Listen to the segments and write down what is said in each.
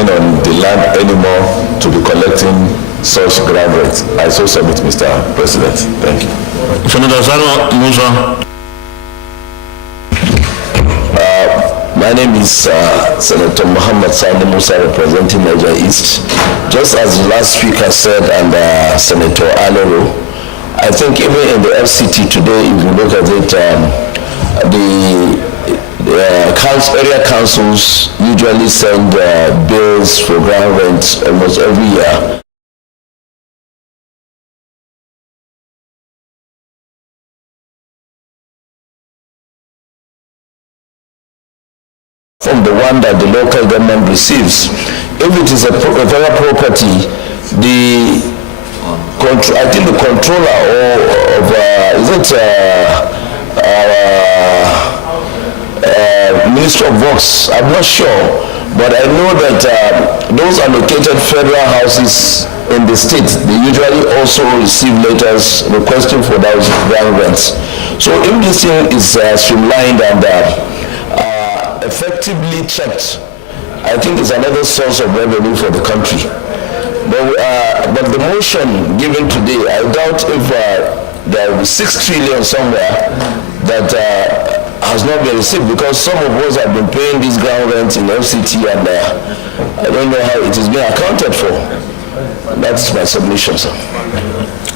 remain on the land anymore to be collecting such ground rent. I so submit, Mr. President. Thank you. Senator Saro Musa. My name is Senator Muhammad Sani Musa, representing Niger East. Just as the last speaker said, and Senator Alero, I think even in the FCT today, if you look at it, the area councils usually send bills for ground rent almost every year. From the one that the local government receives. If it is a federal property, I think the controller Minister of Works, I'm not sure, but I know that those allocated federal houses in the state, they usually also receive letters requesting for those ground rents. So if this thing is streamlined and effectively checked, I think it's another source of revenue for the country. But the motion given today, I doubt if there will be 6 trillion somewhere that has not been received, because some of us have been paying these ground rents in FCT, and I don't know how it is being accounted for. That's my submission, sir.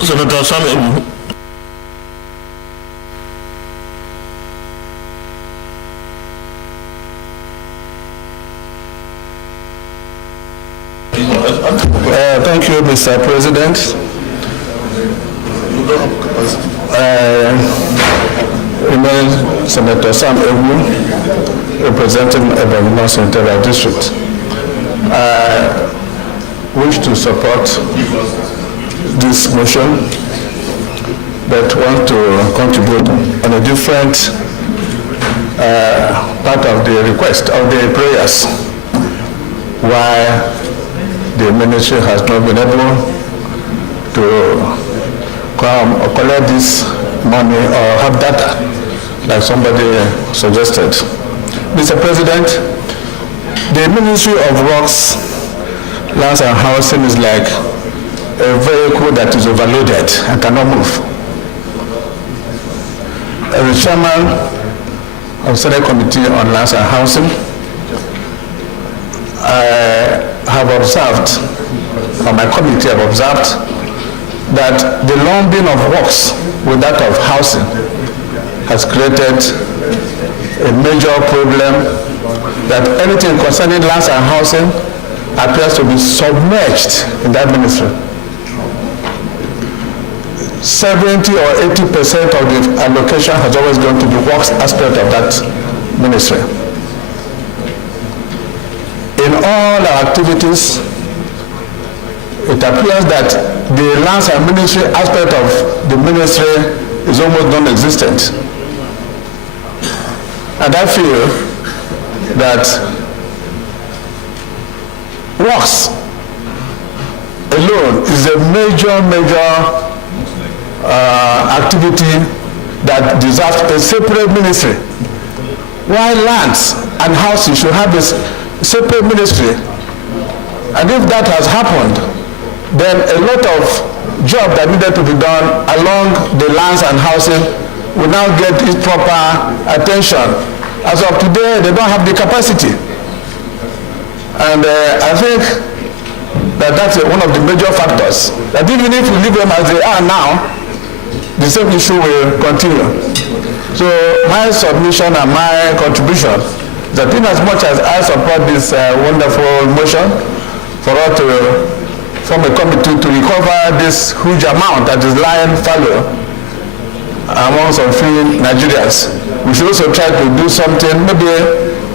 Senator Samuel. Thank you, Mr. President. Senator Sam Ewu, representing Ebonyi Senatorial District. I wish to support this motion, but want to contribute on a different part of the request, of the prayers, why the ministry has not been able to come or collect this money or have data, like somebody suggested. Mr. President, the Ministry of Works, Lands and Housing is like a vehicle that is overloaded and cannot move. As the chairman of Senate Committee on Lands and Housing, I have observed, or my committee have observed, that the lumping of works with that of housing has created a major problem, that anything concerning lands and housing appears to be submerged in that ministry. 70 or 80% of the allocation has always gone to the works aspect of that ministry. In all our activities, it appears that the lands and ministry aspect of the ministry is almost non-existent. And I feel that works alone is a major activity that deserves a separate ministry. While lands and houses should have this separate ministry, and if that has happened, then a lot of job that needed to be done along the lands and housing will now get its proper attention. As of today, they don't have the capacity. And I think that that's one of the major factors, that even if we leave them as they are now, the same issue will continue. So my submission and my contribution is that in as much as I support this wonderful motion for us to form a committee to recover this huge amount that is lying fallow among some few Nigerians, we should also try to do something. Maybe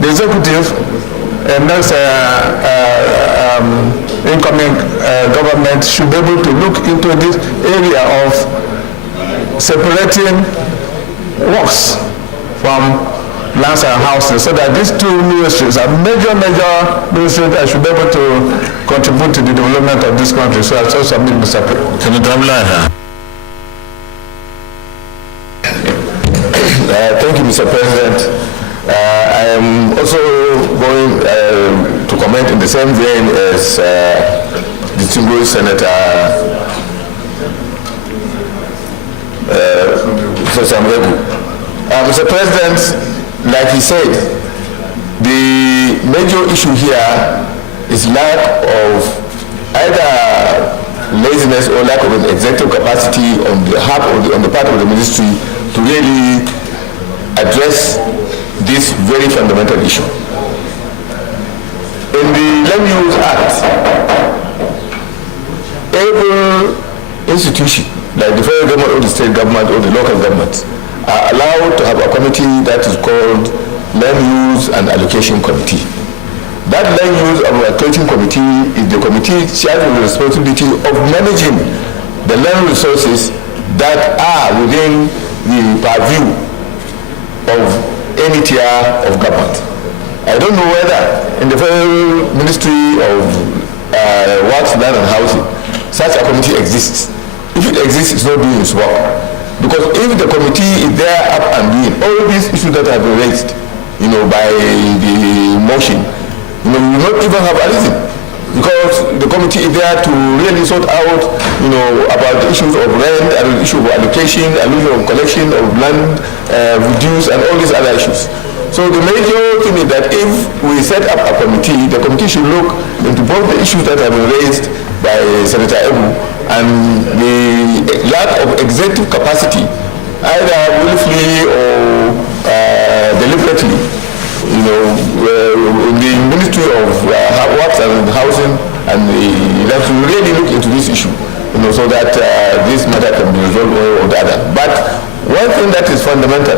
the executive and next incoming government should be able to look into this area of separating works from lands and houses, so that these two ministries are major ministries that should be able to contribute to the development of this country. So I also submit, Mr. President. Thank you, Mr. President. I am also going to comment in the same vein as distinguished Senator Mr. President, like he said, the major issue here is lack of either laziness or lack of an executive capacity on the part of the ministry to really address this very fundamental issue. In the Land Use Act, every institution, like the federal government or the state government or the local government, are allowed to have a committee that is called Land Use and Allocation Committee. That Land Use and Allocation Committee is the committee charged with the responsibility of managing the land resources that are within the purview of any tier of government. I don't know whether in the Federal Ministry of Works, Land and Housing, such a committee exists. If it exists, it's not doing its work. Because if the committee is there up and doing all these issues that have been raised, by the motion, we will not even have anything. Because the committee is there to really sort out, about the issues of rent and the issue of allocation, and issue of collection of land, reduce, and all these other issues. So the major thing is that if we set up a committee, the committee should look into both the issues that have been raised by Senator Ebu and the lack of executive capacity, either willfully or deliberately, in the Ministry of Works and Housing, and that to really look into this issue, so that this matter can be resolved one way or the other. But one thing that is fundamental,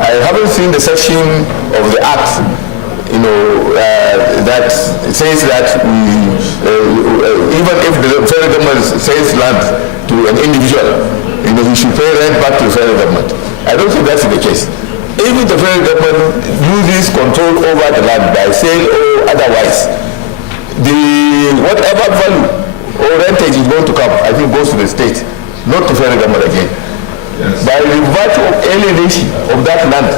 I haven't seen the section of the Act, that says that even if the federal government says land to an individual, he should pay rent back to the federal government. I don't think that's the case. If the federal government loses control over the land by sale or otherwise, the whatever value or rentage is going to come, I think goes to the state, not to federal government again. Yes. By the virtue of alienation of that land,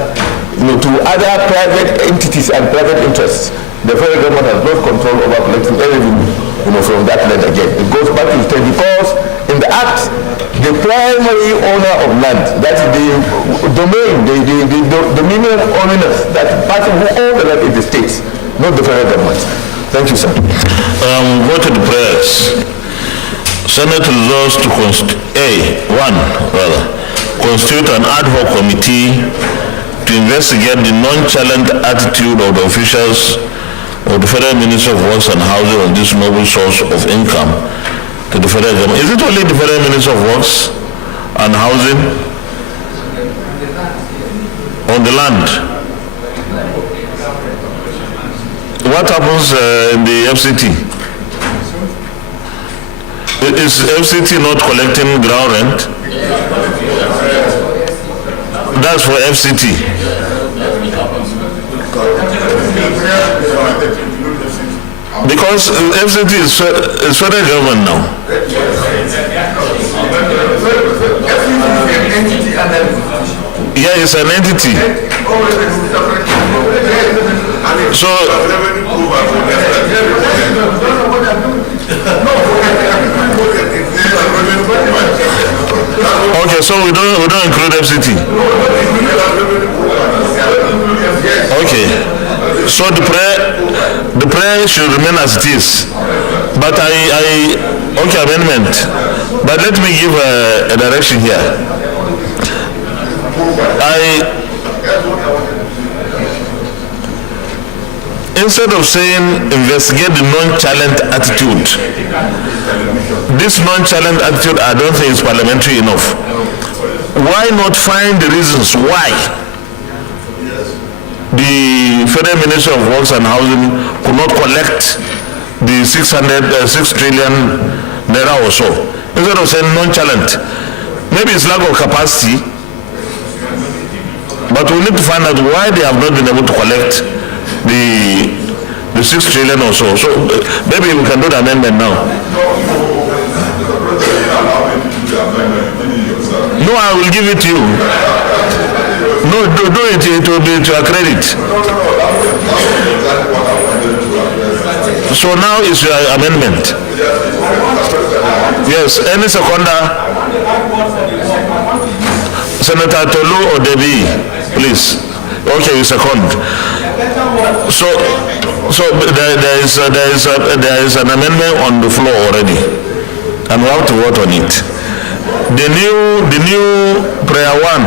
to other private entities and private interests, the federal government has no control over collecting any revenue, from that land again. It goes back to the state because in the Act, the primary owner of land, that is the domain, the dominion owners, that person who owns the land is the state, not the federal government. Thank you, sir. Go to the prayers. Senate resolves to constitute an ad hoc committee to investigate the nonchalant attitude of the officials of the Federal Ministry of Works and Housing on this noble source of income to the federal government. Is it only the Federal Ministry of Works and Housing on the land? What happens in the FCT? Is FCT not collecting ground rent? That's for FCT. Because FCT is federal government now. Yeah, it's an entity. So okay, so we don't include FCT. Okay, so the prayer should remain as it is. But okay, amendment. But let me give a direction here. Instead of saying investigate the nonchalant attitude, this nonchalant attitude I don't think is parliamentary enough. Why not find the reasons why the Federal Ministry of Works and Housing could not collect the 6 trillion naira or so? Instead of saying nonchalant, maybe it's lack of capacity, but we need to find out why they have not been able to collect the 6 trillion or so. So maybe we can do the amendment now. No, I will give it to you. No, do it. It will be to your credit. So now is your amendment. Yes, any seconder? Senator Tolu or Debbie, please. Okay, you second. So there is an amendment on the floor already, and we have to vote on it. The new prayer one.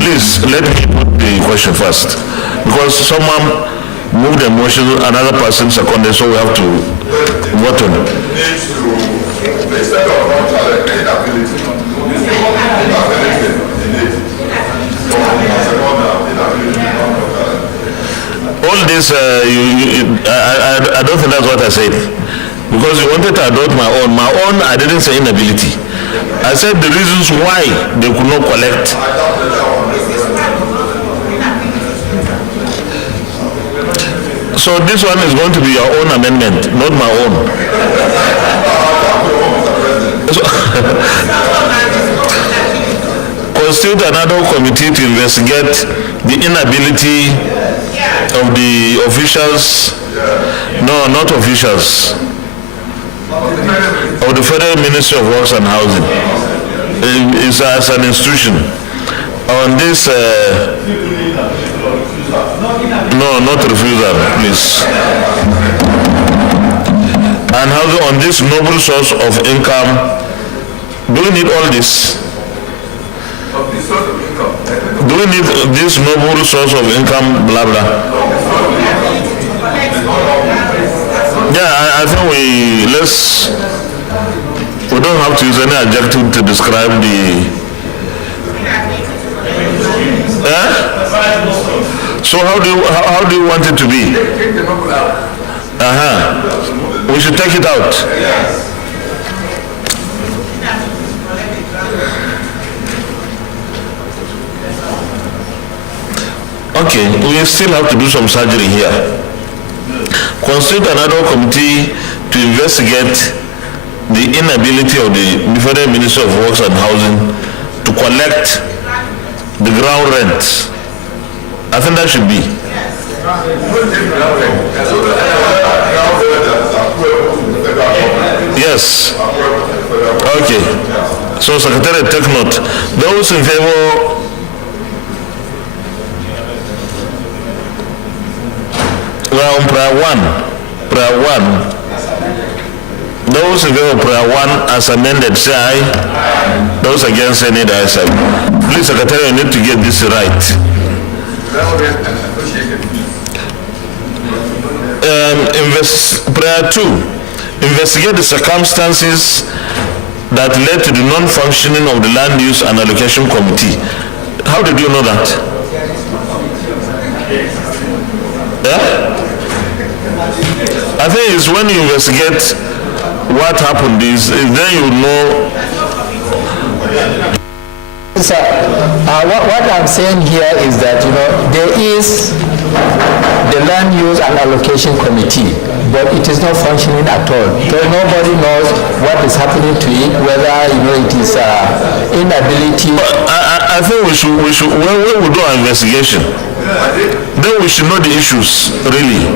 Please let me put the question first, because someone moved the motion, another person seconded, so we have to vote on it. All this, I don't think that's what I said. Because you wanted to adopt my own. My own, I didn't say inability. I said the reasons why they could not collect. So this one is going to be your own amendment, not my own. So, constitute another committee to investigate the inability of the officials, no, not officials, of the Federal Ministry of Works and Housing. It's as an institution. On this, no, not refusal, please. And how on this noble source of income, do we need all this? Do we need this noble source of income, blah, blah? Yeah, I think we don't have to use any adjective to describe the, so how do you want it to be? We should take it out. Okay, we still have to do some surgery here. Constitute another committee to investigate the inability of the Federal Ministry of Works and Housing to collect the ground rent. I think that should be. Yes. Okay. So Secretary, take note. Those in favor. Well, on prayer one. Those in favor of prayer one as amended, say aye. Those against, say nay, the ayes have it. Please, Secretary, you need to get this right. Prayer two, investigate the circumstances that led to the non-functioning of the Land Use and Allocation Committee. How did you know that? Yeah? I think it's when you investigate what happened is then you know. Sir, what I'm saying here is that, there is the Land Use and Allocation Committee, but it is not functioning at all. So nobody knows what is happening to it, whether, it is inability. I think we should, when we do our investigation, then we should know the issues, really.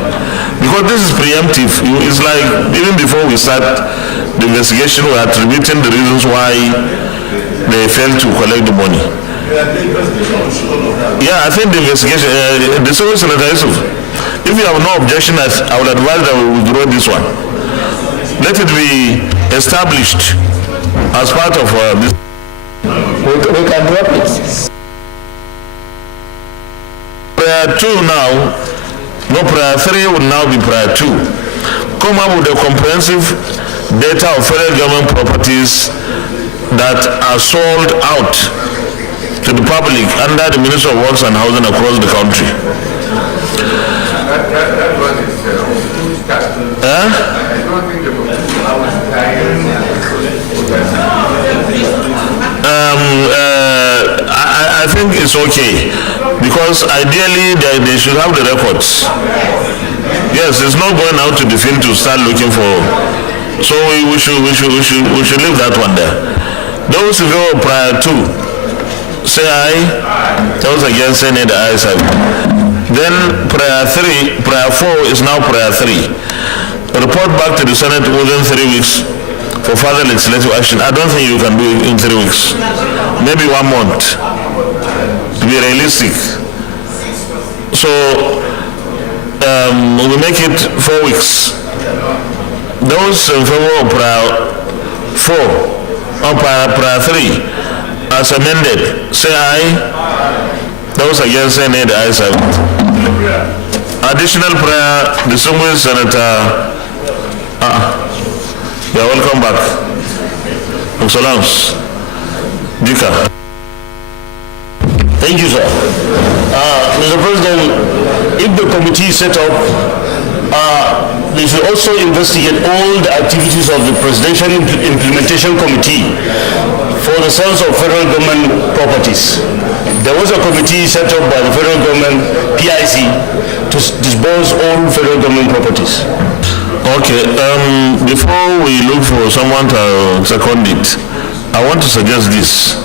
Because this is preemptive. It's like, even before we start the investigation, we are attributing the reasons why they failed to collect the money. Yeah, I think the investigation, the service Senator Yusuf, if you have no objection, I would advise that we withdraw this one. Let it be established as part of this. We can drop it. Prayer 2 now, no, prayer 3 would now be prayer 2. Come up with a comprehensive data of federal government properties that are sold out to the public under the Ministry of Works and Housing across the country. I think it's okay, because ideally they should have the records. Yes, it's not going out to the field to start looking for. So we should leave that one there. Those who go prior to say aye. Those against, say nay, the ayes have it. Then prayer 4 is now prayer 3. Report back to the Senate within 3 weeks for further legislative action. I don't think you can do it in 3 weeks. Maybe 1 month, to be realistic. So we make it 4 weeks. Those in favor of prayer 4 or prayer 3 as amended, say aye. Those against say nay, the ayes have it. Additional prayer, distinguished Senator. You are welcome back. Excellence. Dika. Thank you, sir. Mr. President, if the committee is set up, they should also investigate all the activities of the Presidential Implementation Committee for the sales of federal government properties. There was a committee set up by the federal government, PIC, to disburse all federal government properties. Okay, before we look for someone to second it, I want to suggest this.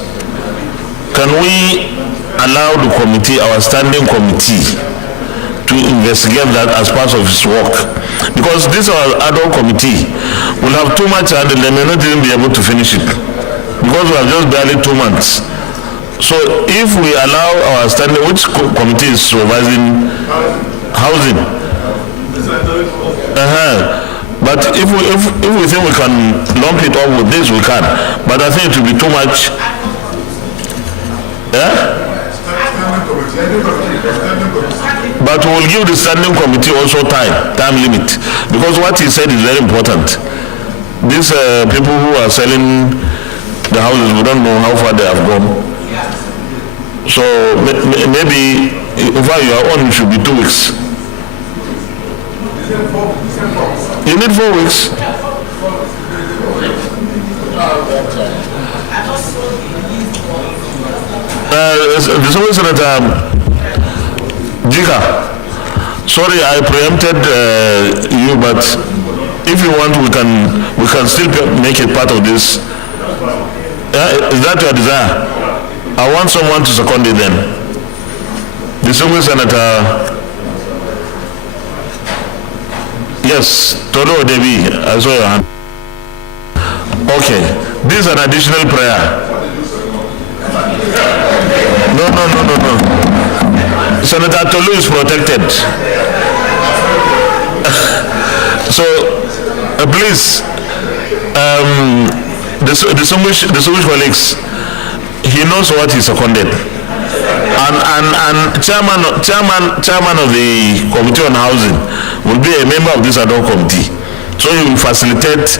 Can we allow the committee, our standing committee, to investigate that as part of its work? Because this our ad hoc committee will have too much and they may not even be able to finish it. Because we have just barely 2 months. So if we allow our standing, which committee is supervising housing? But if we think we can lump it up with this, we can. But I think it will be too much. But we will give the standing committee also time limit, because what he said is very important. These people who are selling the houses, we don't know how far they have gone. So maybe, in fact, your own should be 2 weeks. You need 4 weeks. The Senator Jika, sorry I preempted you, but if you want, we can still make it part of this. Is that your desire? I want someone to second it then. The Senator. Yes, Todo Devi, I saw your hand. Okay, this is an additional prayer. No. Senator Tolu is protected. So, please, distinguished colleagues, he knows what he seconded. And chairman of the Committee on Housing will be a member of this ad hoc committee. So he will facilitate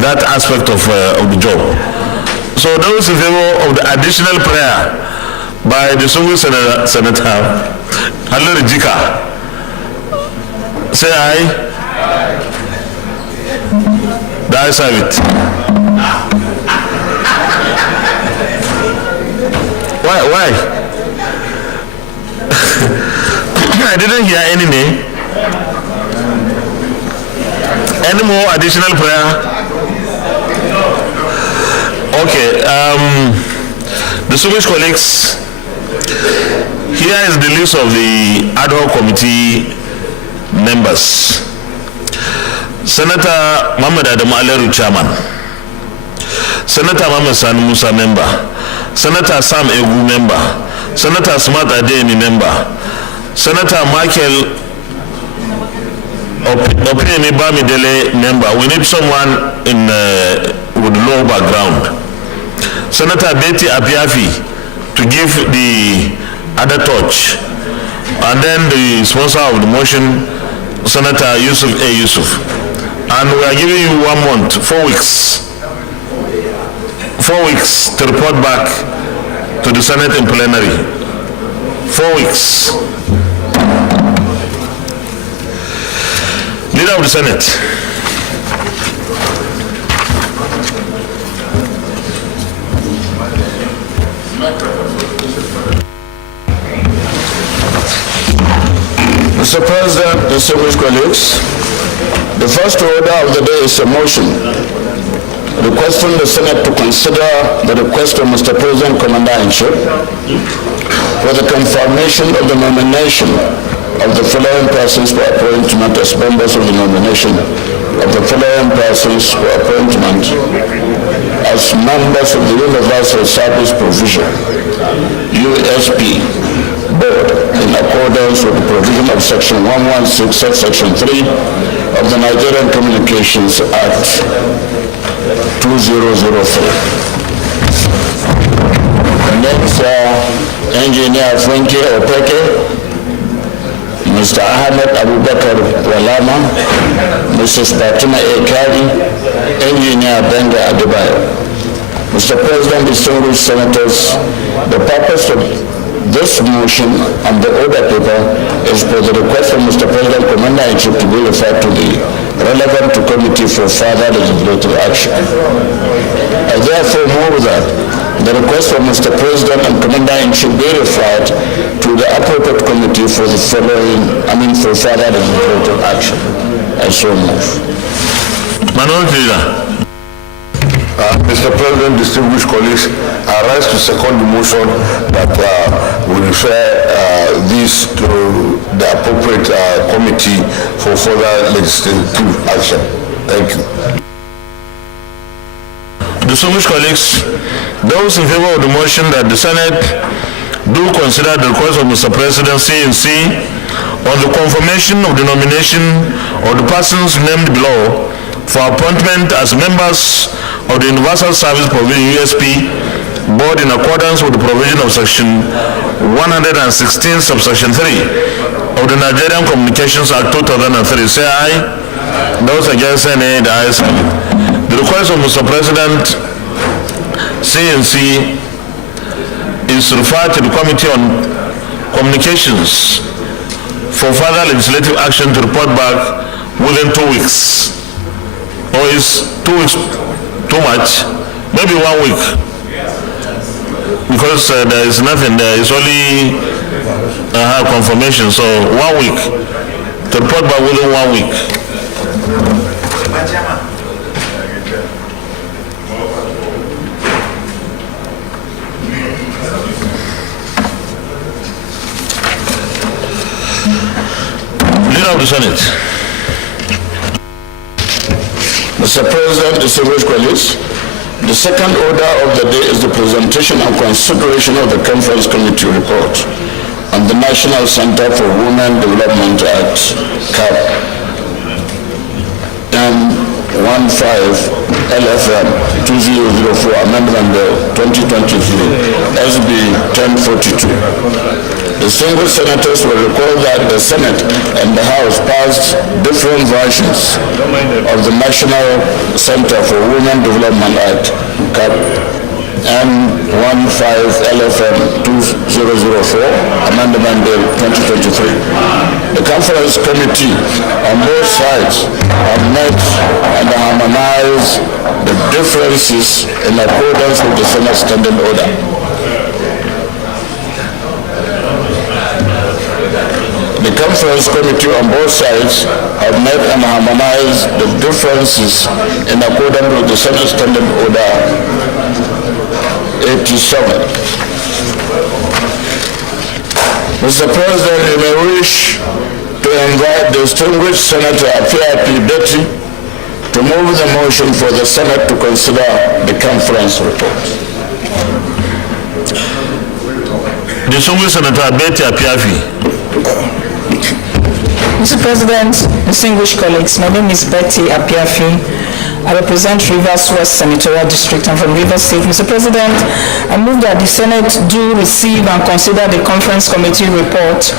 that aspect of the job. So those in favor of the additional prayer by the Senator Halil Jika, say aye. The ayes have it. Why? I didn't hear any name. Any more additional prayer? Okay. Distinguished colleagues, here is the list of the ad hoc committee members. Senator Mohammed Adamu Aleru, chairman. Senator Mohammed Sani Musa, member. Senator Sam Egu, member. Senator Smart Adeyemi, member. Senator Michael Opinioni Bamidele, member. We need someone with low background. Senator Betty Abiafi to give the other touch. And then the sponsor of the motion, Senator Yusuf A. Yusuf. And we are giving you 1 month, 4 weeks. 4 weeks to report back to the Senate in plenary. 4 weeks. Leader of the Senate. Mr. President, distinguished colleagues, the first order of the day is a motion requesting the Senate to consider the request of Mr. President Commander-in-Chief for the confirmation of the nomination of the following persons for appointment as members of the nomination of the following persons for appointment as members of the Universal Service Provision USP Board in accordance with the provision of Section 116, Section 3 of the Nigerian Communications Act 2003. Next, Engineer Frankie Opeke, Mr. Ahmed Abubakar Walama, Mrs. Fatima A. Kari, Engineer Benga Adebayo. Mr. President, distinguished senators, the purpose of this motion on the order paper is for the request from Mr. President, Commander-in-Chief to be referred to the relevant committee for further legislative action. I therefore move that the request from Mr. President and Commander-in-Chief be referred to the appropriate committee for the following, for further legislative action. I so move. Minority Leader. Mr. President, distinguished colleagues, I rise to second the motion that we refer this to the appropriate committee for further legislative action. Thank you. Distinguished colleagues, those in favor of the motion that the Senate do consider the request of Mr. President CNC on the confirmation of the nomination of the persons named below for appointment as members of the Universal Service Provision USP Board in accordance with the provision of Section 116, subsection 3 of the Nigerian Communications Act 2003. Say aye. Those against say nay. The ayes have it. The request of Mr. President CNC is referred to the Committee on Communications for further legislative action to report back within 2 weeks. Or is 2 weeks too much? Maybe 1 week, because there is nothing there. It's only confirmation. So 1 week to report back within 1 week. Leader of the Senate. Mr. President, distinguished colleagues, the second order of the day is the presentation and consideration of the Conference Committee report on the National Center for Women Development Act, CAP, M15 LFM 2004 Amendment Bill 2023 SB 1042. Distinguished senators will recall that the Senate and the House passed different versions of the National Center for Women Development Act, CAP, M15 LFM 2004, Amendment Bill 2023. The Conference Committee on both sides have met and harmonized the differences in accordance with the Senate Standing Order. The Conference Committee on both sides have met and harmonized the differences in accordance with the Senate Standing Order 87. Mr. President, you may wish to invite distinguished Senator Apia P. Betty to move the motion for the Senate to consider the conference report. Distinguished Senator Betty Apiafi. Mr. President, distinguished colleagues, my name is Betty Apiafi. I represent Rivers West Senatorial District. I'm from Rivers State. Mr. President, I move that the Senate do receive and consider the Conference Committee report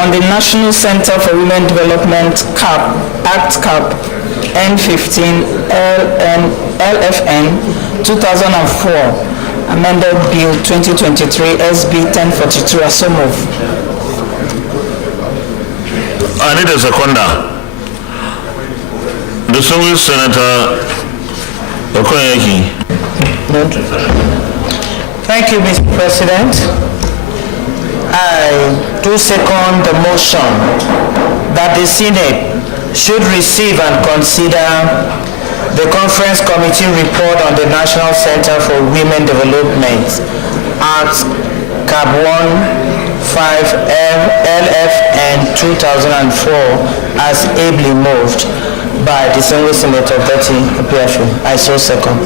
on the National Center for Women Development CAP, Act CAP, N15 LFN 2004, Amended Bill 2023 SB 1042. I so move. I need a seconder. Distinguished Senator Okoyeki. Thank you, Mr. President. I do second the motion that the Senate should receive and consider the Conference Committee report on the National Center for Women Development, Act CAP 15 LFN 2004 as ably moved by distinguished Senator Betty Apiafi. I so second.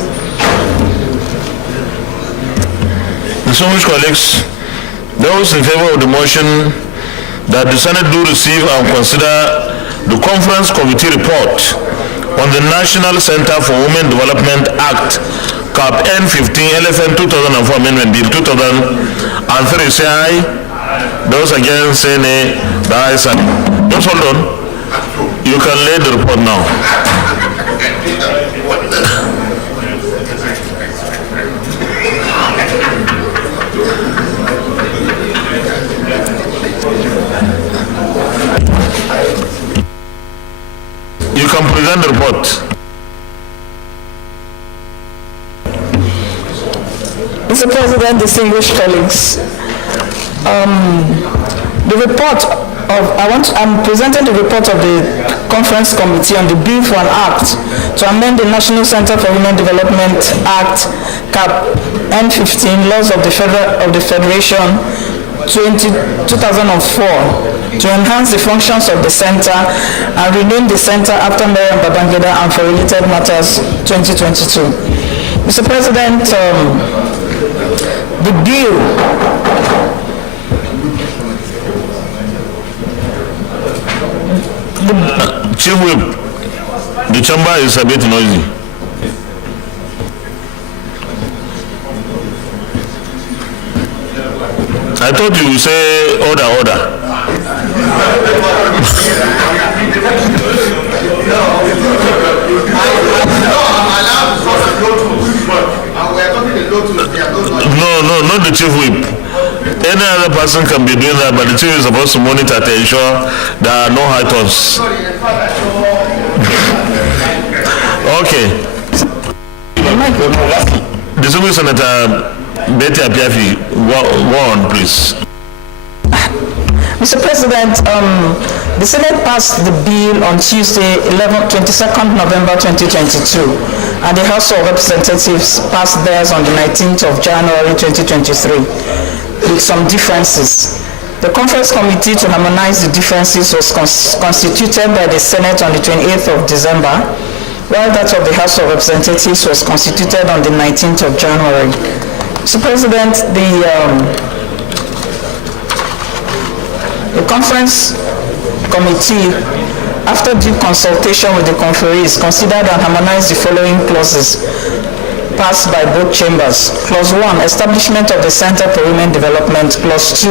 Distinguished colleagues, those in favor of the motion that the Senate do receive and consider the Conference Committee report on the National Center for Women Development Act, CAP N15 LFN 2004 Amendment Bill 2003, say aye. Those against say nay. The ayes have it. Just hold on. You can lay the report now. You can present the report. Mr. President, distinguished colleagues, the report of, I'm presenting the report of the Conference Committee on the Bill for an Act to amend the National Center for Women Development Act, CAP N15, Laws of the Federation 2004, to enhance the functions of the center and rename the center after Maryam Babangida and for related matters 2022. Mr. President, the bill Chief Whip, the chamber is a bit noisy. I thought you would say order. No, not the Chief Whip. Any other person can be doing that, but the chief is supposed to monitor to ensure there are no high tones. Okay. Distinguished Senator Betty Apiafi, go on, please. Mr. President, the Senate passed the bill on Tuesday, 22nd November 2022, and the House of Representatives passed theirs on the 19th of January 2023, with some differences. The Conference Committee to harmonize the differences was constituted by the Senate on the 28th of December, while that of the House of Representatives was constituted on the 19th of January. Mr. President, the Conference Committee, after due consultation with the conferees, considered and harmonized the following clauses passed by both chambers. Clause 1, establishment of the Center for Women Development. Clause 2,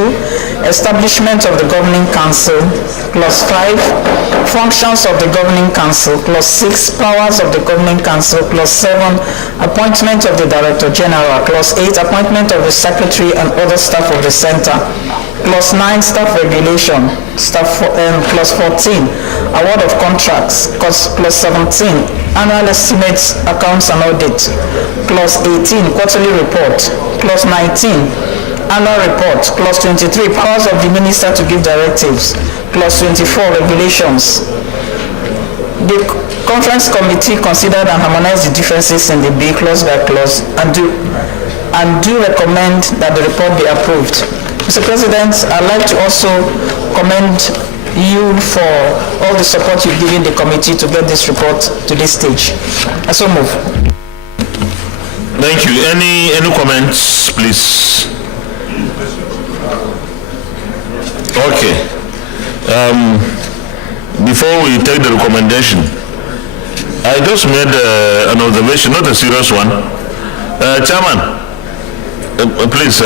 establishment of the Governing Council. Clause 5, functions of the Governing Council. Clause 6, powers of the Governing Council. Clause 7, appointment of the Director General. Clause 8, appointment of the Secretary and other staff of the Center. Clause 9, staff regulation. Clause 14, award of contracts. Clause 17, annual estimates, accounts and audit. Clause 18, quarterly report. Clause 19, annual report. Clause 23, powers of the minister to give directives. Clause 24, regulations. The Conference Committee considered and harmonized the differences in the bill clause by clause and do recommend that the report be approved. Mr. President, I'd like to also commend you for all the support you've given the committee to get this report to this stage. I so move. Thank you. Any comments, please? Okay. Before we take the recommendation, I just made an observation, not a serious one. Chairman, please.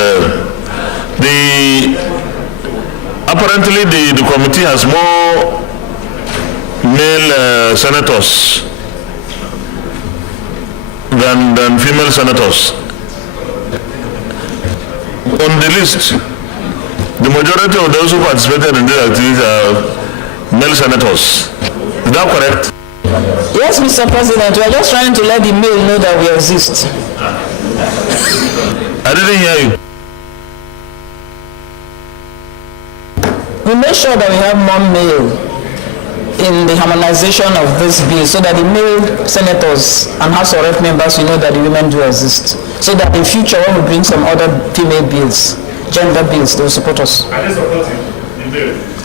Apparently the committee has more male senators than female senators. On the list, the majority of those who participated in this activity are male senators. Is that correct? Yes, Mr. President, we are just trying to let the male know that we exist. I didn't hear you. We make sure that we have more male in the harmonization of this bill so that the male senators and House of Rep members will know that the women do exist. So that in future when we bring some other female bills, gender bills, they will support us.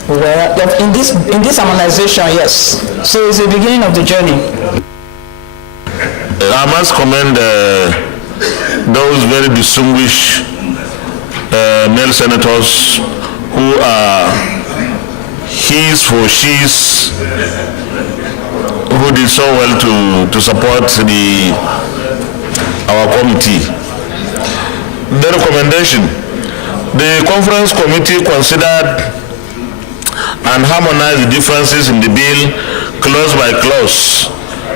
Well, in this harmonization, yes. So it's the beginning of the journey. I must commend those very distinguished male senators who are he's for she's, who did so well to support our committee. The recommendation: the conference committee considered and harmonized the differences in the bill clause by clause,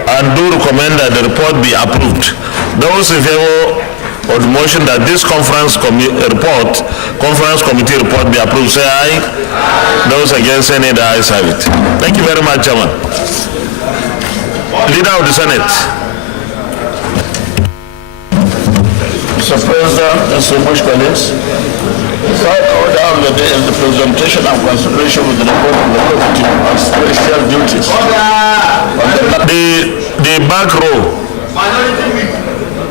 and do recommend that the report be approved. Those in favor of the motion that this conference committee report be approved, say aye. Those against, say nay. The ayes have it. Thank you very much, Chairman. Leader of the Senate. Mr. President, distinguished colleagues, the third order of the day is the presentation and consideration of the report of the Committee on Special Duties. The back row,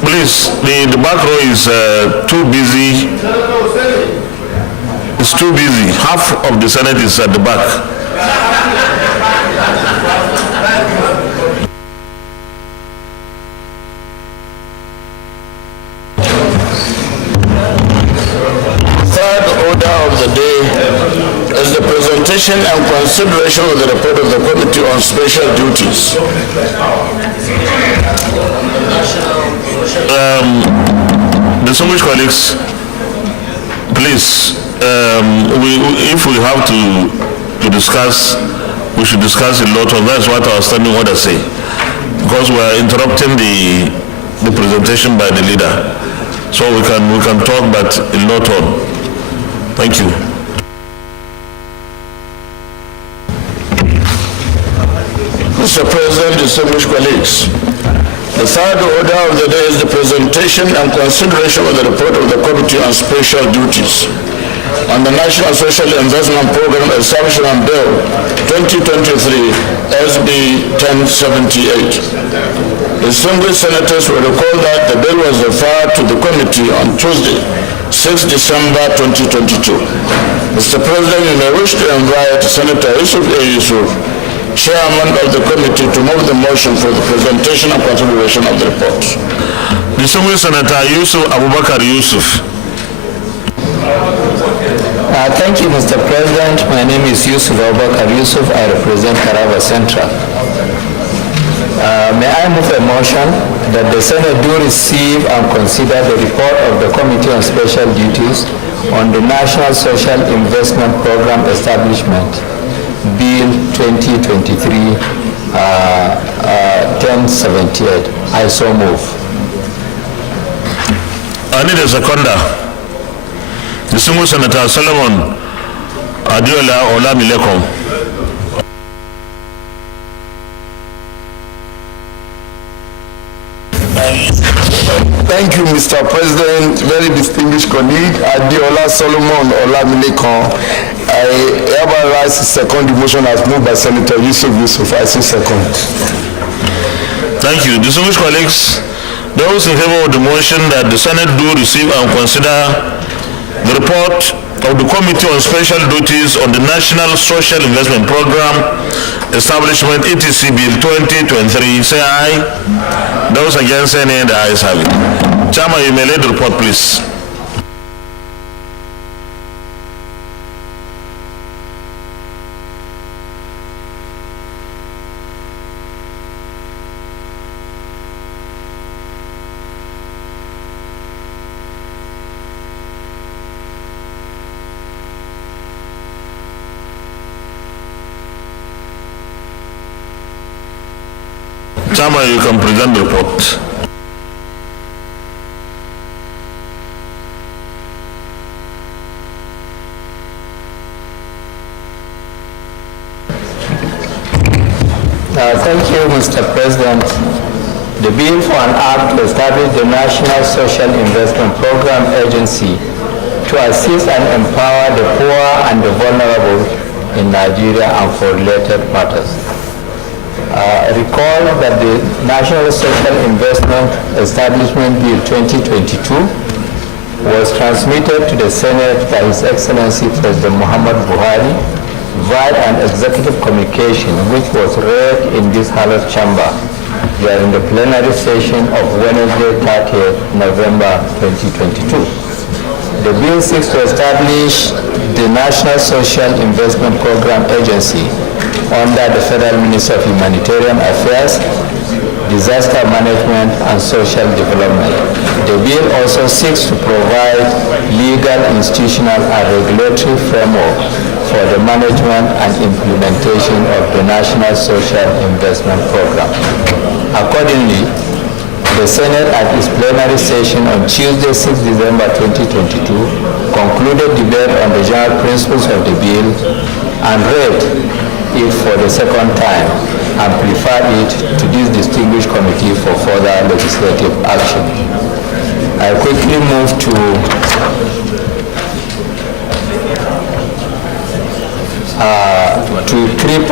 please. The back row is too busy. It's too busy. Half of the Senate is at the back. Of the day is the presentation and consideration of the report of the Committee on Special Duties. Distinguished colleagues, please, if we have to discuss, we should discuss a lot of. That's what our standing order say, because we are interrupting the presentation by the leader. So we can talk, but a lot on. Thank you. Mr. President, distinguished colleagues, the third order of the day is the presentation and consideration of the report of the Committee on Special Duties on the National Social Investment Program Establishment Bill 2023 SB 1078. Distinguished senators will recall that the bill was referred to the committee on Tuesday, 6 December 2022. Mr. President, you may wish to invite Senator Yusuf A. Yusuf, Chairman of the committee, to move the motion for the presentation and consideration of the report. Distinguished Senator Yusuf Abubakar Yusuf. Thank you, Mr. President. My name is Yusuf Abubakar Yusuf. I represent Taraba Central. May I move a motion that the Senate do receive and consider the report of the Committee on Special Duties on the National Social Investment Program Establishment, Bill 2023 1078. I so move. I need a seconder. Distinguished Senator Solomon Adiola Olamilekom. Thank you, Mr. President. Very distinguished colleague, Adiola Solomon Olamilekan. I hereby rise to second the motion as moved by Senator Yusuf Yusuf. I say second. Thank you. Distinguished colleagues, those in favor of the motion that the Senate do receive and consider the report of the Committee on Special Duties on the National Social Investment Program Establishment ETC Bill 2023, say aye. Those against, say nay. The ayes have it. Chairman, you may lead the report, please. Chairman, you can present the report. Thank you, Mr. President. The bill for an act to establish the National Social Investment Program Agency to assist and empower the poor and the vulnerable in Nigeria and for related matters. Recall that the National Social Investment Establishment Bill 2022 was transmitted to the Senate by His Excellency President Muhammad Buhari via an executive communication which was read in this hallowed chamber during the plenary session of Wednesday, 30th November 2022. The bill seeks to establish the National Social Investment Program Agency under the Federal Ministry of Humanitarian Affairs, Disaster Management and Social Development. The bill also seeks to provide legal, institutional and regulatory framework for the management and implementation of the National Social Investment Program. Accordingly, the Senate at its plenary session on Tuesday, 6 December 2022, concluded debate on the general principles of the bill and read it for the second time and preferred it to this distinguished committee for further legislative action. I quickly move to to 3.0.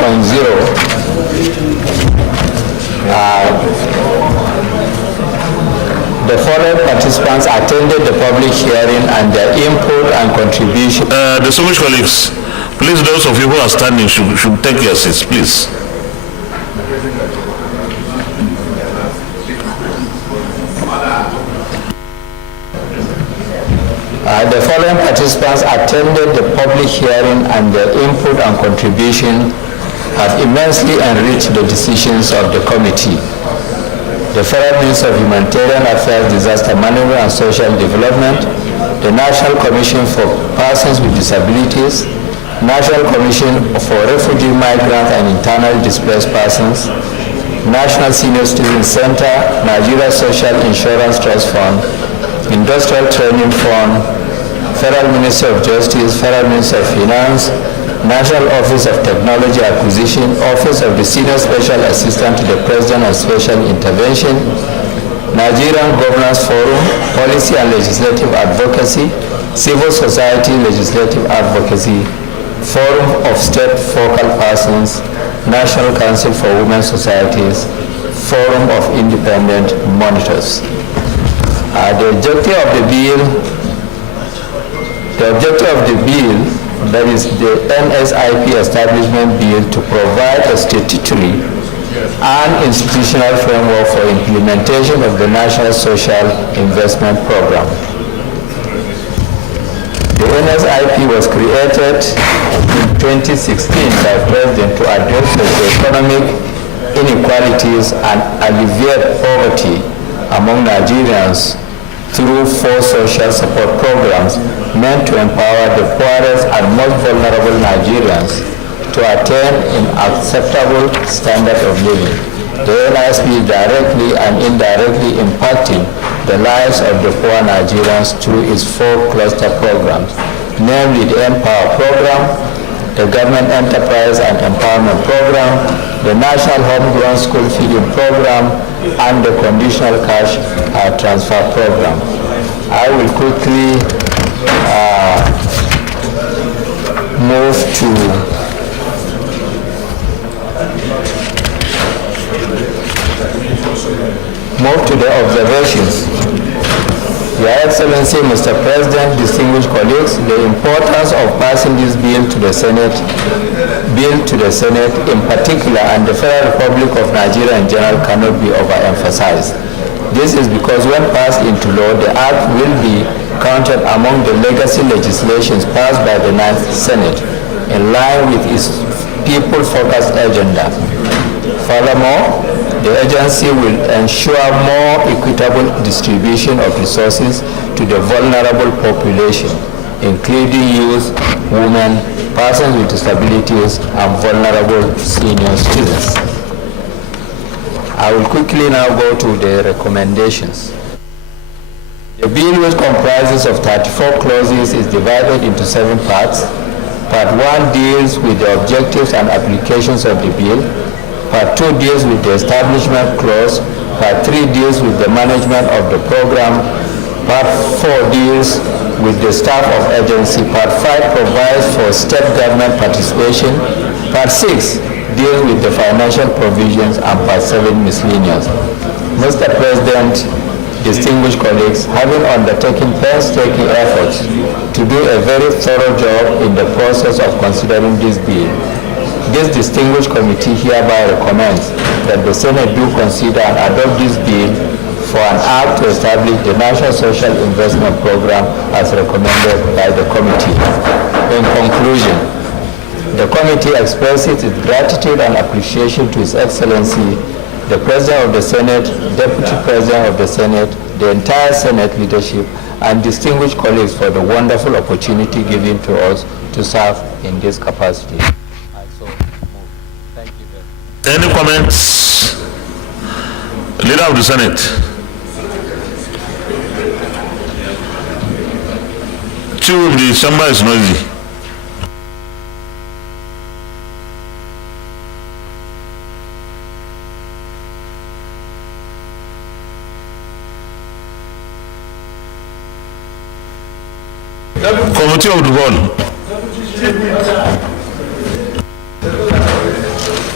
The following participants attended the public hearing and their input and contribution. Distinguished colleagues, please, those of you who are standing should take your seats, please. The following participants attended the public hearing and their input and contribution have immensely enriched the decisions of the committee. The Federal Ministry of Humanitarian Affairs, Disaster Management and Social Development, the National Commission for Persons with Disabilities, National Commission for Refugee Migrants and Internally Displaced Persons, National Senior Citizen Center, Nigeria Social Insurance Trust Fund, Industrial Training Fund, Federal Ministry of Justice, Federal Ministry of Finance, National Office of Technology Acquisition, Office of the Senior Special Assistant to the President on Special Intervention, Nigerian Governance Forum, Policy and Legislative Advocacy, Civil Society Legislative Advocacy, Forum of State Focal Persons, National Council for Women Societies, Forum of Independent Monitors. The objective of the bill, that is the NSIP Establishment Bill, to provide a statutory and institutional framework for implementation of the National Social Investment Program. The NSIP was created in 2016 by President to address the economic inequalities and alleviate poverty among Nigerians through 4 social support programs meant to empower the poorest and most vulnerable Nigerians to attain an acceptable standard of living. The NSIP is directly and indirectly impacting the lives of the poor Nigerians through its 4 cluster programs, namely the Empower Program, the Government Enterprise and Empowerment Program, the National Homegrown School Feeding Program, and the Conditional Cash Transfer Program. I will quickly move to the observations. Your Excellency, Mr. President, distinguished colleagues, the importance of passing this bill to the Senate, in particular, and the Federal Republic of Nigeria in general cannot be overemphasized. This is because when passed into law, the Act will be counted among the legacy legislations passed by the 9th Senate, in line with its people-focused agenda. Furthermore, the agency will ensure more equitable distribution of resources to the vulnerable population, including youth, women, persons with disabilities, and vulnerable senior citizens. I will quickly now go to the recommendations. The bill, which comprises of 34 clauses, is divided into 7 parts. Part 1 deals with the objectives and applications of the bill. Part 2 deals with the establishment clause. Part 3 deals with the management of the program. Part 4 deals with the staff of agency. Part 5 provides for state government participation. Part 6 deals with the financial provisions, and Part 7 miscellaneous. Mr. President, distinguished colleagues, having undertaken painstaking efforts to do a very thorough job in the process of considering this bill, this distinguished committee hereby recommends that the Senate do consider and adopt this bill for an act to establish the National Social Investment Program as recommended by the committee. In conclusion, the committee expresses its gratitude and appreciation to His Excellency, the President of the Senate, Deputy President of the Senate, the entire Senate leadership, and distinguished colleagues for the wonderful opportunity given to us to serve in this capacity. I so move. Thank you very much. Any comments? Leader of the Senate. Chief of the chamber is noisy. Committee of the Whole.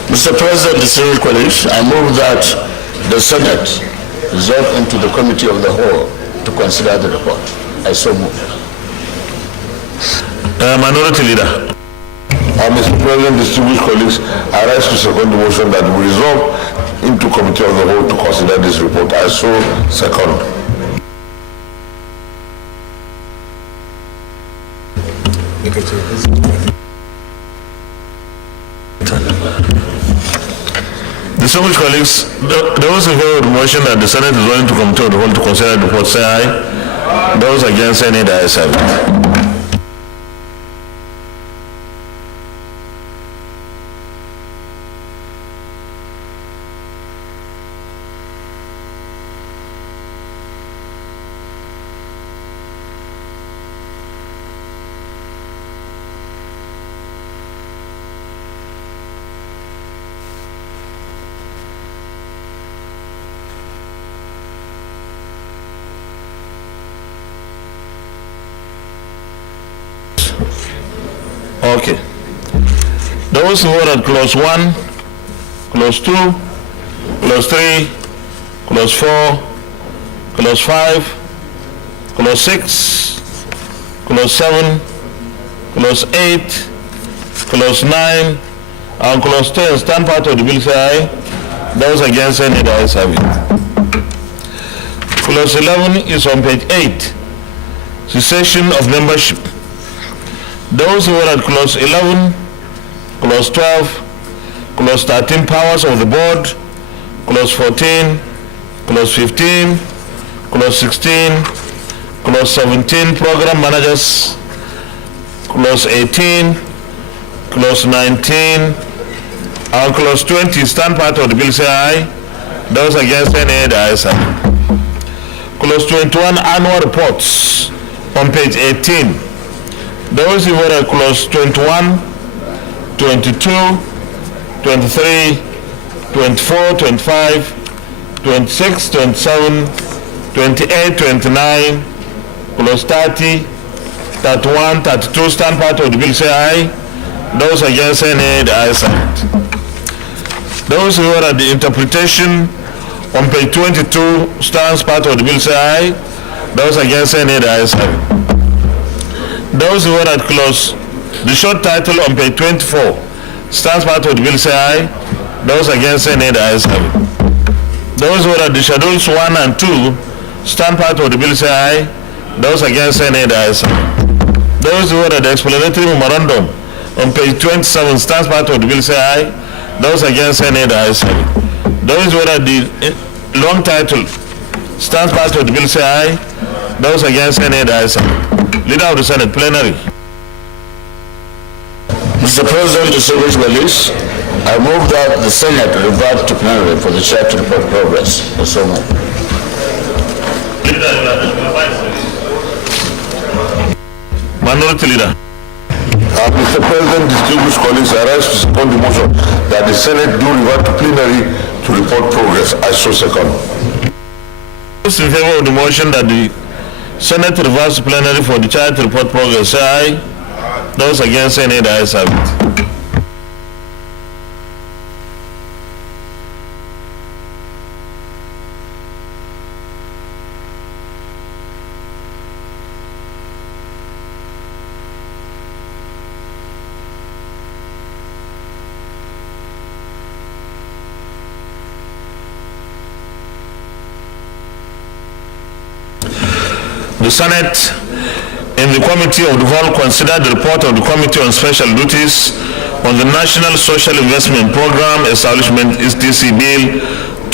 Mr. President, distinguished colleagues, I move that the Senate resolve into the Committee of the Whole to consider the report. I so move. Minority Leader. Mr. President, distinguished colleagues, I rise to second the motion that we resolve into Committee of the Whole to consider this report. I so second. Distinguished colleagues, those in favor of the motion that the Senate is going to Committee of the Whole to consider the report, say aye. Those against, say nay. The ayes have it. Okay. Those who are at clause 1, clause 2, clause 3, clause 4, clause 5, clause 6, clause 7, clause 8, clause 9, and clause 10 stand part of the bill, say aye. Those against, say nay. The ayes have it. Clause 11 is on page 8, cessation of membership. Those who are at clause 11, clause 12, clause 13, powers of the board, clause 14, clause 15, clause 16, clause 17, program managers, clause 18, clause 19, and clause 20 stand part of the bill, say aye. Those against, say nay. The ayes have it. Clause 21, annual reports on page 18. Those who were at clause 21, 22, 23, 24, 25, 26, 27, 28, 29, clause 30, 31, 32 stand part of the bill, say aye. Those against, say nay. The ayes have it. Those who were at the interpretation on page 22 stands part of the bill, say aye. Those against, say nay. The ayes have it. Those who were at clause, the short title on page 24 stands part of the bill, say aye. Those against, say nay. The ayes have it. Those who were at the schedules 1 and 2 stand part of the bill, say aye. Those against, say nay. The ayes have it. Those who were at the explanatory memorandum on page 27 stands part of the bill, say aye. Those against, say nay. The ayes have it. Those who were at the long title stands part of the bill, say aye. Those against, say nay. The ayes have it. Leader of the Senate, Plenary. Mr. President, distinguished colleagues, I move that the Senate revert to Plenary for the chair to report progress. I so move. Minority Leader. Mr. President, distinguished colleagues, I rise to support the motion that the Senate do revert to Plenary to report progress. I so second. Those in favor of the motion that the Senate reverts to Plenary for the chair to report progress, say aye. Those against, say nay. The ayes have it. The Senate, in the Committee of the Whole, considered the report of the Committee on Special Duties on the National Social Investment Program Establishment (STC) Bill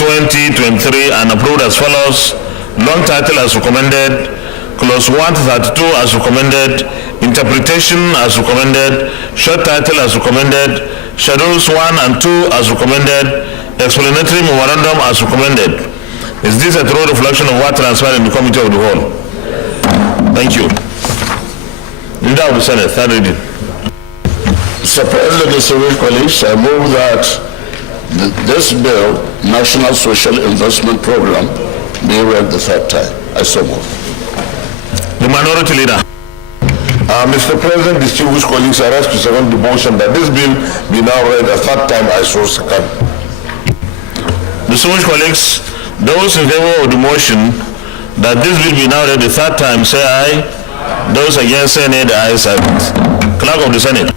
2023 and approved as follows: long title as recommended, clause 1 to 32 as recommended, interpretation as recommended, short title as recommended, schedules 1 and 2 as recommended, explanatory memorandum as recommended. Is this a true reflection of what transpired in the Committee of the Whole? Thank you. Leader of the Senate, third reading. Mr. President, distinguished colleagues, I move that this bill, National Social Investment Program, be read the third time. I so move. The Minority Leader. Mr. President, distinguished colleagues, I ask to second the motion that this bill be now read a third time. I so second. Distinguished colleagues, those in favor of the motion that this bill be now read the third time, say aye. Those against, say nay. The ayes have it. Clerk of the Senate.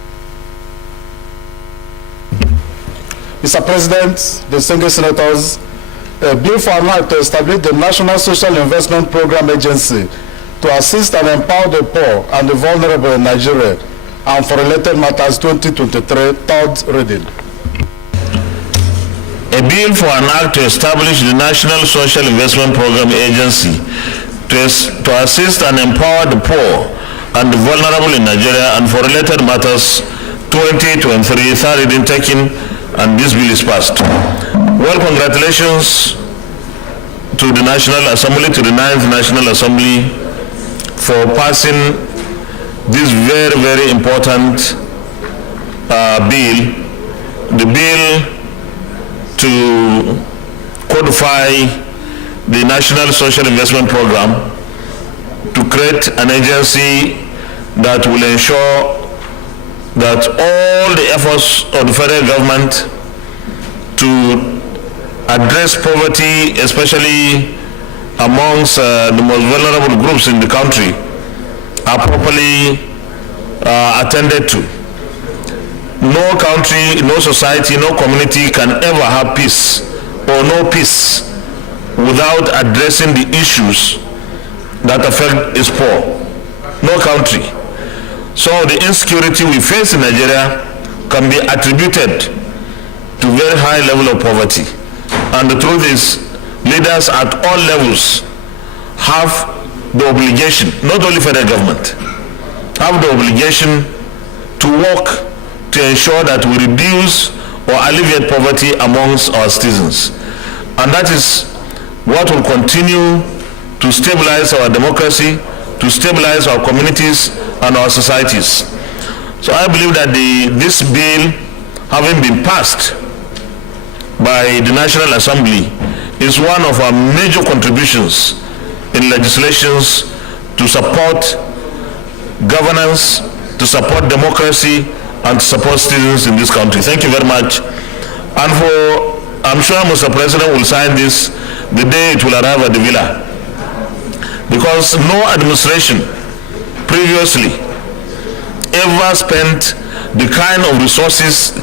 Mr. President, distinguished senators, a bill for an act to establish the National Social Investment Program Agency to assist and empower the poor and the vulnerable in Nigeria and for related matters 2023, third reading. A bill for an act to establish the National Social Investment Program Agency to assist and empower the poor and the vulnerable in Nigeria and for related matters 2023, third reading taken, and this bill is passed. Well, congratulations to the National Assembly, to the 9th National Assembly, for passing this very, very important bill, the bill to codify the National Social Investment Program, to create an agency that will ensure that all the efforts of the federal government to address poverty, especially amongst the most vulnerable groups in the country, are properly attended to. No country, no society, no community can ever have peace or no peace without addressing the issues that affect its poor. No country. So the insecurity we face in Nigeria can be attributed to very high level of poverty. And the truth is, leaders at all levels have the obligation, not only federal government, have the obligation to work to ensure that we reduce or alleviate poverty amongst our citizens. And that is what will continue to stabilize our democracy, to stabilize our communities and our societies. So I believe that this bill, having been passed by the National Assembly, is one of our major contributions in legislations to support governance, to support democracy, and to support citizens in this country. Thank you very much. And I'm sure Mr. President will sign this the day it will arrive at the villa, because no administration previously ever spent the kind of resources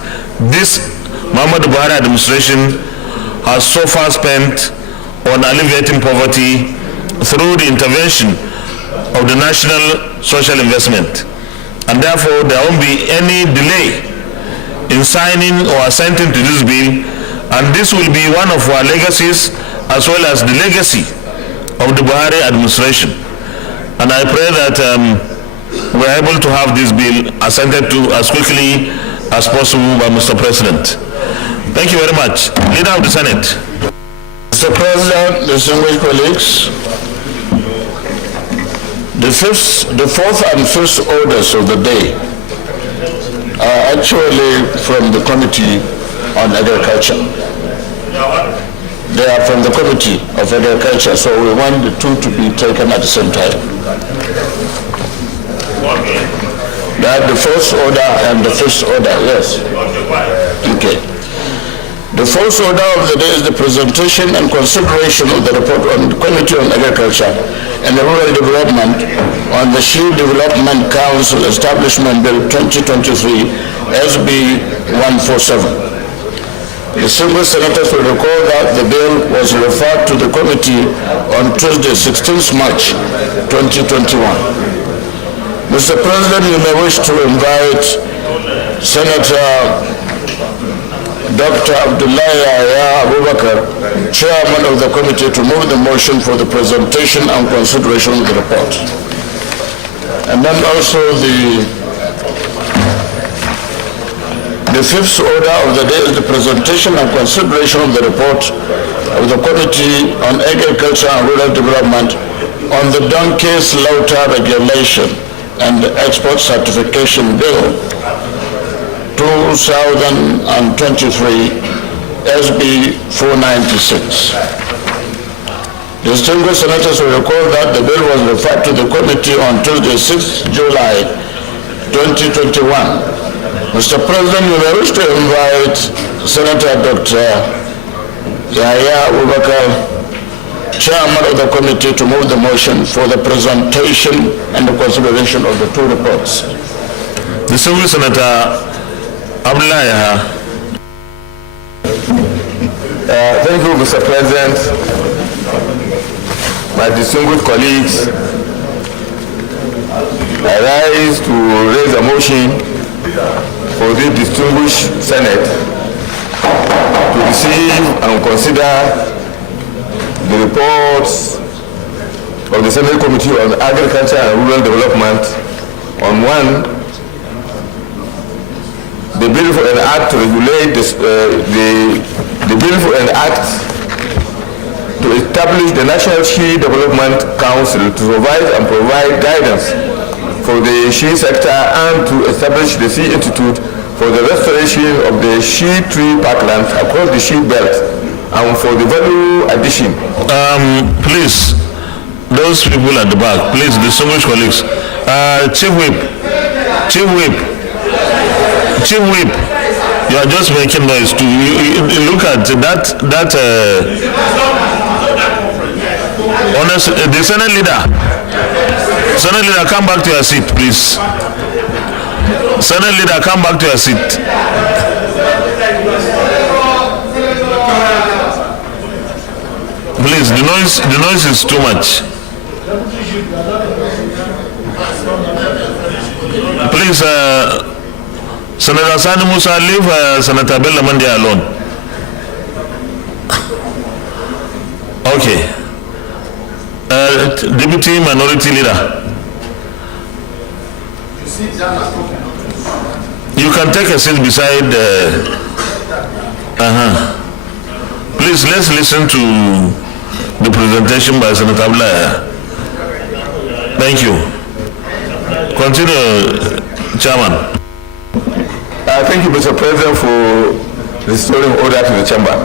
this Muhammadu Buhari administration has so far spent on alleviating poverty through the intervention of the National Social Investment. And therefore, there won't be any delay in signing or assenting to this bill, and this will be one of our legacies as well as the legacy of the Buhari administration. And I pray that we're able to have this bill assented to as quickly as possible by Mr. President. Thank you very much. Leader of the Senate. Mr. President, distinguished colleagues, the fourth and fifth orders of the day are actually from the Committee on Agriculture. They are from the Committee of Agriculture, so we want the two to be taken at the same time. That the first order and the fifth order, yes. Okay. The first order of the day is the presentation and consideration of the report on the Committee on Agriculture and Rural Development on the Shield Development Council Establishment Bill 2023, SB 147. Distinguished senators will recall that the bill was referred to the committee on Tuesday, 16th March 2021. Mr. President, you may wish to invite Senator Dr. Abdullahi Abubakar, Chairman of the committee, to move the motion for the presentation and consideration of the report. And then also the fifth order of the day is the presentation and consideration of the report of the Committee on Agriculture and Rural Development on the donkey slaughter regulation and export certification bill 2023 SB 496. Distinguished senators will recall that the bill was referred to the committee on Tuesday, 6th July 2021. Mr. President, you may wish to invite Senator Dr. Yahya Abubakar, Chairman of the committee, to move the motion for the presentation and the consideration of the two reports. Distinguished Senator Abdullahi. Thank you, Mr. President. My distinguished colleagues, I rise to raise a motion for the distinguished Senate to receive and consider the reports of the Senate Committee on Agriculture and Rural Development on one, the bill for an act to regulate the bill for an act to establish the National She Development Council to supervise and provide guidance for the she sector and to establish the She Institute for the restoration of the she tree parklands across the she belt and for the value addition. Please, those people at the back, please, distinguished colleagues. Chief Whip, you are just making noise too. You look at that honest, the Senate leader, come back to your seat, please. Senate leader, come back to your seat. Please, the noise is too much. Please, Senator Sani Musa, leave Senator Bello Mandi alone. Okay. Deputy Minority Leader. You can take a seat beside Please, let's listen to the presentation by Senator Abdullahi. Thank you. Continue, Chairman. Thank you, Mr. President, for restoring order to the chamber.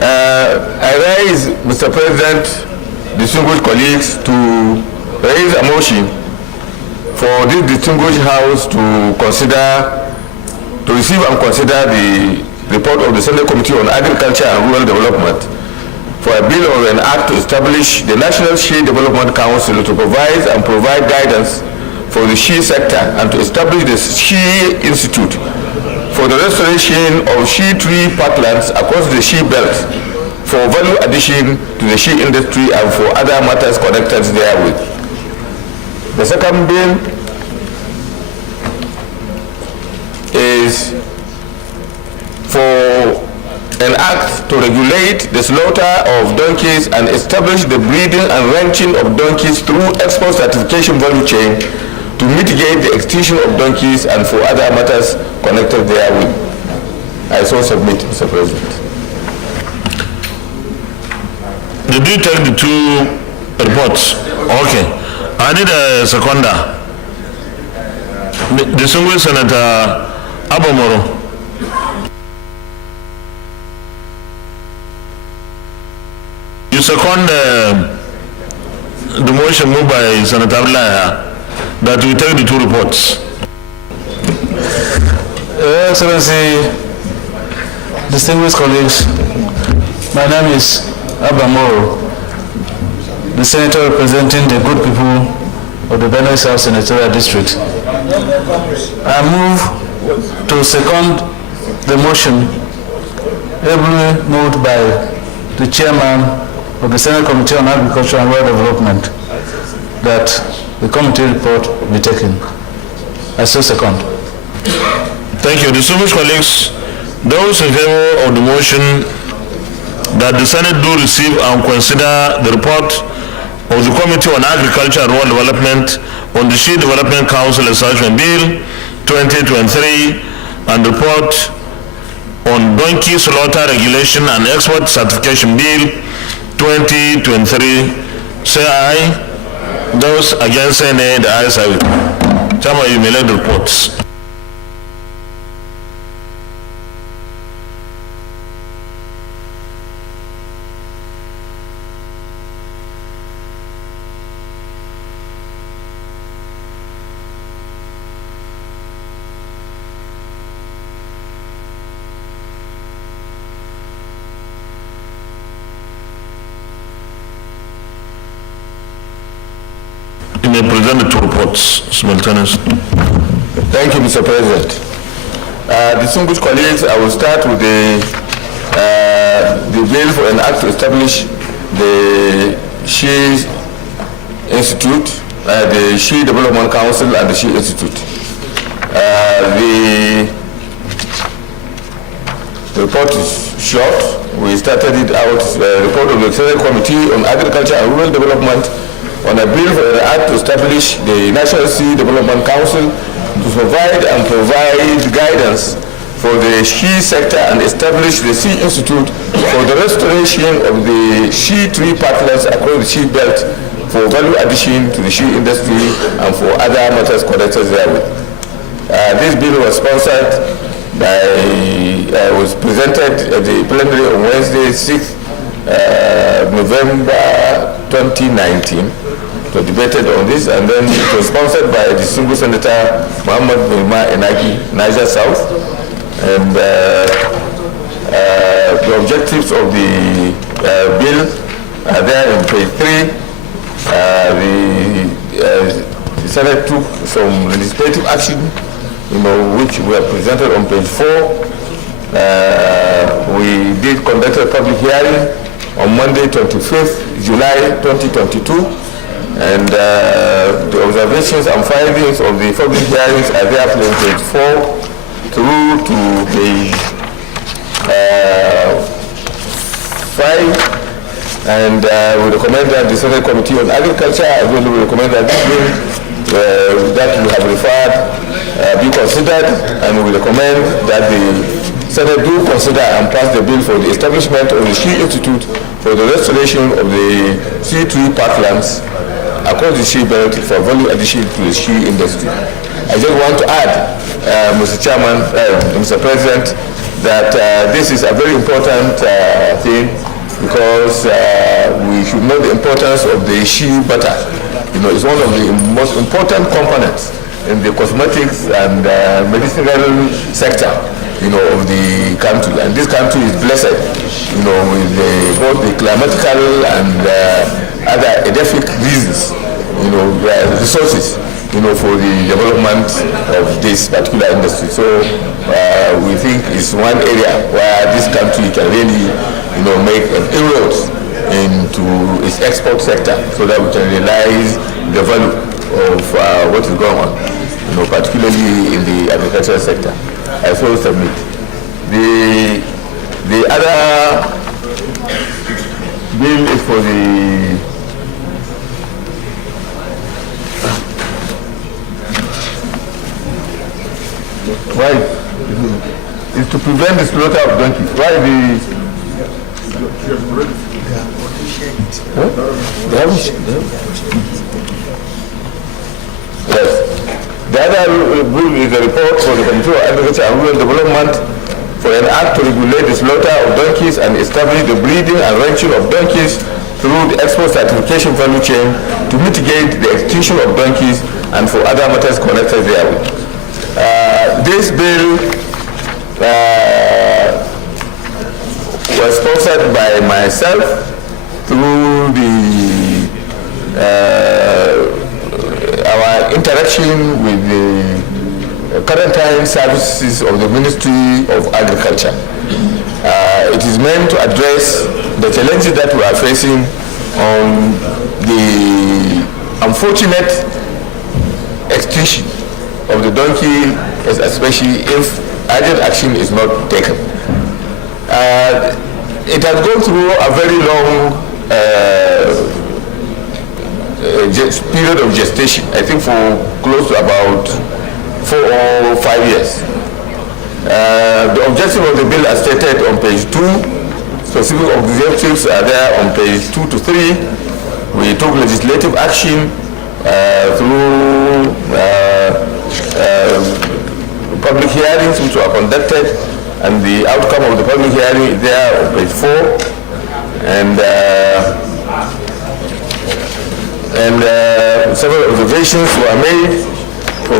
I raise, Mr. President, distinguished colleagues, to raise a motion for this distinguished House to receive and consider the report of the Senate Committee on Agriculture and Rural Development for a bill or an act to establish the National She Development Council to provide and provide guidance for the she sector and to establish the She Institute for the restoration of she tree parklands across the she belt for value addition to the she industry and for other matters connected therewith. The second bill is for an act to regulate the slaughter of donkeys and establish the breeding and ranching of donkeys through export certification value chain to mitigate the extinction of donkeys and for other matters connected therewith. I so submit, Mr. President. Did you take the two reports? Okay. I need a seconder. Distinguished Senator Abomoro. You second the motion moved by Senator Abdullahi that we take the two reports. Your Excellency, distinguished colleagues, my name is Abamoro, the senator representing the good people of the Benue South Senatorial District. I move to second the motion ably moved by the chairman of the Senate Committee on Agriculture and Rural Development that the committee report be taken. I so second. Thank you. Distinguished colleagues, those in favor of the motion that the Senate do receive and consider the report of the Committee on Agriculture and Rural Development on the She Development Council Establishment Bill 2023 and report on Donkey Slaughter Regulation and Export Certification Bill 2023, say aye. Those against say nay. The ayes have it. Chairman, you may let the reports. You may present the two reports simultaneously. Thank you, Mr. President. Distinguished colleagues, I will start with the bill for an act to establish the She Institute, the She Development Council and the She Institute. The report is short. We started it out, report of the Senate Committee on Agriculture and Rural Development on a bill for an act to establish the National She Development Council to provide guidance for the she sector and establish the She Institute for the restoration of the she tree parklands across the she belt for value addition to the she industry and for other matters connected therewith. This bill was sponsored by, was presented at the plenary on Wednesday, 6th November 2019. So debated on this, and then it was sponsored by distinguished Senator Muhammad Bulma Enagi, Niger South, and the objectives of the bill are there in page 3. The Senate took some legislative action, which were presented on page 4. We did conduct a public hearing on Monday, 25th July 2022. And the observations and findings of the public hearings are there from page 4 through to page 5. And we recommend that the Senate Committee on Agriculture, as well, we recommend that this bill that we have referred be considered, and we recommend that the Senate do consider and pass the bill for the establishment of the She Institute for the restoration of the she tree parklands across the she belt for value addition to the she industry. I just want to add, Mr. Chairman, Mr. President, that this is a very important thing because we should know the importance of the she butter. It's one of the most important components in the cosmetics and medicinal sector, of the country. And this country is blessed, with both the climatical and other edaphic reasons, resources, for the development of this particular industry. So we think it's one area where this country can really, make an inroads into its export sector so that we can realize the value of what is going on, particularly in the agricultural sector. I so submit. The other bill is for the why is to prevent the slaughter of donkeys. Why Yes. The other bill is a report for the Committee on Agriculture and Rural Development for an act to regulate the slaughter of donkeys and establish the breeding and ranching of donkeys through the export certification value chain to mitigate the extinction of donkeys and for other matters connected therewith. This bill was sponsored by myself through our interaction with the quarantine services of the Ministry of Agriculture. It is meant to address the challenges that we are facing on the unfortunate extinction of the donkey, especially if urgent action is not taken. It has gone through a very long period of gestation, I think for close to about 4 or 5 years. The objective of the bill as stated on page 2, specific objectives are there on page 2 to 3. We took legislative action through public hearings which were conducted, and the outcome of the public hearing is there on page 4. And several observations were made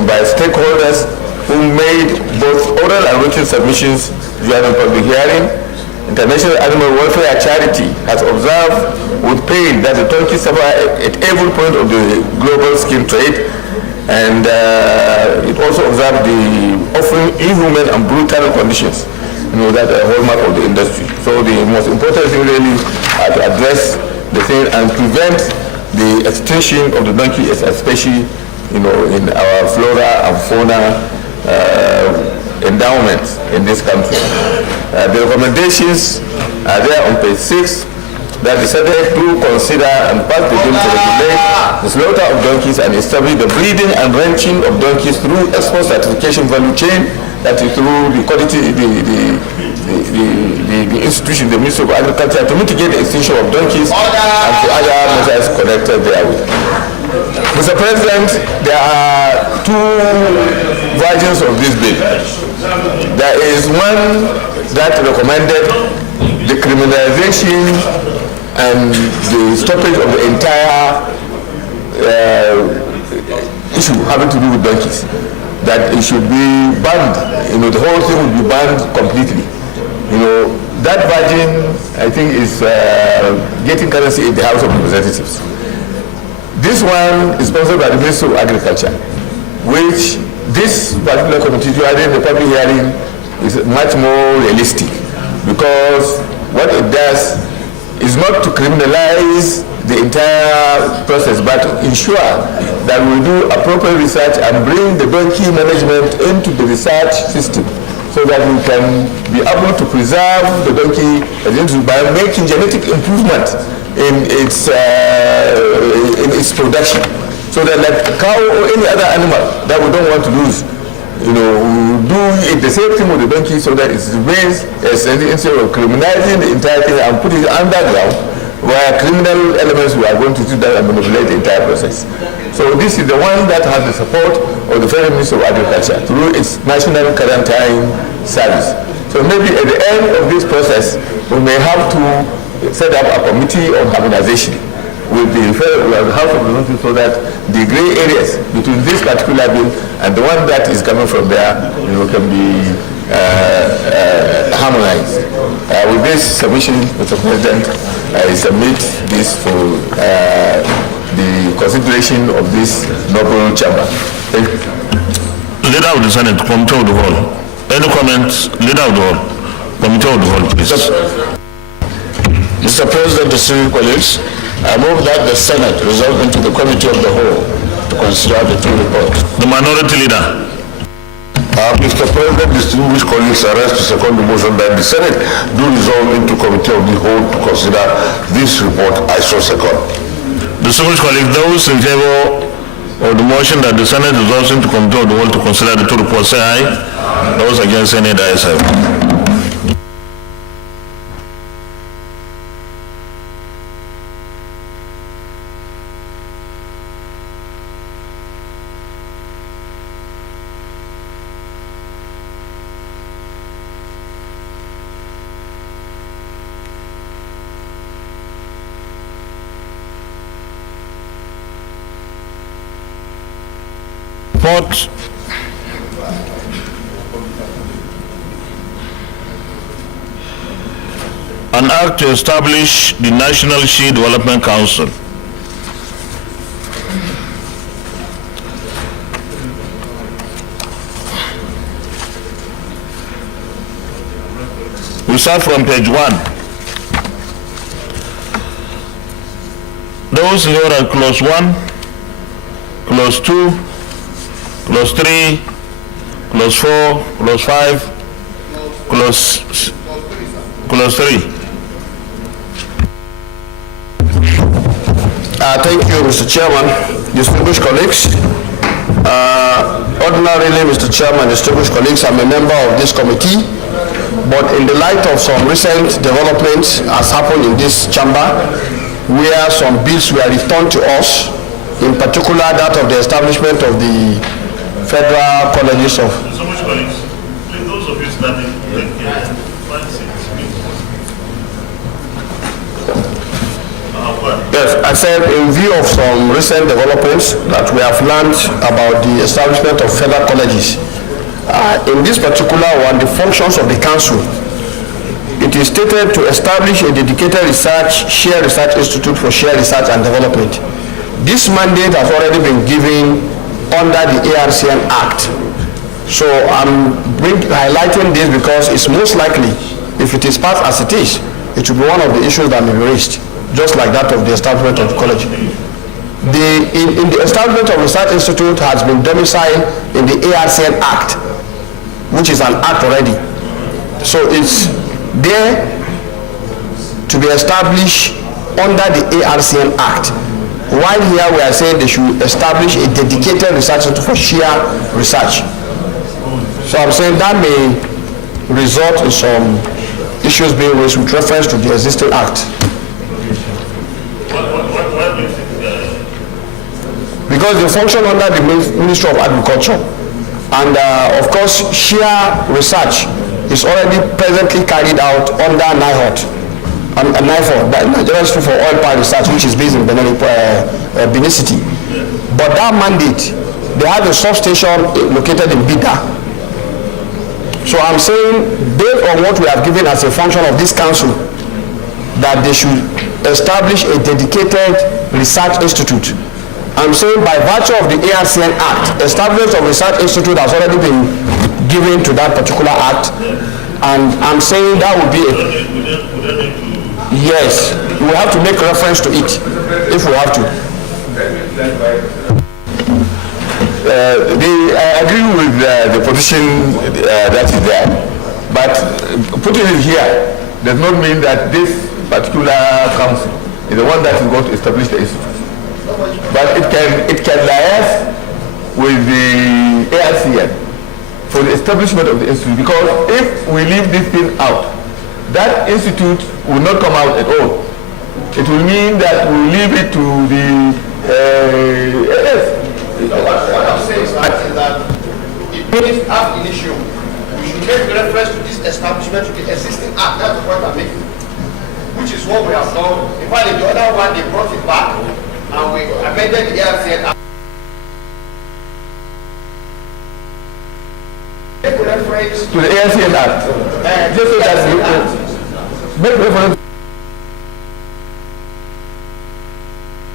by stakeholders who made both oral and written submissions during public hearing. International Animal Welfare Charity has observed with pain that the donkey suffer at every point of the global skin trade, and it also observed the often inhuman and brutal conditions, that are a hallmark of the industry. So the most important thing really are to address the thing and prevent the extinction of the donkey, especially in our flora and fauna endowments in this country. The recommendations are there on page 6, that the Senate do consider and pass the bill to regulate the slaughter of donkeys and establish the breeding and ranching of donkeys through export certification value chain, that is through the quality, the institution, the Ministry of Agriculture, to mitigate the extinction of donkeys and to other measures connected therewith. Mr. President, there are 2 versions of this bill. There is one that recommended the criminalization and the stoppage of the entire issue having to do with donkeys. That it should be banned, the whole thing would be banned completely. That version, I think, is getting currency in the House of Representatives. This one is sponsored by the Ministry of Agriculture, which this particular committee during the public hearing is much more realistic, because what it does is not to criminalize the entire process, but to ensure that we do appropriate research and bring the donkey management into the research system, so that we can be able to preserve the donkey by making genetic improvement in its production, so that like cow or any other animal that we don't want to lose, we do it the same thing with the donkey, so that it remains instead of criminalizing the entire thing and put it underground, where criminal elements were going to do that and manipulate the entire process. So this is the one that has the support of the Federal Ministry of Agriculture through its National Quarantine Service. So maybe at the end of this process, we may have to set up a committee on harmonization with the House of Representatives, so that the gray areas between this particular bill and the one that is coming from there, can be harmonized. With this submission, Mr. President, I submit this for the consideration of this noble chamber. Thank you. Leader of the Senate, Committee of the Whole. Any comments? Leader of the Whole. Committee of the Whole, please. Mr. President, distinguished colleagues, I move that the Senate resolve into the Committee of the Whole to consider the 2 reports. The Minority Leader. Mr. President, distinguished colleagues, I rise to second the motion that the Senate do resolve into Committee of the Whole to consider this report. I so second. Distinguished colleagues, those in favor of the motion that the Senate resolves into Committee of the Whole to consider the 2 reports, say aye. Those against, say nay. The ayes have it. Report an act to establish the National She Development Council. We start from page 1. Those in favor of clause 1, clause 2, clause 3, clause 4, clause 5, clause 3. Thank you, Mr. Chairman, distinguished colleagues. Ordinarily, Mr. Chairman, distinguished colleagues, I'm a member of this committee, but in the light of some recent developments has happened in this chamber, where some bills were returned to us, in particular that of the establishment of the federal colleges of... So much colleagues, please, those of you standing, Yes, I said in view of some recent developments that we have learned about the establishment of federal colleges, in this particular one, the functions of the council, it is stated to establish a dedicated shared research institute for shared research and development. This mandate has already been given under the ARCN Act. So I'm highlighting this because it's most likely, if it is passed as it is, it will be one of the issues that may be raised, just like that of the establishment of the college. In the establishment of Research Institute has been domiciled in the ARCN Act, which is an act already. So it's there to be established under the ARCN Act. While here we are saying they should establish a dedicated research institute for sheer research. So I'm saying that may result in some issues being raised with reference to the existing act. Because they function under the Ministry of Agriculture. And of course, sheer research is already presently carried out under NIHOT. NIFOR, the Nigerian Institute for Oil Palm Research, which is based in Benin City. But that mandate, they have a substation located in Bida. So I'm saying, based on what we have given as a function of this council, that they should establish a dedicated research institute. I'm saying by virtue of the ARCN Act, establishment of research institute has already been given to that particular act, and I'm saying that would be yes, we have to make reference to it if we have to. I agree with the position that is there, but putting it here does not mean that this particular council is the one that is going to establish the institute. But it can liaise with the ARCN for the establishment of the institute, because if we leave this thing out, that institute will not come out at all. It will mean that we leave it to the AS. What I'm saying is that if we have an issue, we should make reference to this establishment to the existing act. That's the point I'm making, which is what we have done. In fact, in the other one, they brought it back and we amended the ARCN Act. Make reference To the ARCN Act. Just so that you make reference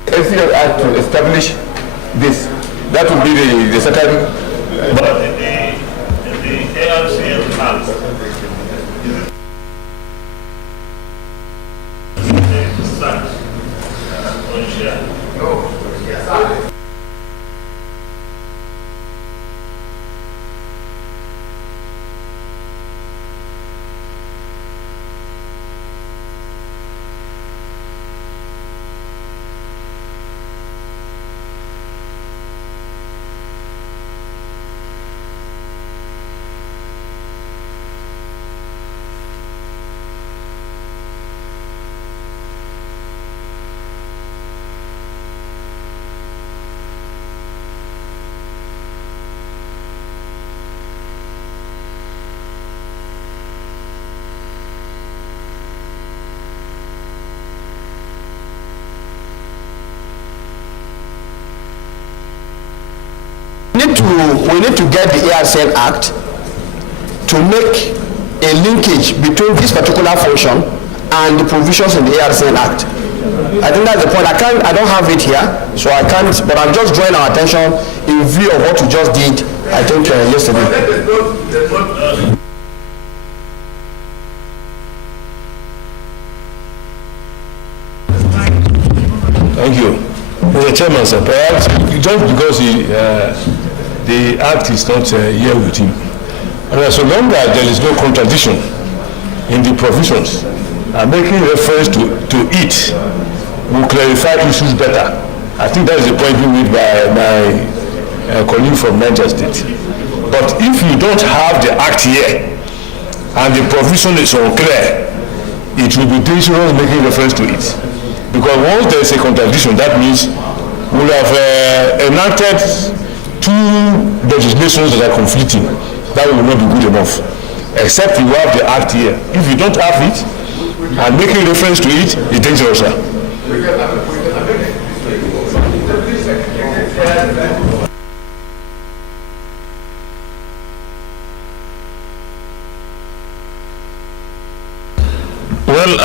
to the ARCN Act to establish this. That would be the second. But in the ARCN Act, we need to get the ARCN Act to make a linkage between this particular function and the provisions in the ARCN Act. I think that's the point. I don't have it here, so I can't, but I'm just drawing our attention in view of what we just did, I think, yesterday. Chairman, sir, perhaps just because the act is not here with him, and so long as there is no contradiction in the provisions, making reference to it will clarify issues better. I think that is the point made by my colleague from Niger State. But if you don't have the act here and the provision is unclear, it will be dangerous making reference to it. Because once there is a contradiction, that means we will have enacted two legislations that are conflicting. That will not be good enough. Except you have the act here. If you don't have it, and making reference to it is dangerous, sir. Well,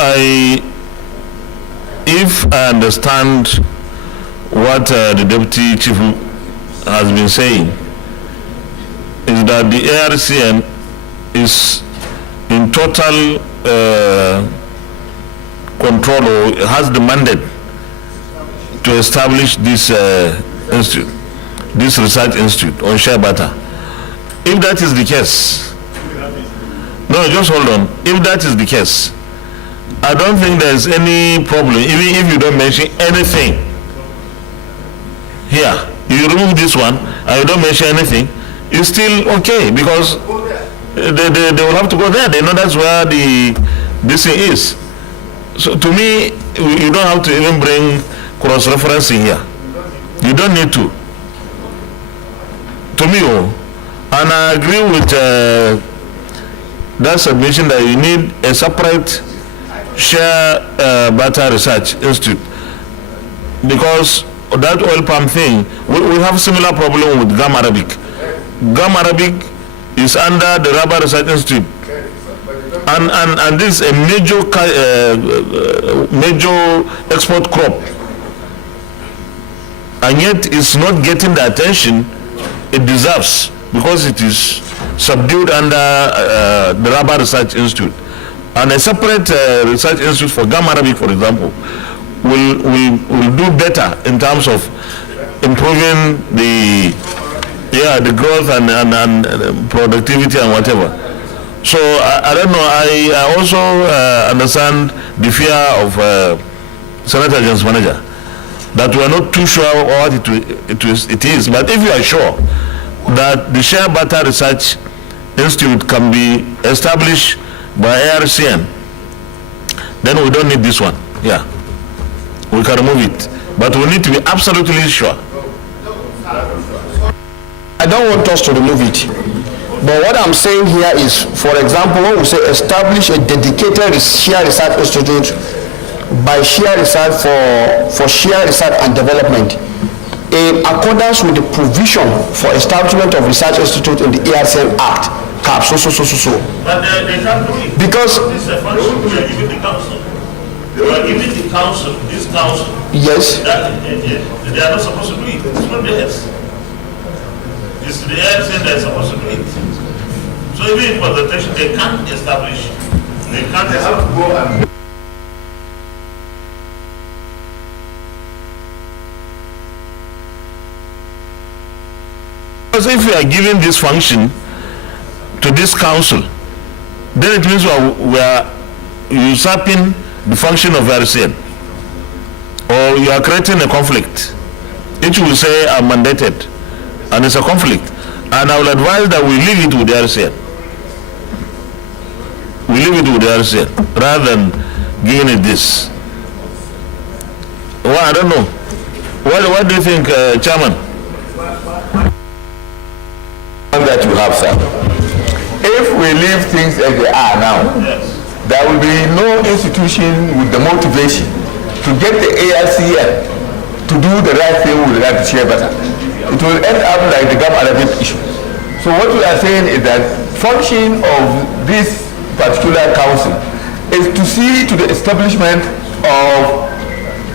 if I understand what the Deputy Chief has been saying, is that the ARCN is in total control, or has the mandate to establish this institute, this research institute on share barter. If that is the case, no, just hold on. If that is the case, I don't think there's any problem, even if you don't mention anything here. You remove this one and you don't mention anything, it's still okay, because they will have to go there. They know that's where this thing is. So to me, you don't have to even bring cross-referencing here. You don't need to. To me, and I agree with that submission that you need a separate share barter research institute, because that oil palm thing, we have similar problem with Gum Arabic. Gum Arabic is under the Rubber Research Institute, and this is a major export crop, and yet it's not getting the attention it deserves because it is subdued under the Rubber Research Institute. And a separate research institute for Gum Arabic, for example, will do better in terms of improving the growth and productivity and whatever. So I don't know. I also understand the fear of Senator James Manager, that we are not too sure what it is. But if you are sure that the Share Barter Research Institute can be established by ARCN, then we don't need this one. Yeah, we can remove it, but we need to be absolutely sure. I don't want us to remove it, but what I'm saying here is, for example, when we say establish a dedicated share research institute by share research for share research and development, in accordance with the provision for establishment of research institute in the ARCN Act. But they can't do it. Because this is a function we are giving the council. We are giving the council, this council. Yes. That they are not supposed to do it. It's not theirs. It's the ARCN that is supposed to do it. So even in presentation, they can't establish. They can't establish. Because if we are giving this function to this council, then it means we are usurping the function of ARCN, or you are creating a conflict. Each will say I'm mandated, and it's a conflict. And I will advise that we leave it with the ARCN. We leave it with the ARCN rather than giving it this. Well, I don't know. What do you think, Chairman? That you have, sir. If we leave things as they are now, there will be no institution with the motivation to get the ARCN to do the right thing with regard to share barter. It will end up like the Gum Arabic issue. So what we are saying is that function of this particular council is to see to the establishment of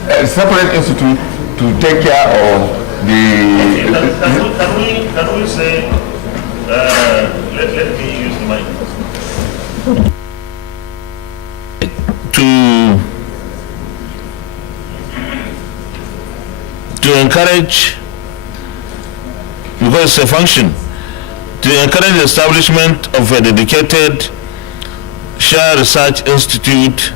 a separate institute to take care of the... Can we say, let me use the mic. To encourage, because it's a function, to encourage the establishment of a dedicated Share Research Institute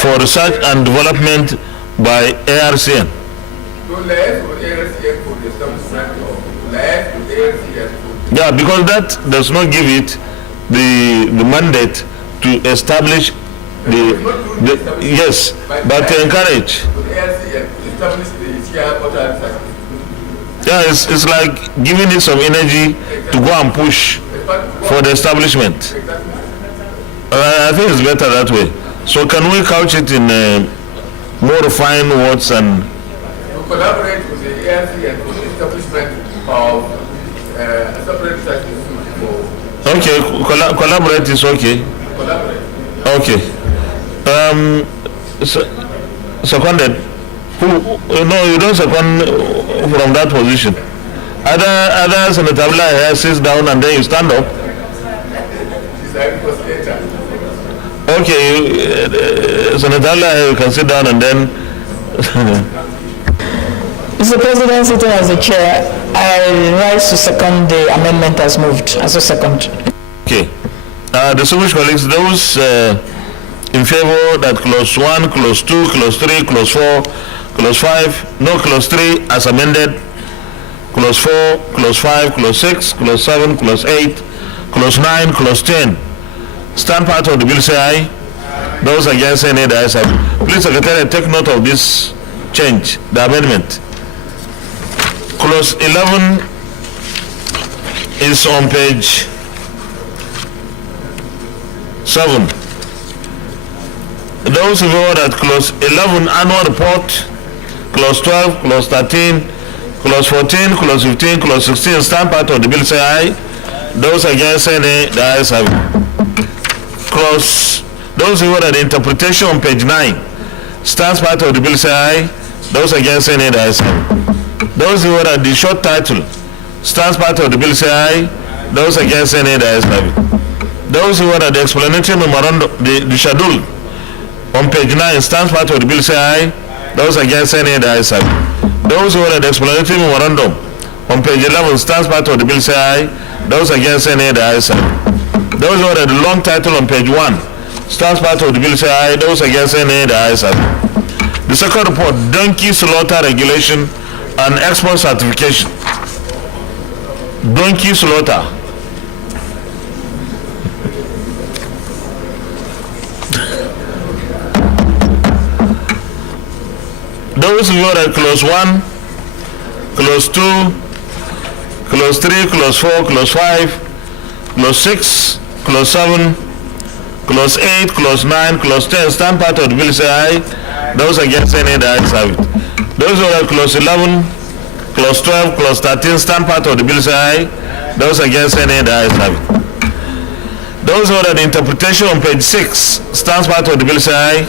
for research and development by ARCN. Yeah, because that does not give it the mandate to establish the yes, but to encourage. Yeah, it's like giving it some energy to go and push for the establishment. I think it's better that way. So can we couch it in more refined words and to collaborate with the ARC and for the establishment of a separate research institute for... Okay, collaborate is okay. Collaborate. Okay. Seconded. No, you don't second from that position. Other Senator Abdullah sits down and then you stand up. Okay, Senator Abdullah, you can sit down and then. Mr. President, sitting as the chair, I rise to second the amendment as moved, as a second. Okay. Distinguished colleagues, those in favor that clause 1, clause 2, clause 3, clause 4, clause 5, no, clause 3 as amended, clause 4, clause 5, clause 6, clause 7, clause 8, clause 9, clause 10. Stand part of the bill, say aye. Those against, say nay, the ayes have it. Please, Secretary, take note of this change, the amendment. Clause 11 is on page 7. Those who vote that clause 11 annual report, clause 12, clause 13, clause 14, clause 15, clause 16 stand part of the bill, say aye. Those against, say nay, the ayes have it. Clause, those who vote that the interpretation on page 9 stands part of the bill, say aye. Those against, say nay, the ayes have it. Those who vote that the short title stands part of the bill, say aye. Those against, say nay, the ayes have it. Those who vote that the explanatory memorandum, the schedule on page 9 stands part of the bill, say aye. Those against, say nay, the ayes have it. Those who vote that the explanatory memorandum on page 11 stands part of the bill, say aye. Those against, say nay, the ayes have it. Those who vote that the long title on page 1 stands part of the bill, say aye. Those against, say nay, the ayes have it. The second report, donkey slaughter regulation and export certification. Donkey slaughter. Those who vote at clause 1, clause 2, clause 3, clause 4, clause 5, clause 6, clause 7, clause 8, clause 9, clause 10 stand part of the bill, say aye. Those against, say nay, the ayes have it. Those who are clause 11, clause 12, clause 13 stand part of the bill, say aye. Those against, say nay, the ayes have it. Those who are the interpretation on page 6 stands part of the bill, say aye.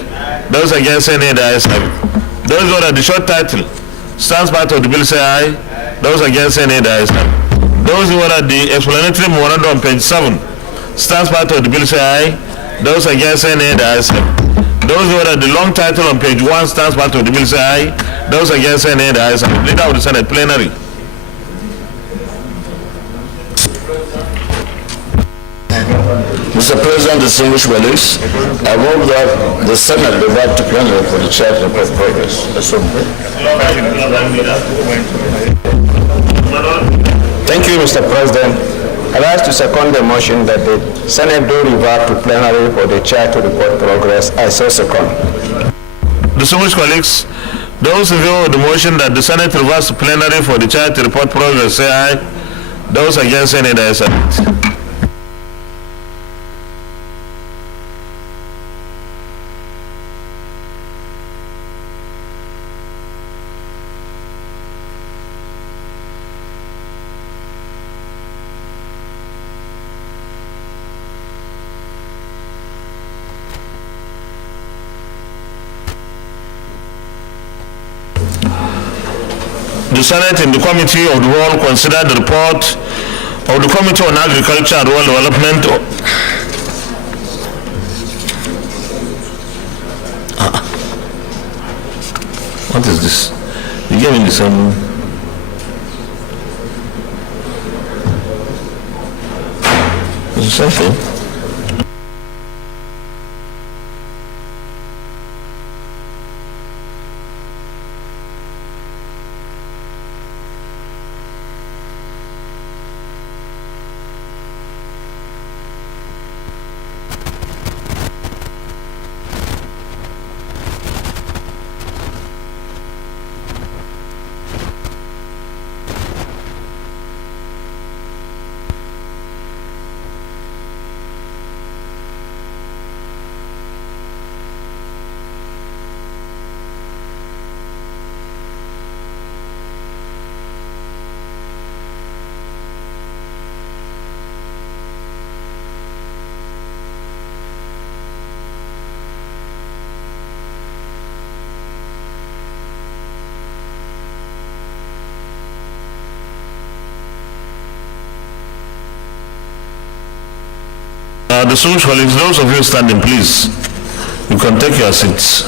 Those against, say nay, the ayes have it. Those who are the short title stands part of the bill, say aye. Those against, say nay, the ayes have it. Those who are the explanatory memorandum on page 7 stands part of the bill, say aye. Those against, say nay, the ayes have it. Those who are the long title on page 1 stands part of the bill, say aye. Those against, say nay, the ayes have it. Leader of the Senate, plenary. Mr. President, distinguished colleagues, I move that the Senate revert to plenary for the chair to report progress. Thank you, Mr. President. I rise to second the motion that the Senate do revert to plenary for the chair to report progress. I so second. Distinguished colleagues, those in favor of the motion that the Senate reverts to plenary for the chair to report progress, say aye. Those against, say nay, the ayes have it. The Senate in the Committee of the Whole considered the report of the Committee on Agriculture and Rural Development. What is this? He gave me the same. It's the same thing. Distinguished colleagues, those of you standing, please, you can take your seats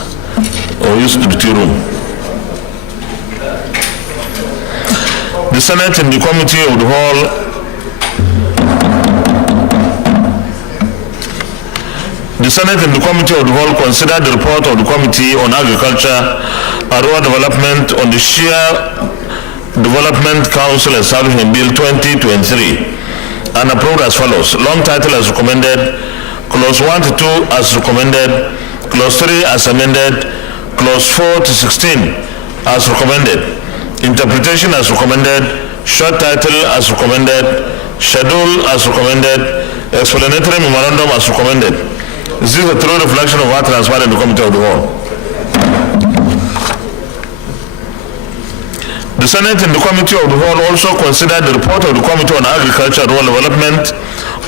or use the tea room. The Senate and the Committee of the Whole considered the report of the Committee on Agriculture and Rural Development on the Share Development Council Establishment Bill 2023 and approved as follows. Long title as recommended, clause 1 to 2 as recommended, clause 3 as amended, clause 4 to 16 as recommended, interpretation as recommended, short title as recommended, schedule as recommended, explanatory memorandum as recommended. This is a true reflection of what transpired in the Committee of the Whole. The Senate and the Committee of the Whole also considered the report of the Committee on Agriculture and Rural Development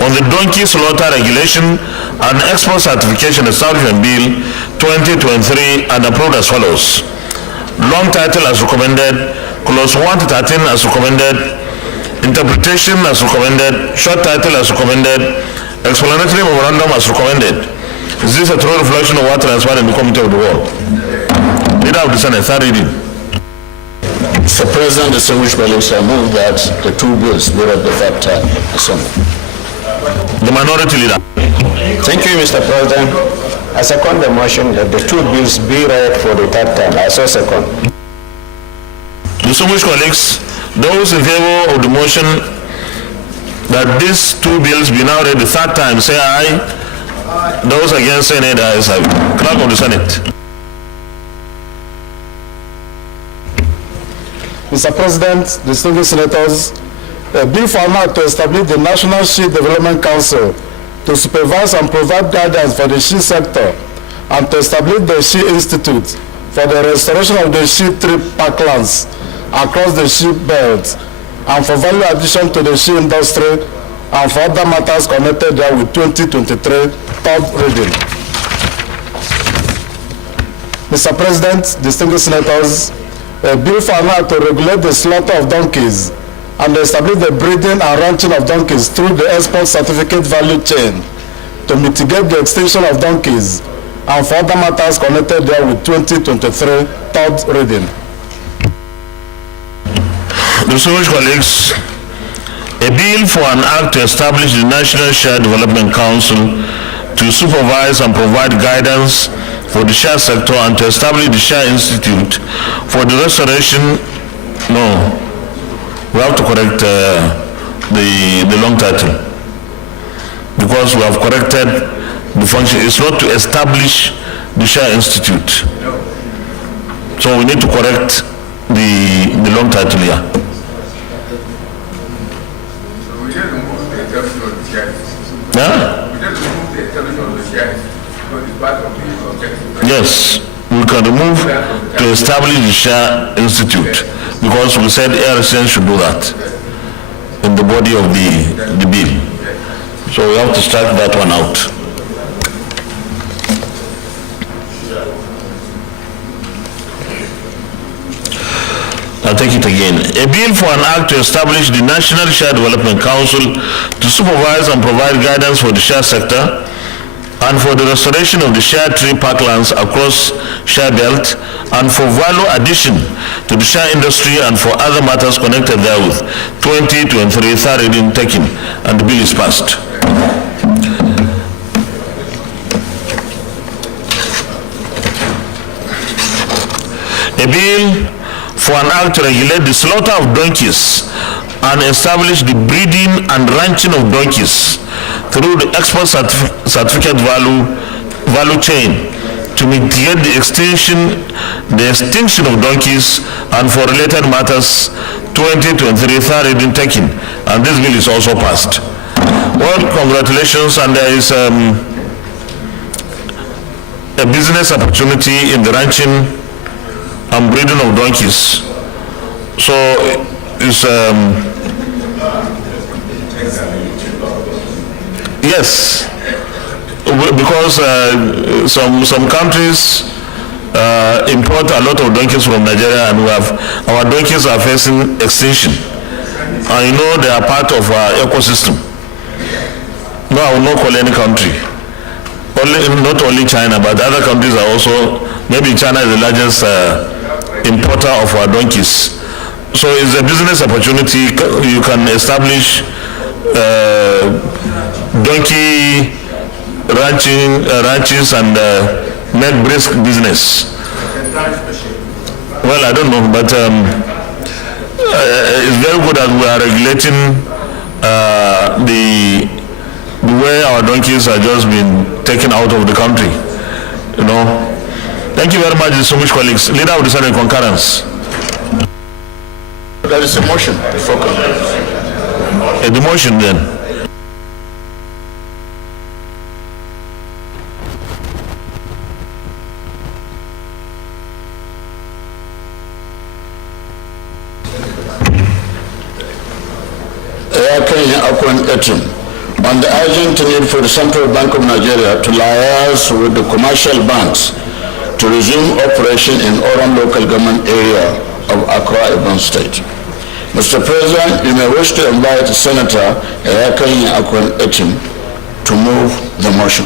on the Donkey Slaughter Regulation and Export Certification Establishment Bill 2023 and approved as follows. Long title as recommended, clause 1 to 13 as recommended, interpretation as recommended, short title as recommended, explanatory memorandum as recommended. Is this a true reflection of what transpired in the Committee of the Whole? Leader of the Senate, third reading. Mr. President, distinguished colleagues, I move that the two bills be read the third time. The Minority Leader. Thank you, Mr. President. I second the motion that the two bills be read for the third time. I so second. Distinguished colleagues, those in favor of the motion that these two bills be now read the third time, say aye. Those against, say nay. The ayes have it. Clerk of the Senate. Mr. President, distinguished senators, a bill for an act to establish the National Sheep Development Council to supervise and provide guidance for the sheep sector and to establish the Sheep Institute for the restoration of the sheep tree parklands across the sheep belt and for value addition to the sheep industry and for other matters connected there with 2023 third reading. Mr. President, distinguished senators, a bill for an act to regulate the slaughter of donkeys and establish the breeding and ranching of donkeys through the export certificate value chain to mitigate the extinction of donkeys and for other matters connected there with 2023 third reading. Distinguished colleagues, a bill for an act to establish the National Share Development Council to supervise and provide guidance for the share sector and to establish the Share Institute for the restoration. No, we have to correct the long title because we have corrected the function. It's not to establish the Share Institute. So we need to correct the long title here. Yeah? Yes, we can remove to establish the Share Institute because we said ARCN should do that in the body of the bill. So we have to strike that one out. I'll take it again. A bill for an act to establish the National Share Development Council to supervise and provide guidance for the share sector and for the restoration of the share tree parklands across share belt, and for value addition to the share industry and for other matters connected therewith. 2023, third reading taken, and the bill is passed. A bill for an act to regulate the slaughter of donkeys and establish the breeding and ranching of donkeys through the export certificate value chain to mitigate the extinction of donkeys and for related matters. 2023, third reading taken, and this bill is also passed. Well, congratulations, and there is a business opportunity in the ranching and breeding of donkeys. So it's yes, because some countries import a lot of donkeys from Nigeria, and our donkeys are facing extinction. And you know they are part of our ecosystem. No, I will not call any country. Not only China, but other countries are also. Maybe China is the largest importer of our donkeys. So it's a business opportunity. You can establish donkey ranches and make brisk business. Well, I don't know, but it's very good that we are regulating the way our donkeys are just being taken out of the country. You know. Thank you very much, distinguished colleagues. Leader of the Senate, concurrence. There is a motion. The motion then. On the urgent need for the Central Bank of Nigeria to liaise with the commercial banks to resume operation in Oran local government area of Accra, Ibom State. Mr. President, you may wish to invite Senator Ayakanyi Akwan Etim to move the motion.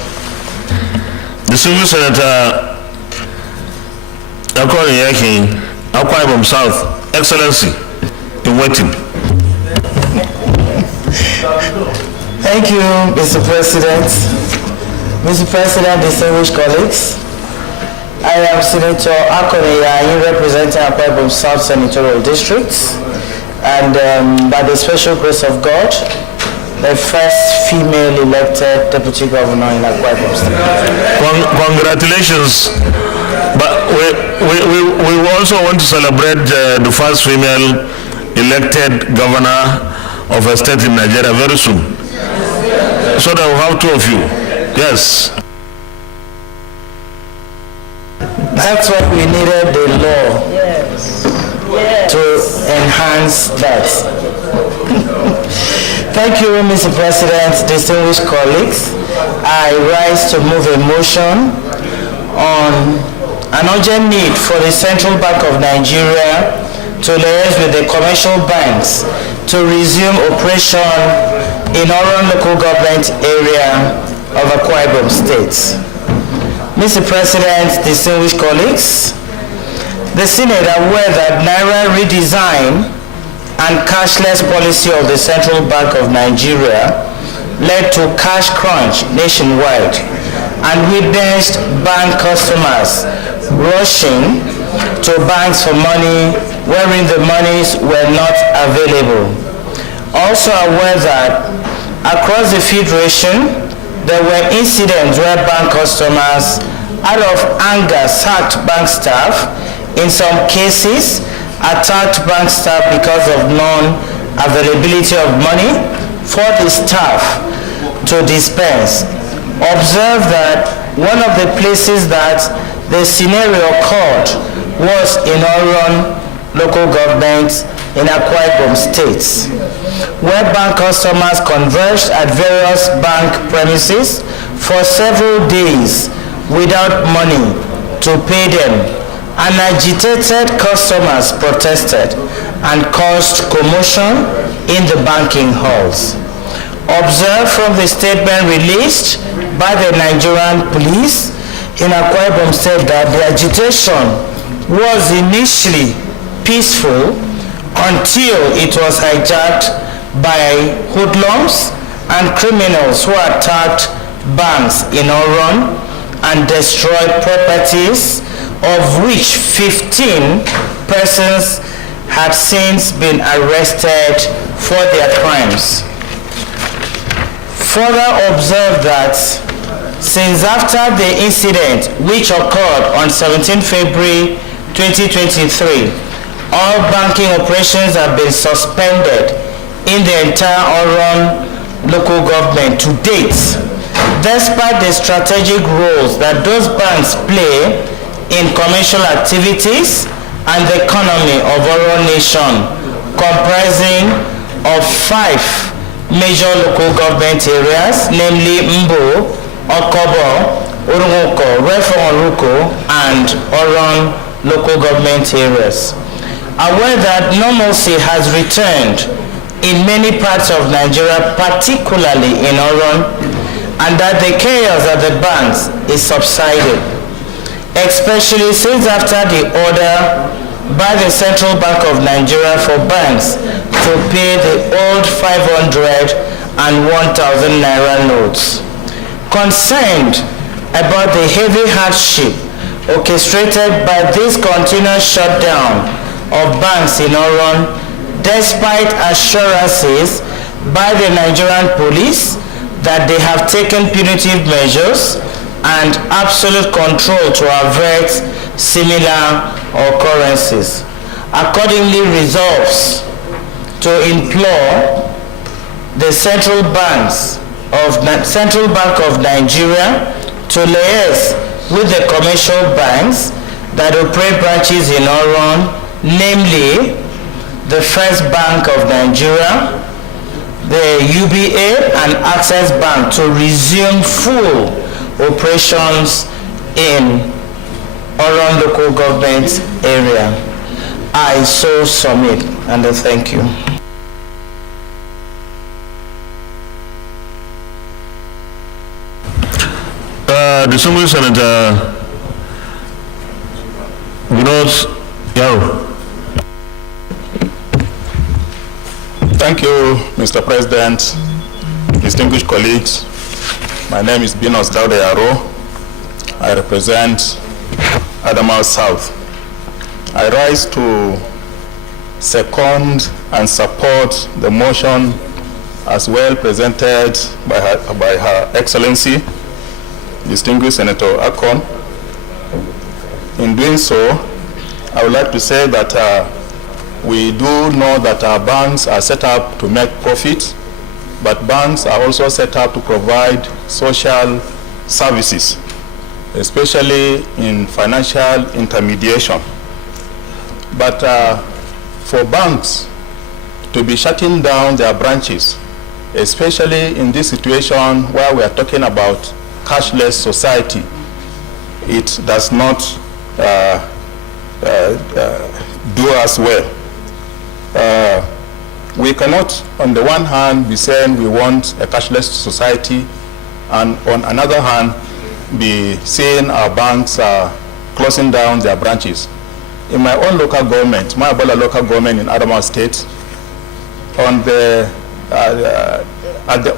The Civil Senator Akwan Ayakanyi, Akwa Ibom South, Excellency, in waiting. Thank you, Mr. President. Mr. President, distinguished colleagues, I am Senator Akone Yayi, representing Akwa Ibom South Senatorial District, and by the special grace of God, the first female elected deputy governor in Akwa Ibom State. Congratulations! But we also want to celebrate the first female elected governor of a state in Nigeria very soon. So that we'll have two of you. Yes. That's what we needed, the law, to enhance that. Thank you, Mr. President, distinguished colleagues. I rise to move a motion on an urgent need for the Central Bank of Nigeria to liaise with the commercial banks to resume operation in Oran local government area of Akwa Ibom State. Mr. President, distinguished colleagues, the Senate are aware that Naira redesign and cashless policy of the Central Bank of Nigeria led to cash crunch nationwide and witnessed bank customers rushing to banks for money wherein the monies were not available. Also aware that across the Federation, there were incidents where bank customers, out of anger, sacked bank staff. In some cases, attacked bank staff because of non-availability of money for the staff to dispense. Observe that one of the places that the scenario occurred was in Oran local government in Akwa Ibom State, where bank customers converged at various bank premises for several days without money to pay them, and agitated customers protested and caused commotion in the banking halls. observed from the statement released by the Nigerian police in Akwa Ibom State that the agitation was initially peaceful until it was hijacked by hoodlums and criminals who attacked banks in Oron and destroyed properties, of which 15 persons had since been arrested for their crimes. Further observed that since after the incident, which occurred on 17 February 2023, all banking operations have been suspended in the entire Oron local government to date, despite the strategic roles that those banks play in commercial activities and the economy of Oron Nation, comprising of 5 major local government areas, namely Mbo, Okobo, Urunguko, Refon-Oruko, and Oron local government areas. Aware that normalcy has returned in many parts of Nigeria, particularly in Oron, and that the chaos at the banks is subsided, especially since after the order by the Central Bank of Nigeria for banks to pay the old 500 and 1,000 naira notes. Concerned about the heavy hardship orchestrated by this continuous shutdown of banks in Oron, despite assurances by the Nigerian police that they have taken punitive measures and absolute control to avert similar occurrences, accordingly resolves to implore the Central Bank of Nigeria to liaise with the commercial banks that operate branches in Oron, namely the First Bank of Nigeria, the UBA, and Access Bank to resume full operations in Oron local government area. I so submit, and I thank you. Distinguished Senator Yaro. Thank you, Mr. President, distinguished colleagues. My name is Binos Dauda Yaro. I represent Adamawa South. I rise to second and support the motion as well presented by Her Excellency, distinguished Senator Akon. In doing so, I would like to say that we do know that our banks are set up to make profit, but banks are also set up to provide social services, especially in financial intermediation. But for banks to be shutting down their branches, especially in this situation where we are talking about cashless society, it does not do us well. We cannot, on the one hand, be saying we want a cashless society, and on another hand, be saying our banks are closing down their branches. In my own local government, my Ebola local government in Adamawa State, on the at the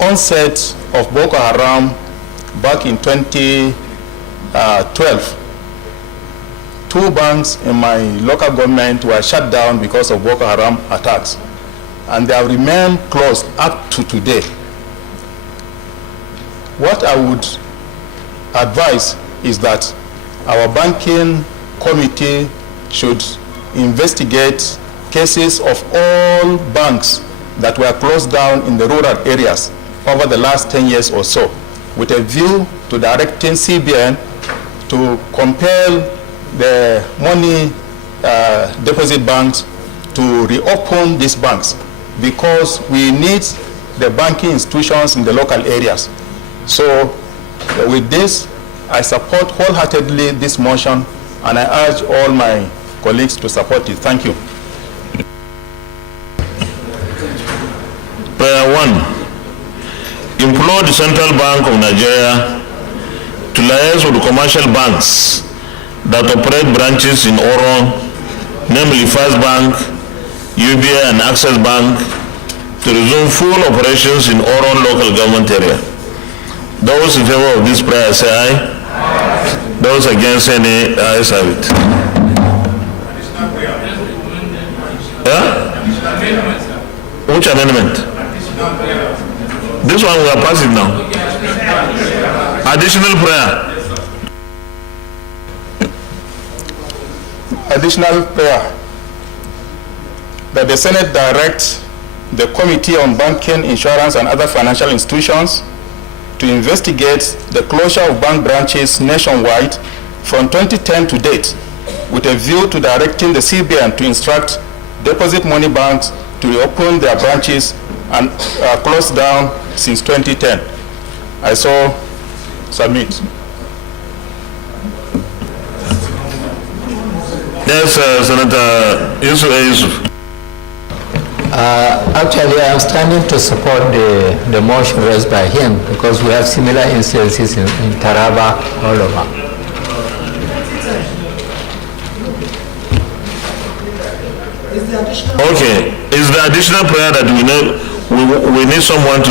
onset of Boko Haram back in 2012, 2 banks in my local government were shut down because of Boko Haram attacks, and they have remained closed up to today. What I would advise is that our banking committee should investigate cases of all banks that were closed down in the rural areas over the last 10 years or so, with a view to directing CBN to compel the money deposit banks to reopen these banks, because we need the banking institutions in the local areas. So with this, I support wholeheartedly this motion, and I urge all my colleagues to support it. Thank you. Prayer 1. Central Bank of Nigeria to liaise with commercial banks that operate branches in Oron, namely First Bank, UBA, and Access Bank, to resume full operations in Oron local government area. Those in favor of this prayer say aye. Those against say nay. Ayes have it. Yeah? Which amendment? This one we are passing now. Additional prayer. Additional prayer that the Senate direct the Committee on Banking, Insurance and Other Financial Institutions to investigate the closure of bank branches nationwide from 2010 to date, with a view to directing the CBN to instruct deposit money banks to reopen their branches and closed down since 2010. I so submit. Yes, Senator Yusuf. Actually, I am standing to support the motion raised by him because we have similar instances in Taraba all over. Okay, is the additional prayer that we need someone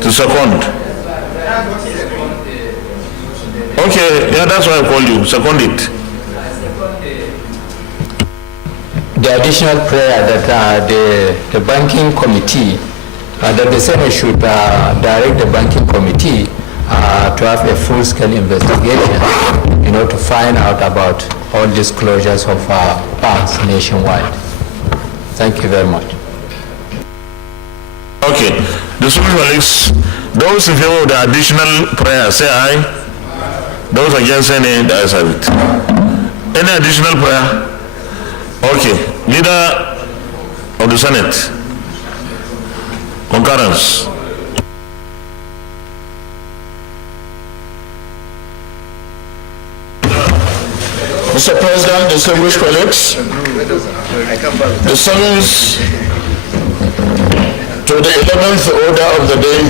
to second? Okay, yeah, that's why I called you. Second it. The additional prayer that the banking committee, that the Senate should direct the banking committee to have a full-scale investigation, to find out about all these closures of banks nationwide. Thank you very much. Okay, the colleagues, those in favor of the additional prayer say aye. Those against say nay. The ayes have it. Any additional prayer? Okay, Leader of the Senate, concurrence. Mr. President, distinguished colleagues, the summons to the 11th order of the day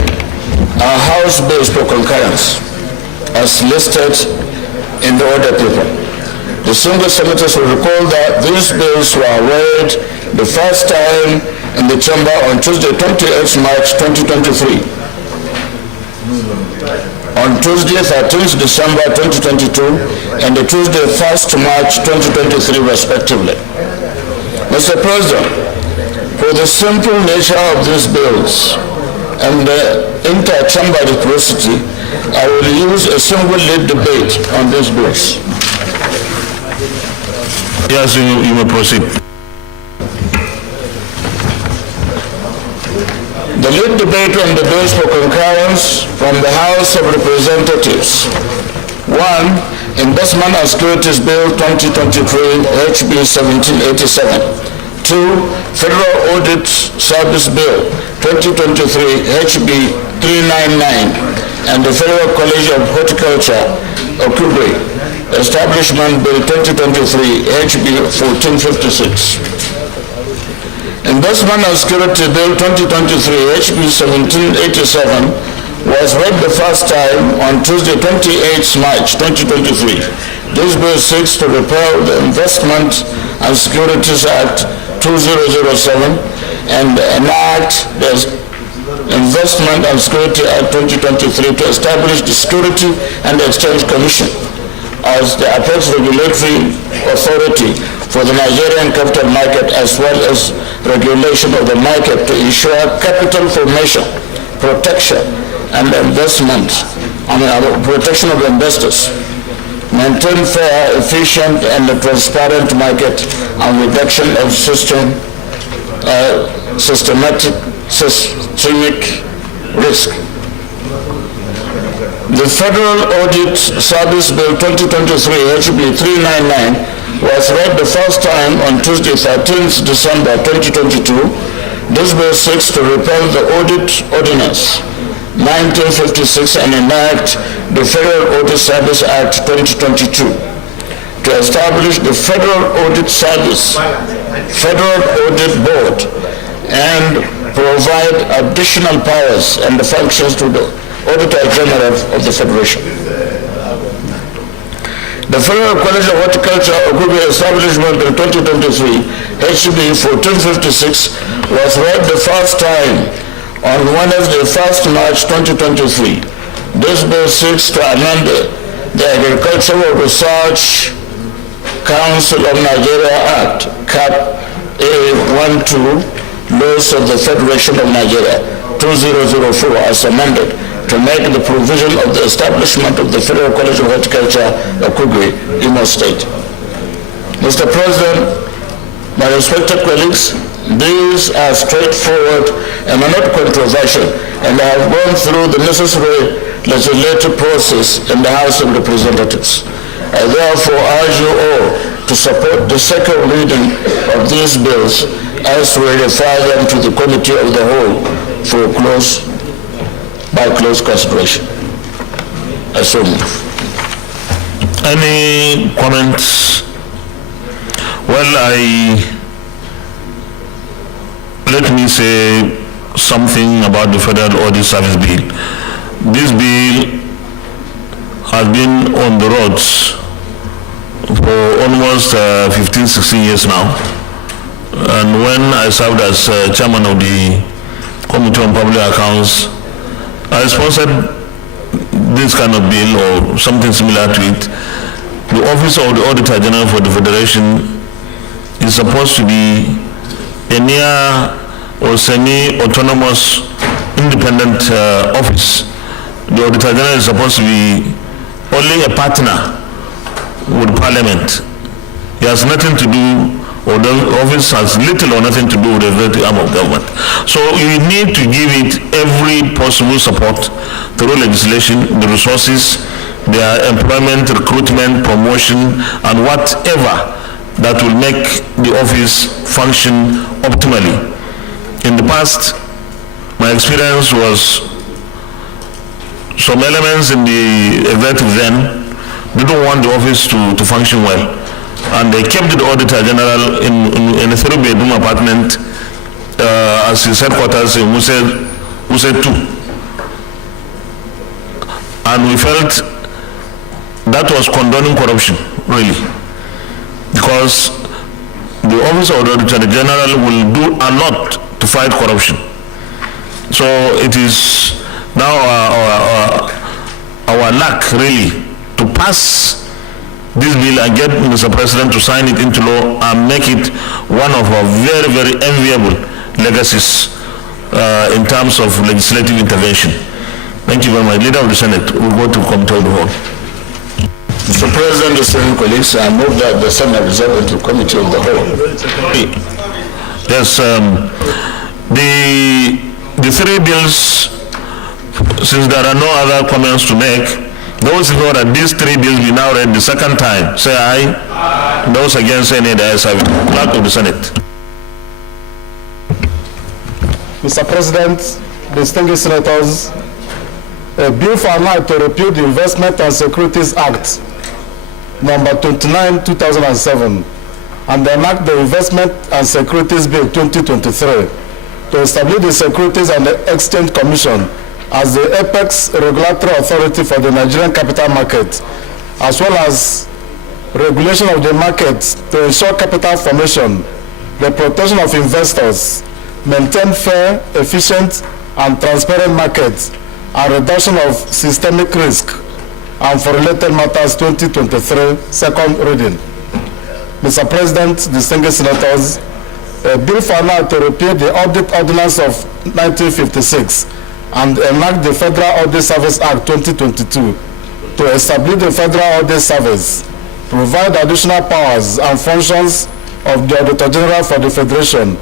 are House bills for concurrence, as listed in the order paper. The distinguished senators will recall that these bills were read the first time in the chamber on Tuesday, 28th March 2023, on Tuesday, 13th December 2022, and the Tuesday, 1st March 2023, respectively. Mr. President, for the simple nature of these bills and the inter-chamber reciprocity, I will use a single lead debate on these bills. Yes, you may proceed. The lead debate on the bills for concurrence from the House of Representatives. 1. Investment and Securities Bill 2023, HB 1787. 2. Federal Audit Service Bill 2023, HB 399. And the Federal College of Horticulture, Okubwe, Establishment Bill 2023, HB 1456. Investment and Security Bill 2023, HB 1787, was read the first time on Tuesday, 28th March 2023. This bill seeks to repeal the Investment and Securities Act 2007 and enact the Investment and Security Act 2023 to establish the Security and Exchange Commission as the apex regulatory authority for the Nigerian capital market, as well as regulation of the market to ensure capital formation, protection, and investment, protection of investors, maintain fair, efficient, and transparent market, and reduction of systemic risk. The Federal Audit Service Bill 2023, HB 399, was read the first time on Tuesday, 13th December 2022. This bill seeks to repeal the Audit Ordinance 1956 and enact the Federal Audit Service Act 2022 to establish the Federal Audit Service, Federal Audit Board, and provide additional powers and functions to the Auditor General of the Federation. The Federal College of Horticulture Okubi establishment in 2023, HB 1456, was read the first time on Wednesday, 1st March 2023. This bill seeks to amend the Agricultural Research Council of Nigeria Act, CAP A12, Laws of the Federation of Nigeria, 2004, as amended, to make the provision of the establishment of the Federal College of Horticulture, Okugwe, Imo State. Mr. President, my respected colleagues, these are straightforward and are not controversial, and I have gone through the necessary legislative process in the House of Representatives. I therefore urge you all to support the second reading of these bills as we refer them to the Committee of the Whole for close consideration. I so move. Any comments? Well, let me say something about the Federal Audit Service Bill. This bill has been on the roads for almost 15-16 years now. And when I served as chairman of the Committee on Public Accounts, I sponsored this kind of bill or something similar to it. The Office of the Auditor General for the Federation is supposed to be a near or semi-autonomous independent office. The Auditor General is supposed to be only a partner with Parliament. He has nothing to do, or the office has little or nothing to do with the executive arm of government. So you need to give it every possible support through legislation, the resources, their employment, recruitment, promotion, and whatever that will make the office function optimally. In the past, my experience was some elements in the executive then didn't want the office to function well. And they kept the Auditor General in a 3-bedroom apartment as his headquarters in Wuse 2. And we felt that was condoning corruption, really. Because the Office of the Auditor General will do a lot to fight corruption. So it is now our luck, really, to pass this bill and get Mr. President to sign it into law and make it one of our very, very enviable legacies in terms of legislative intervention. Thank you very much. Leader of the Senate, we'll go to Committee of the Whole. Mr. President, distinguished colleagues, I move that the Senate resolve into Committee of the Whole. Yes, the three bills, since there are no other comments to make, those who know that these three bills we now read the second time, say aye. Aye. Those against say nay, the ayes have it. Clerk of the Senate. Mr. President, distinguished senators, a bill for an act to repeal the Investment and Securities Act, number 29, 2007, and enact the Investment and Securities Bill 2023 to establish the Securities and Exchange Commission as the apex regulatory authority for the Nigerian capital market, as well as regulation of the market to ensure capital formation, the protection of investors, maintain fair, efficient, and transparent markets, and reduction of systemic risk, and for related matters 2023, second reading. Mr. President, distinguished senators, a bill for an act to repeal the Audit Ordinance of 1956 and enact the Federal Audit Service Act 2022 to establish the Federal Audit Service, provide additional powers and functions of the Auditor General for the Federation,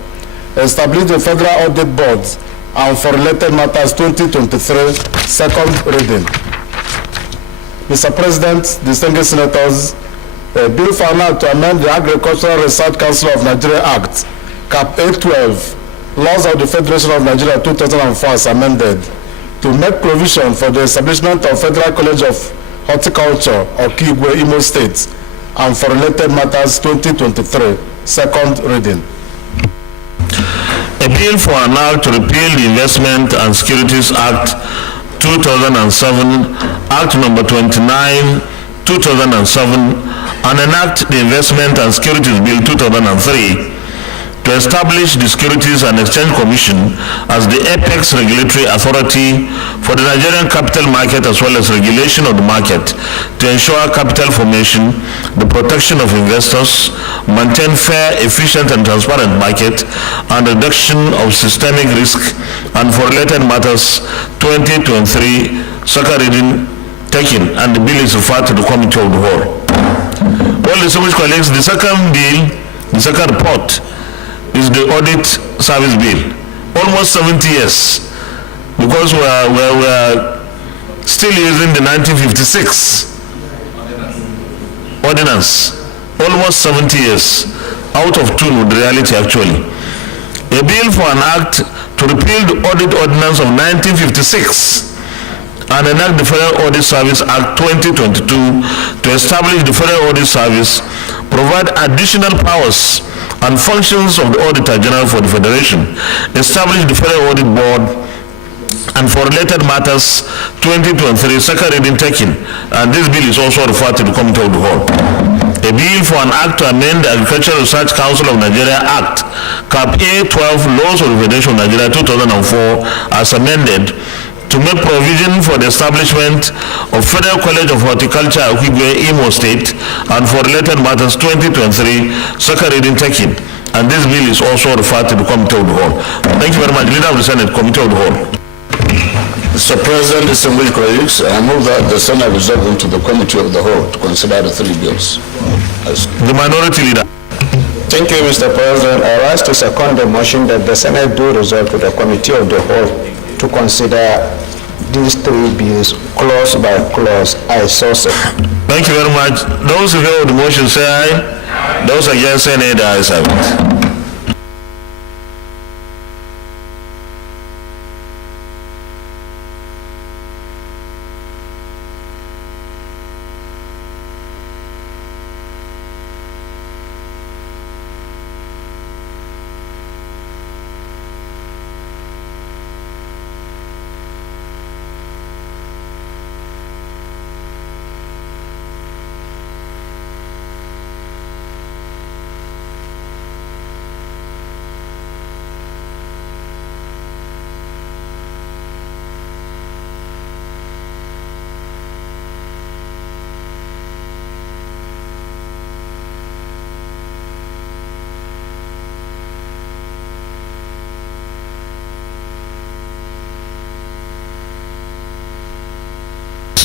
establish the Federal Audit Board, and for related matters 2023, second reading. Mr. President, distinguished senators, a bill for an act to amend the Agricultural Research Council of Nigeria Act, Cap 812, Laws of the Federation of Nigeria 2004 as amended, to make provision for the establishment of Federal College of Horticulture, Okigwe, Imo State, and for related matters 2023, second reading. A bill for an act to repeal the Investment and Securities Act 2007, Act number 29, 2007, and enact the Investment and Securities Bill 2003 to establish the Securities and Exchange Commission as the apex regulatory authority for the Nigerian capital market as well as regulation of the market to ensure capital formation, the protection of investors, maintain fair, efficient and transparent market, and reduction of systemic risk, and for related matters 2023, second reading taken, and the bill is referred to the committee of the whole. Well, distinguished colleagues, the second bill, the second report, is the audit service bill. Almost 70 years, because we're still using the 1956 ordinance. Almost 70 years, out of tune with reality actually. A bill for an act to repeal the audit ordinance of 1956 and enact the Federal Audit Service Act 2022 to establish the Federal Audit Service, provide additional powers and functions of the Auditor General for the Federation, establish the Federal Audit Board, and for related matters 2023, second reading taken, and this bill is also referred to the Committee of the Whole. A bill for an act to amend the Agricultural Research Council of Nigeria Act, Cap A 12, Laws of the Federation of Nigeria 2004, as amended, to make provision for the establishment of Federal College of Horticulture, Okigwe, Imo State, and for related matters 2023, second reading taken. And this bill is also referred to the Committee of the Whole. Thank you very much. Leader of the Senate, Committee of the Whole. Mr. President, distinguished colleagues, I move that the Senate resolve into the Committee of the Whole to consider the three bills. The Minority Leader. Thank you, Mr. President. I rise to second the motion that the Senate do resolve to the Committee of the Whole to consider these three bills clause by clause. I so say. Thank you very much. Those in favor of the motion say aye. Those against say nay. The ayes have it.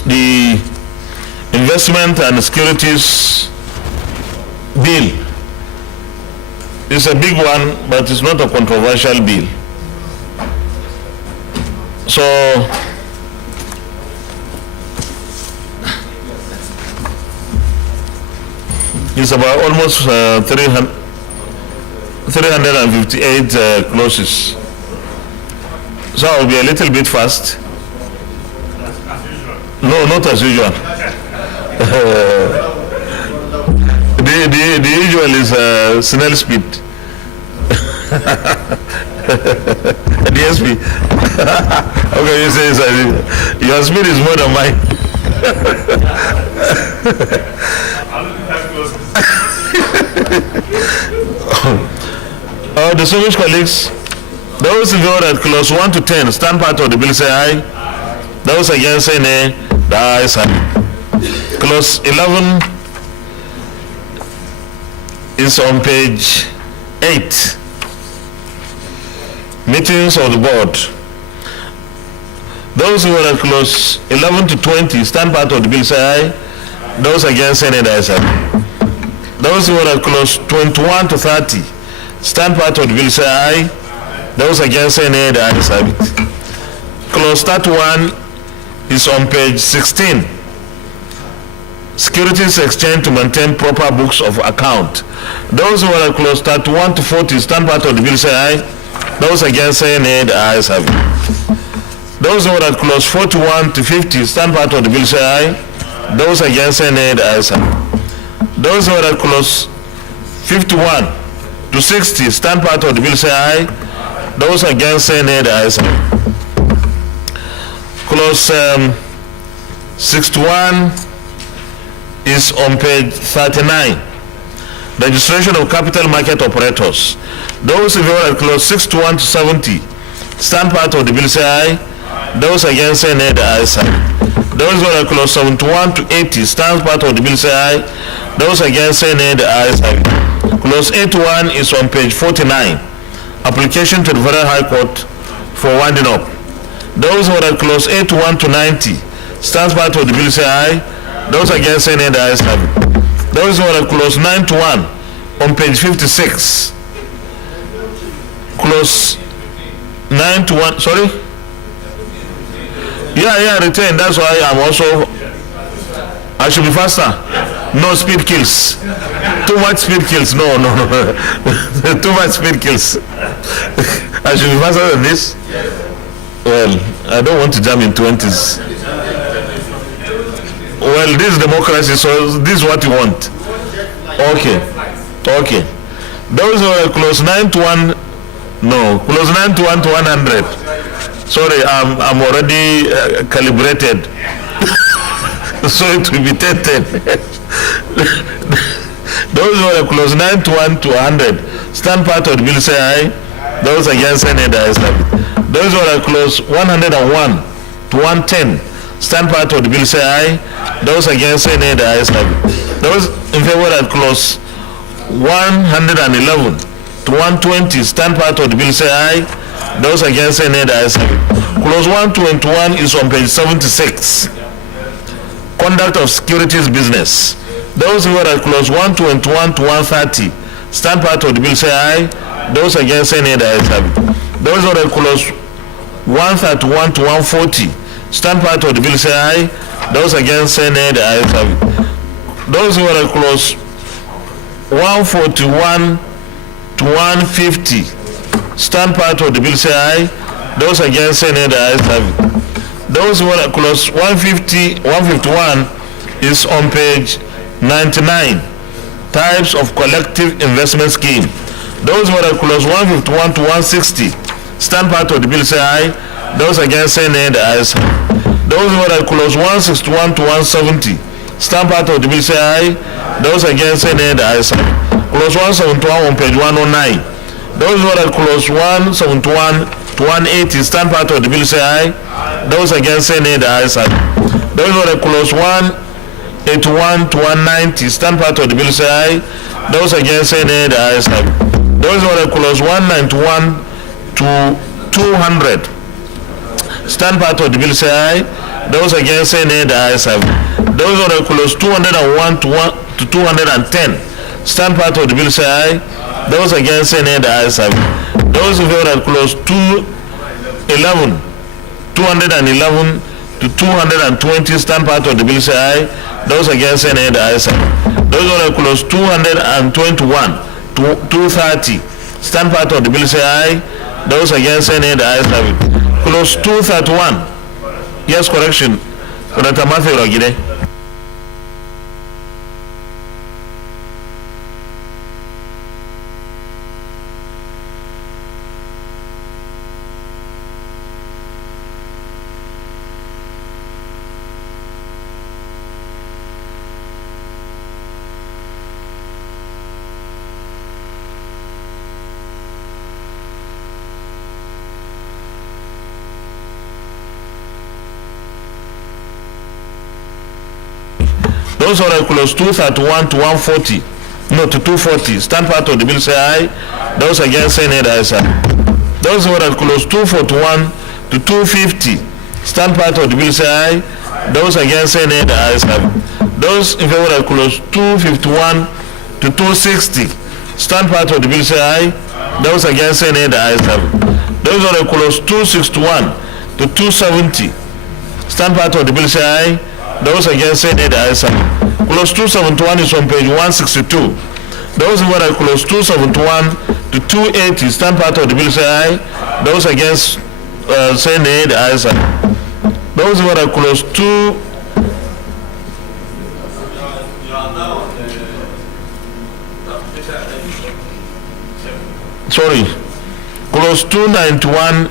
The Investment and Securities Bill is a big one, but it's not a controversial bill. So, it's about almost 358 clauses. So I'll be a little bit fast. No, not as usual. The usual is snail speed. DSP. Okay, you say your speed is more than mine. Distinguished colleagues, those in favor that clause 1 to 10 stand part of the bill say aye. Those against say nay. The ayes have it. Clause 11 is on page 8. Meetings of the board. Those who are at clause 11 to 20 stand part of the bill say aye. Those against say nay. The ayes have it. Those who are at clause 21 to 30 stand part of the bill say aye. Those against say nay. The ayes have it. Clause 31 is on page 16. Securities exchange to maintain proper books of account. Those who are at clause 31 to 40 stand part of the bill say aye. Those against say nay. The ayes have it. Those who are at clause 41 to 50 stand part of the bill say aye. Those against say nay. The ayes have it. Those who are at clause 51 to 60 stand part of the bill say aye. Those against say nay. The ayes have it. clause 61 is on page 39. Registration of capital market operators. Those in favor of clause 61 to 70 stand part of the bill say aye. Those against say nay, the ayes have it. Those in favor of clause 71 to 80 stand part of the bill say aye. Those against say nay, the ayes have it. Clause 81 is on page 49. Application to the Federal High Court for winding up. Those in favor of clause 81 to 90 stand part of the bill say aye. Those against say nay, the ayes have it. Those in favor of clause 91 on page 56. Clause 91, sorry? Yeah, retain. That's why I'm also, I should be faster. No, speed kills. Too much speed kills. No. Too much speed kills. I should be faster than this. Well, I don't want to jam in 20s. Well, this is democracy, so this is what you want. Okay. Those who are close 9 to 1, no, close 9 to 1 to 100. Sorry, I'm already calibrated. So it will be 10. Those who are close 9 to 1 to 100 stand part of the bill say aye. Those against say nay, the ayes have it. Those who are close 101 to 110 stand part of the bill say aye. Those against say nay, the ayes have it. Those in favor of clause 111 to 120 stand part of the bill say aye. Those against say nay, the ayes have it. Clause 121 is on page 76. Conduct of securities business. Those who are at clause 121 to 130 stand part of the bill say aye. Those against say nay, the ayes have it. Those who are at clause 131 to 140 stand part of the bill say aye. Those against say nay, the ayes have it. Those who are at clause 141 to 150 stand part of the bill say aye. Those against say nay, the ayes have it. Those who are at clause 151 is on page 99. Types of collective investment scheme. Those who are at clause 151 to 160 stand part of the bill say aye. Those against say nay, the ayes have it. Those who are at clause 161 to 170 stand part of the bill say aye. Those against say nay, the ayes have it. Clause 171 on page 109. Those who are at clause 171 to 180 stand part of the bill say aye. Those against say nay, the ayes have it. Those who are at clause 181 to 190 stand part of the bill say aye. Those against say nay, the ayes have it. Those who are at clause 191 to 200 stand part of the bill say aye. Those against say nay, the ayes have it. Those who are at clause 201 to 210 stand part of the bill say aye. Those against say nay, the ayes have it. Those in favor of clause 211 to 220 stand part of the bill say aye. Those against say nay, the ayes have it. Those who are clause 221 to 230 stand part of the bill say aye. Those against say nay, the ayes have it. Clause 231. Yes, correction. Those who are clause 231 to 140, no, to 240, stand part of the bill say aye. Those against say nay, the ayes have it. Those who are clause 241 to 250, stand part of the bill say aye. Those against say nay, the ayes have it. Those in favor of clause 251 to 260, stand part of the bill say aye. Those against say nay, the ayes have it. Those who are clause 261 to 270, stand part of the bill say aye. Those against say nay, the ayes have it. Clause 271 is on page 162. Those who are clause 271 to 280 stand part of the bill say aye. Those against say nay, the ayes have it. Those who are clause 2 clause 291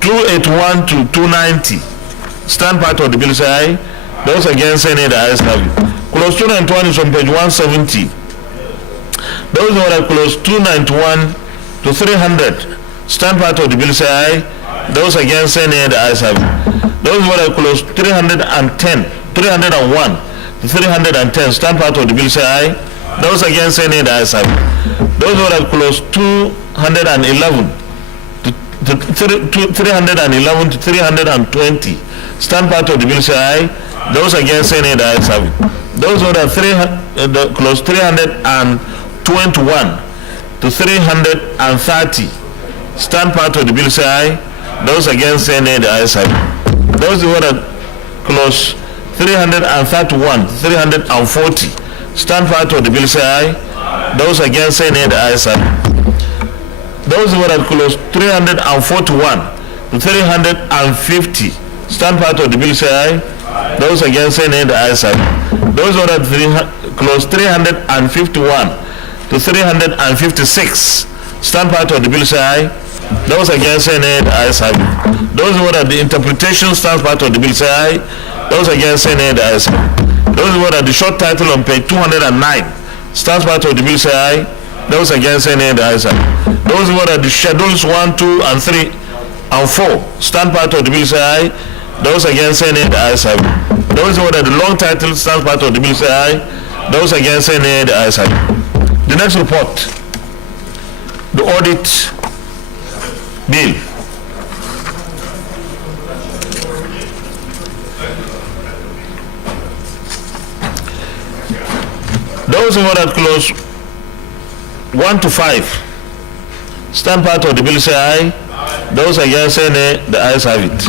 to 281 to 290, stand part of the bill, say aye. Those against, say nay. The ayes have it. Clause 291 is on page 170. Those who are clause 291 to 300, stand part of the bill, say aye. Those against, say nay. The ayes have it. Those who are clause 301 to 310, stand part of the bill, say aye. Those against, say nay. The ayes have it. Those who are clause 211 to 311 to 320, stand part of the bill, say aye. Those against, say nay. The ayes have it. Those who are clause 321 to 330, stand part of the bill, say aye. Those against, say nay. The ayes have it. Those who are clause 331 to 340, stand part of the bill, say aye. Those against, say nay. The ayes have it. Those who are clause 341 to 350, stand part of the bill, say aye. Those against, say nay. The ayes have it. Those who are clause 351 to 356, stand part of the bill, say aye. Those against, say nay. The ayes have it. Those who are the interpretation, stand part of the bill, say aye. Those against, say nay. The ayes have it. Those who are the short title on page 209, stand part of the bill, say aye. Those against, say nay. The ayes have it. Those who are the schedules 1, 2, and 3, and 4, stand part of the bill, say aye. Those against, say nay. The ayes have it. Those who are the long title, stand part of the bill, say aye. Those against, say nay. The ayes have it. The next report, the audit bill. Those who are at clause 1 to 5, stand part of the bill, say aye. Those against, say nay. The ayes have it.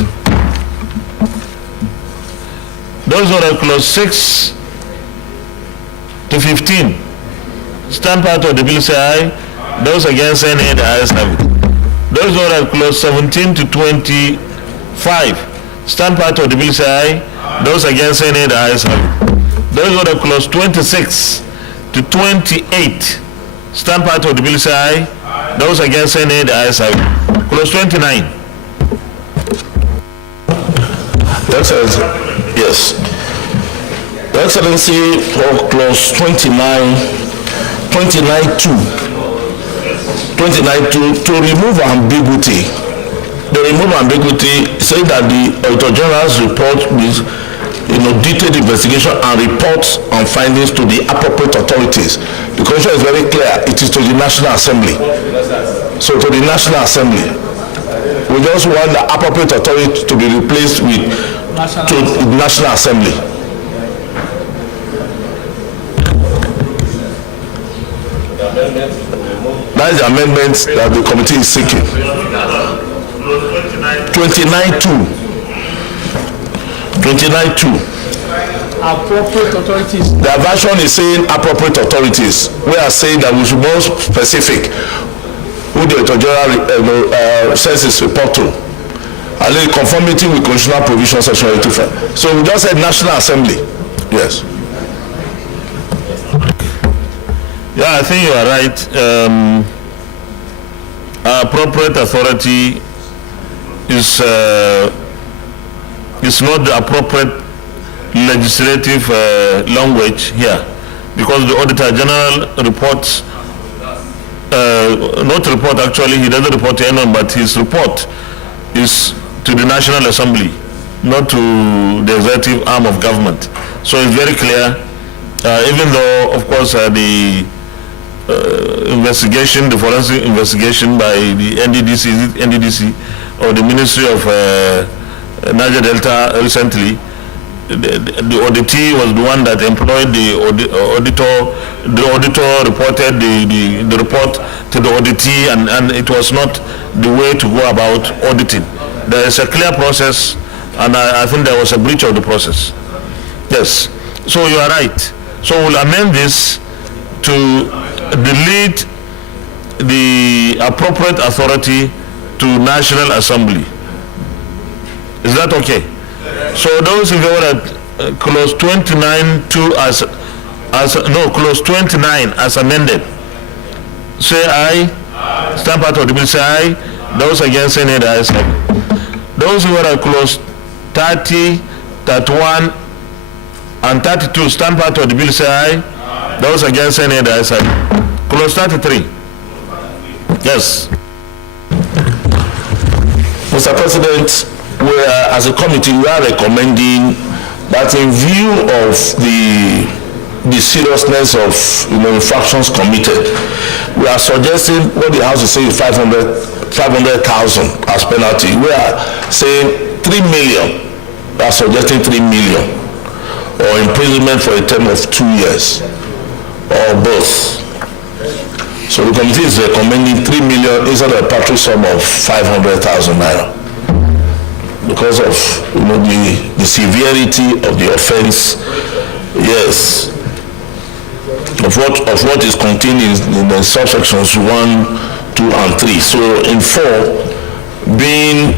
Those who are at clause 6 to 15, stand part of the bill, say aye. Those against, say nay. The ayes have it. Those who are at clause 17 to 25, stand part of the bill, say aye. Those against, say nay. The ayes have it. Those who are at clause 26 to 28, stand part of the bill, say aye. Those against, say nay. The ayes have it. Clause 29. Excellency, yes. Your Excellency, for clause 29.2, to remove ambiguity. The remove ambiguity say that the Auditor General's report is detailed investigation and reports on findings to the appropriate authorities. The condition is very clear. It is to the National Assembly. So to the National Assembly. We just want the appropriate authority to be replaced with the National Assembly. That is the amendment that the committee is seeking. 29.2. Appropriate authorities. The version is saying appropriate authorities. We are saying that we should be more specific who the Auditor General sends his report to. And in conformity with constitutional provision section 85. So we just said National Assembly. Yes. Yeah, I think you are right. Appropriate authority is not the appropriate legislative language here, because the Auditor General reports, he doesn't report to anyone, but his report is to the National Assembly, not to the executive arm of government. So it's very clear, even though, of course, the investigation, the forensic investigation by the NDDC or the Ministry of Niger Delta recently, the auditee was the one that employed the auditor. The auditor reported the report to the auditee, and it was not the way to go about auditing. There is a clear process, and I think there was a breach of the process. Yes, so you are right. So we'll amend this to delete the appropriate authority to National Assembly. Is that okay? So those in favor that clause 29.2 clause 29 as amended, say aye. Stand part of the bill, say aye. Those against, say nay. The ayes have it. Those who are at clause 30, 31, and 32 stand part of the bill, say aye. Those against, say nay. The ayes have it. Clause 33. Yes. Mr. President, we are, as a committee, we are recommending that in view of the seriousness of infractions committed, we are suggesting what the House is saying is 500,000 as penalty. We are saying 3 million. We are suggesting 3 million, or imprisonment for a term of 2 years, or both. So the committee is recommending 3 million instead of a paltry sum of 500,000 naira, because of the severity of the offense. Yes, of what is contained in the subsections 1, 2, and 3. So in 4, being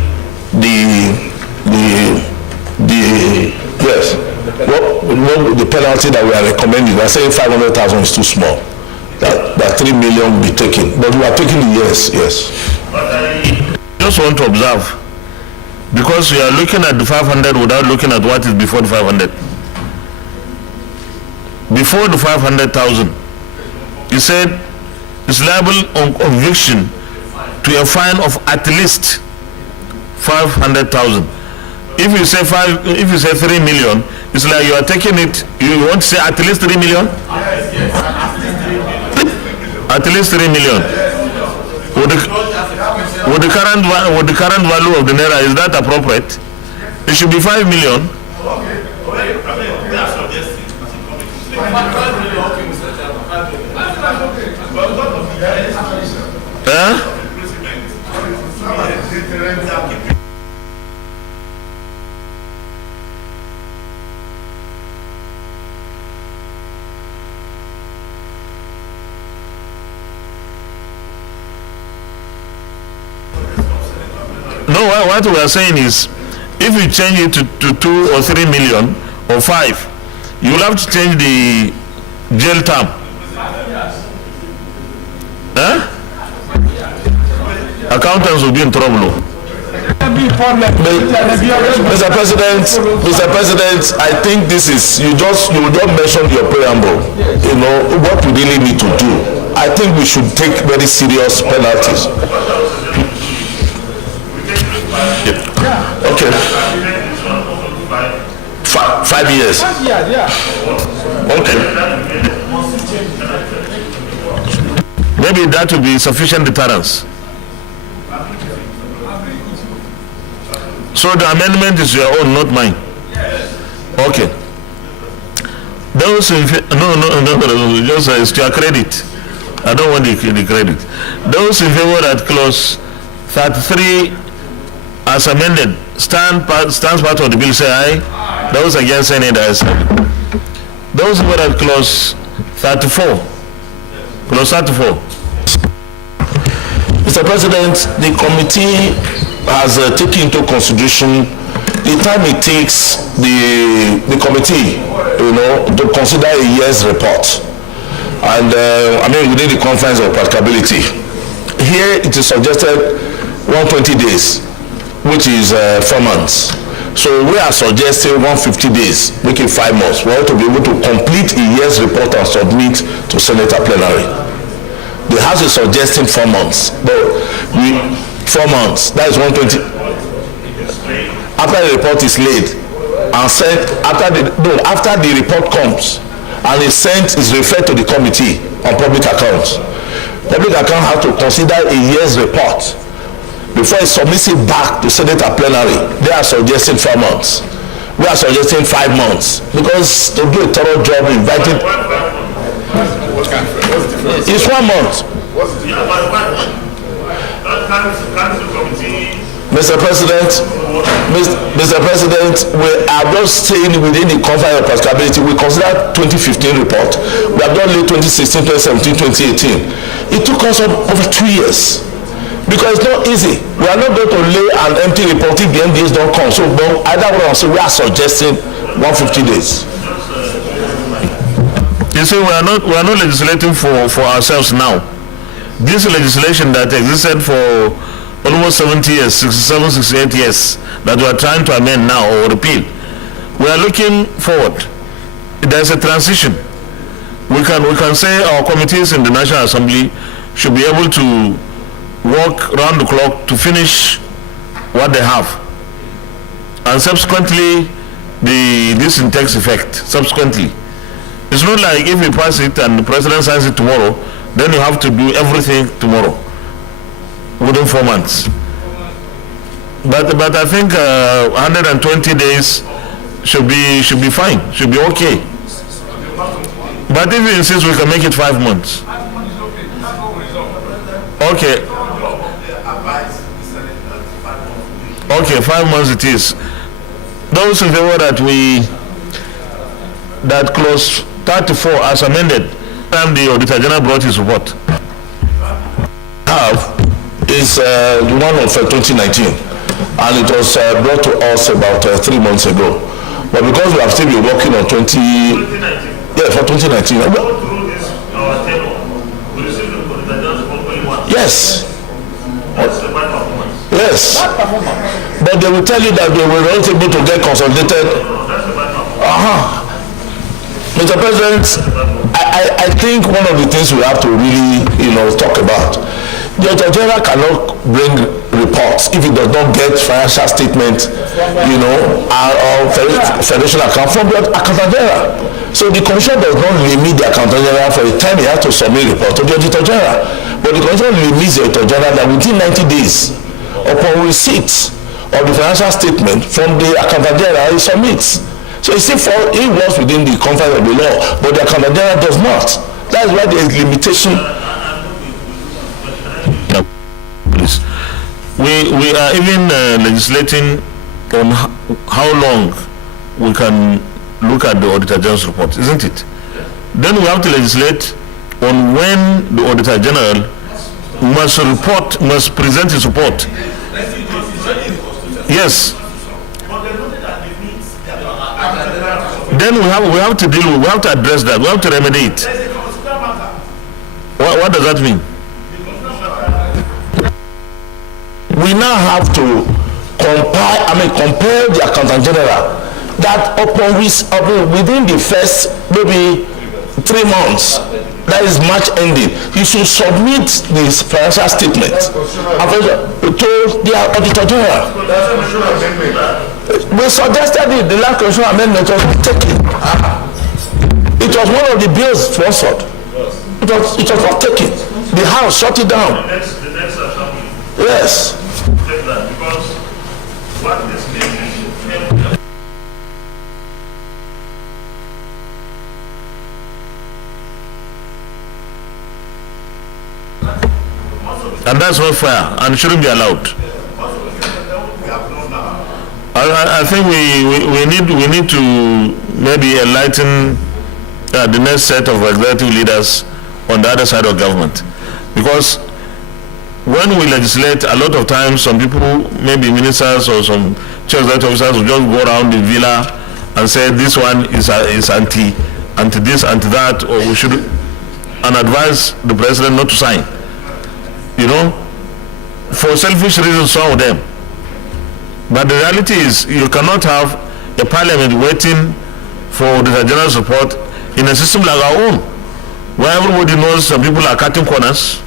the penalty that we are recommending, we are saying 500,000 is too small. That 3 million will be taken, but we are taking the yes. But I just want to observe, because we are looking at the 500 without looking at what is before the 500. Before the 500,000, he said it's liable on conviction to a fine of at least 500,000. If you say 3 million, it's like you are taking it. You want to say at least 3 million? Yes. At least 3 million. With the current value of the naira, is that appropriate? It should be 5 million. No, what we are saying is, if you change it to 2 or 3 million or 5, you will have to change the jail term. Accountants will be in trouble. Mr. President, I think this is, you don't mention your preamble. What we really need to do. I think we should take very serious penalties. Okay. 5 years. Okay. Maybe that will be sufficient deterrence. So the amendment is your own, not mine. Okay. Those in no, just it's to your credit. I don't want the credit. Those in favor that clause 33 as amended stands part of the bill, say aye. Those against, say nay. The ayes have it. Those in favor that clause 34. Clause 34. Mr. President, the committee has taken into consideration the time it takes the committee, to consider a year's report, and within the confines of practicability. Here it is suggested 120 days, which is 4 months. So we are suggesting 150 days, making 5 months. We want to be able to complete a year's report and submit to Senate plenary. The House is suggesting 4 months, but 4 months, that is 120. After the report is laid and sent, after the report comes and is sent, is referred to the committee on public accounts. Public account has to consider a year's report before it submits it back to Senate plenary. They are suggesting 4 months. We are suggesting 5 months because to do a thorough job inviting. It's 1 month. Mr. President, we are just staying within the confines of practicability. We consider 2015 report. We have done late 2016, 2017, 2018. It took us over 2 years because it's not easy. We are not going to lay an empty report if the MDAs don't come. So either way, so we are suggesting 150 days. You see, we are not legislating for ourselves now. This legislation that existed for almost 70 years, 67, 68 years, that we are trying to amend now or repeal. We are looking forward. There's a transition. We can say our committees in the National Assembly should be able to work round the clock to finish what they have. And subsequently, this takes effect subsequently. It's not like if we pass it and the president signs it tomorrow, then you have to do everything tomorrow within 4 months. But I think 120 days should be fine, should be okay. But if you insist, we can make it 5 months. Okay. Okay, 5 months it is. Those in favor that clause 34 as amended, and the Auditor General brought his report. Is the one of 2019, and it was brought to us about 3 months ago. But because we have still been working on 2019. Yeah, for 2019. Yes. Yes. But they will tell you that they were not able to get consolidated. Mr. President, I think one of the things we have to really, talk about, the Auditor General cannot bring reports if it does not get financial statement, or federation account from the Accountant General. So the Commission does not limit the Accountant General for the time he has to submit report to the Auditor General. But the Commission limits the Auditor General that within 90 days, upon receipt of the financial statement from the Accountant General, he submits. So he works within the confines of the law, but the Accountant General does not. That's why there is limitation. Please. We are even legislating on how long we can look at the Auditor General's report, isn't it? Then we have to legislate on when the Auditor General must present his report. Yes. Then we have to deal with, we have to address that, we have to remedy it. What does that mean? We now have to compare the Accountant General that within the first maybe 3 months, that is March ending, you should submit this financial statement to the Auditor General. We suggested it, the last constitutional amendment was not taken. It was one of the bills sponsored. It was not taken. The House shut it down. Yes. Because what this means, and that's not fair and shouldn't be allowed. I think we need to maybe enlighten the next set of executive leaders on the other side of government, because when we legislate, a lot of times some people, maybe ministers or some chief executive officers, will just go around the villa and say this one is anti this, anti that, or we should, and advise the president not to sign. For selfish reasons, some of them. But the reality is, you cannot have a parliament waiting for the General's report in a system like our own, where everybody knows some people are cutting corners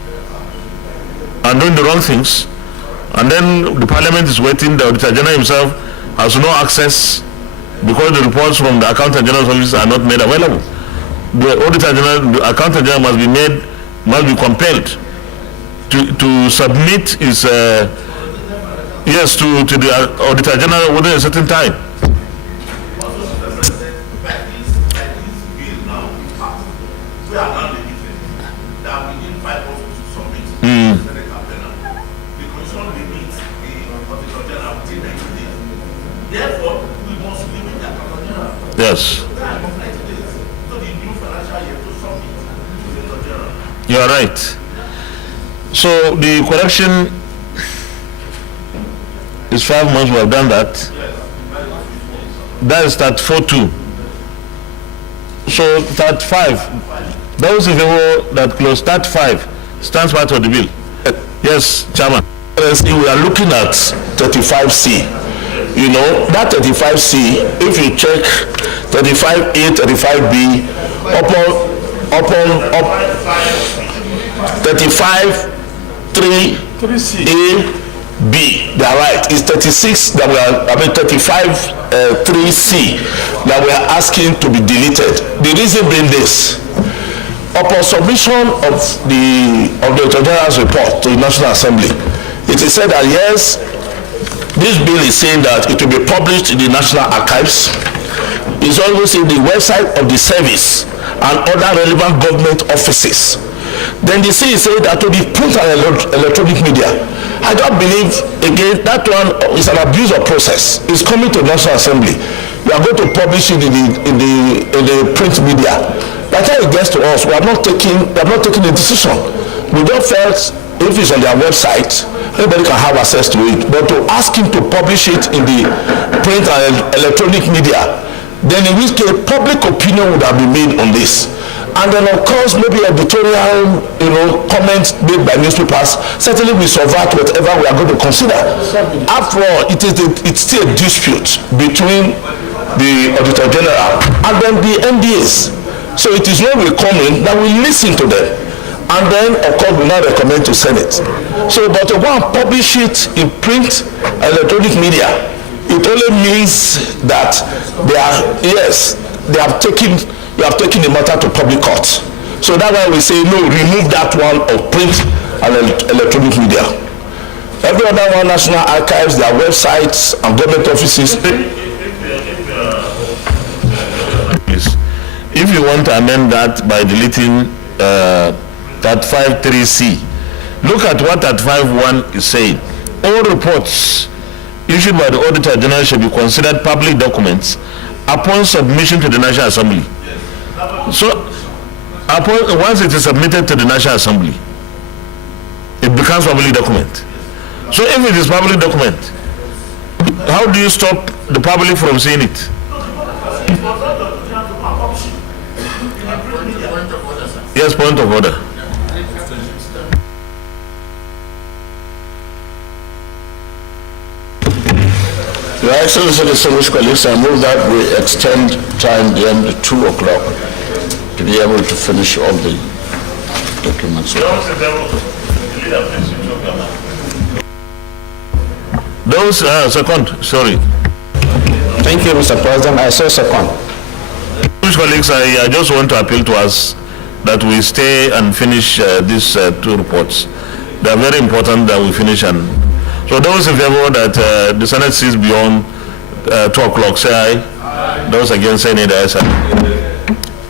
and doing the wrong things, and then the parliament is waiting. The Auditor General himself has no access because the reports from the Accountant General's office are not made available. The Auditor General, the Accountant General must be compelled to submit his to the Auditor General within a certain time. Yes. You are right. So the correction is 5 months. We have done that. That is 34.2. So 35. Those in favor that close 35 stands part of the bill. Yes, Chairman. We are looking at 35C. You know, that 35C, if you check 35A, 35B, up 35, 3A, B, they are right. It's 36 that we are, 35, 3C that we are asking to be deleted. The reason being this: upon submission of the Auditor General's report to the National Assembly, it is said that yes, this bill is saying that it will be published in the National Archives. It's always in the website of the service and other relevant government offices. Then the C is saying that to the print and electronic media. I don't believe, again, that one is an abuse of process. It's coming to the National Assembly. We are going to publish it in the print media. By the time it gets to us, we are not taking a decision. We just felt if it's on their website, anybody can have access to it. But to ask him to publish it in the print and electronic media, then in which case public opinion would have been made on this. And then of course maybe editorial, comments made by newspapers certainly will subvert whatever we are going to consider. After all, it's still a dispute between the Auditor General and then the NDAs. So it is when we come in that we listen to them. And then of course we now recommend to Senate. So but to go and publish it in print and electronic media, it only means that they have taken the matter to public court. So that's why we say no, remove that one of print and electronic media. Every other one, National Archives, their websites and government offices. If you want to amend that by deleting that 53C, look at what that 51 is saying. All reports issued by the Auditor General shall be considered public documents upon submission to the National Assembly. So, once it is submitted to the National Assembly, it becomes public document. So if it is public document, how do you stop the public from seeing it? Yes, point of order. Your Excellency, distinguished colleagues, I move that we extend time beyond 2 o'clock to be able to finish all the documents. Those, second, sorry. Thank you, Mr. President. I say second. Colleagues, I just want to appeal to us that we stay and finish these 2 reports. They are very important that we finish. And so those in favor that the Senate sees beyond 2 o'clock, say aye. Those against, say nay. The ayes have it.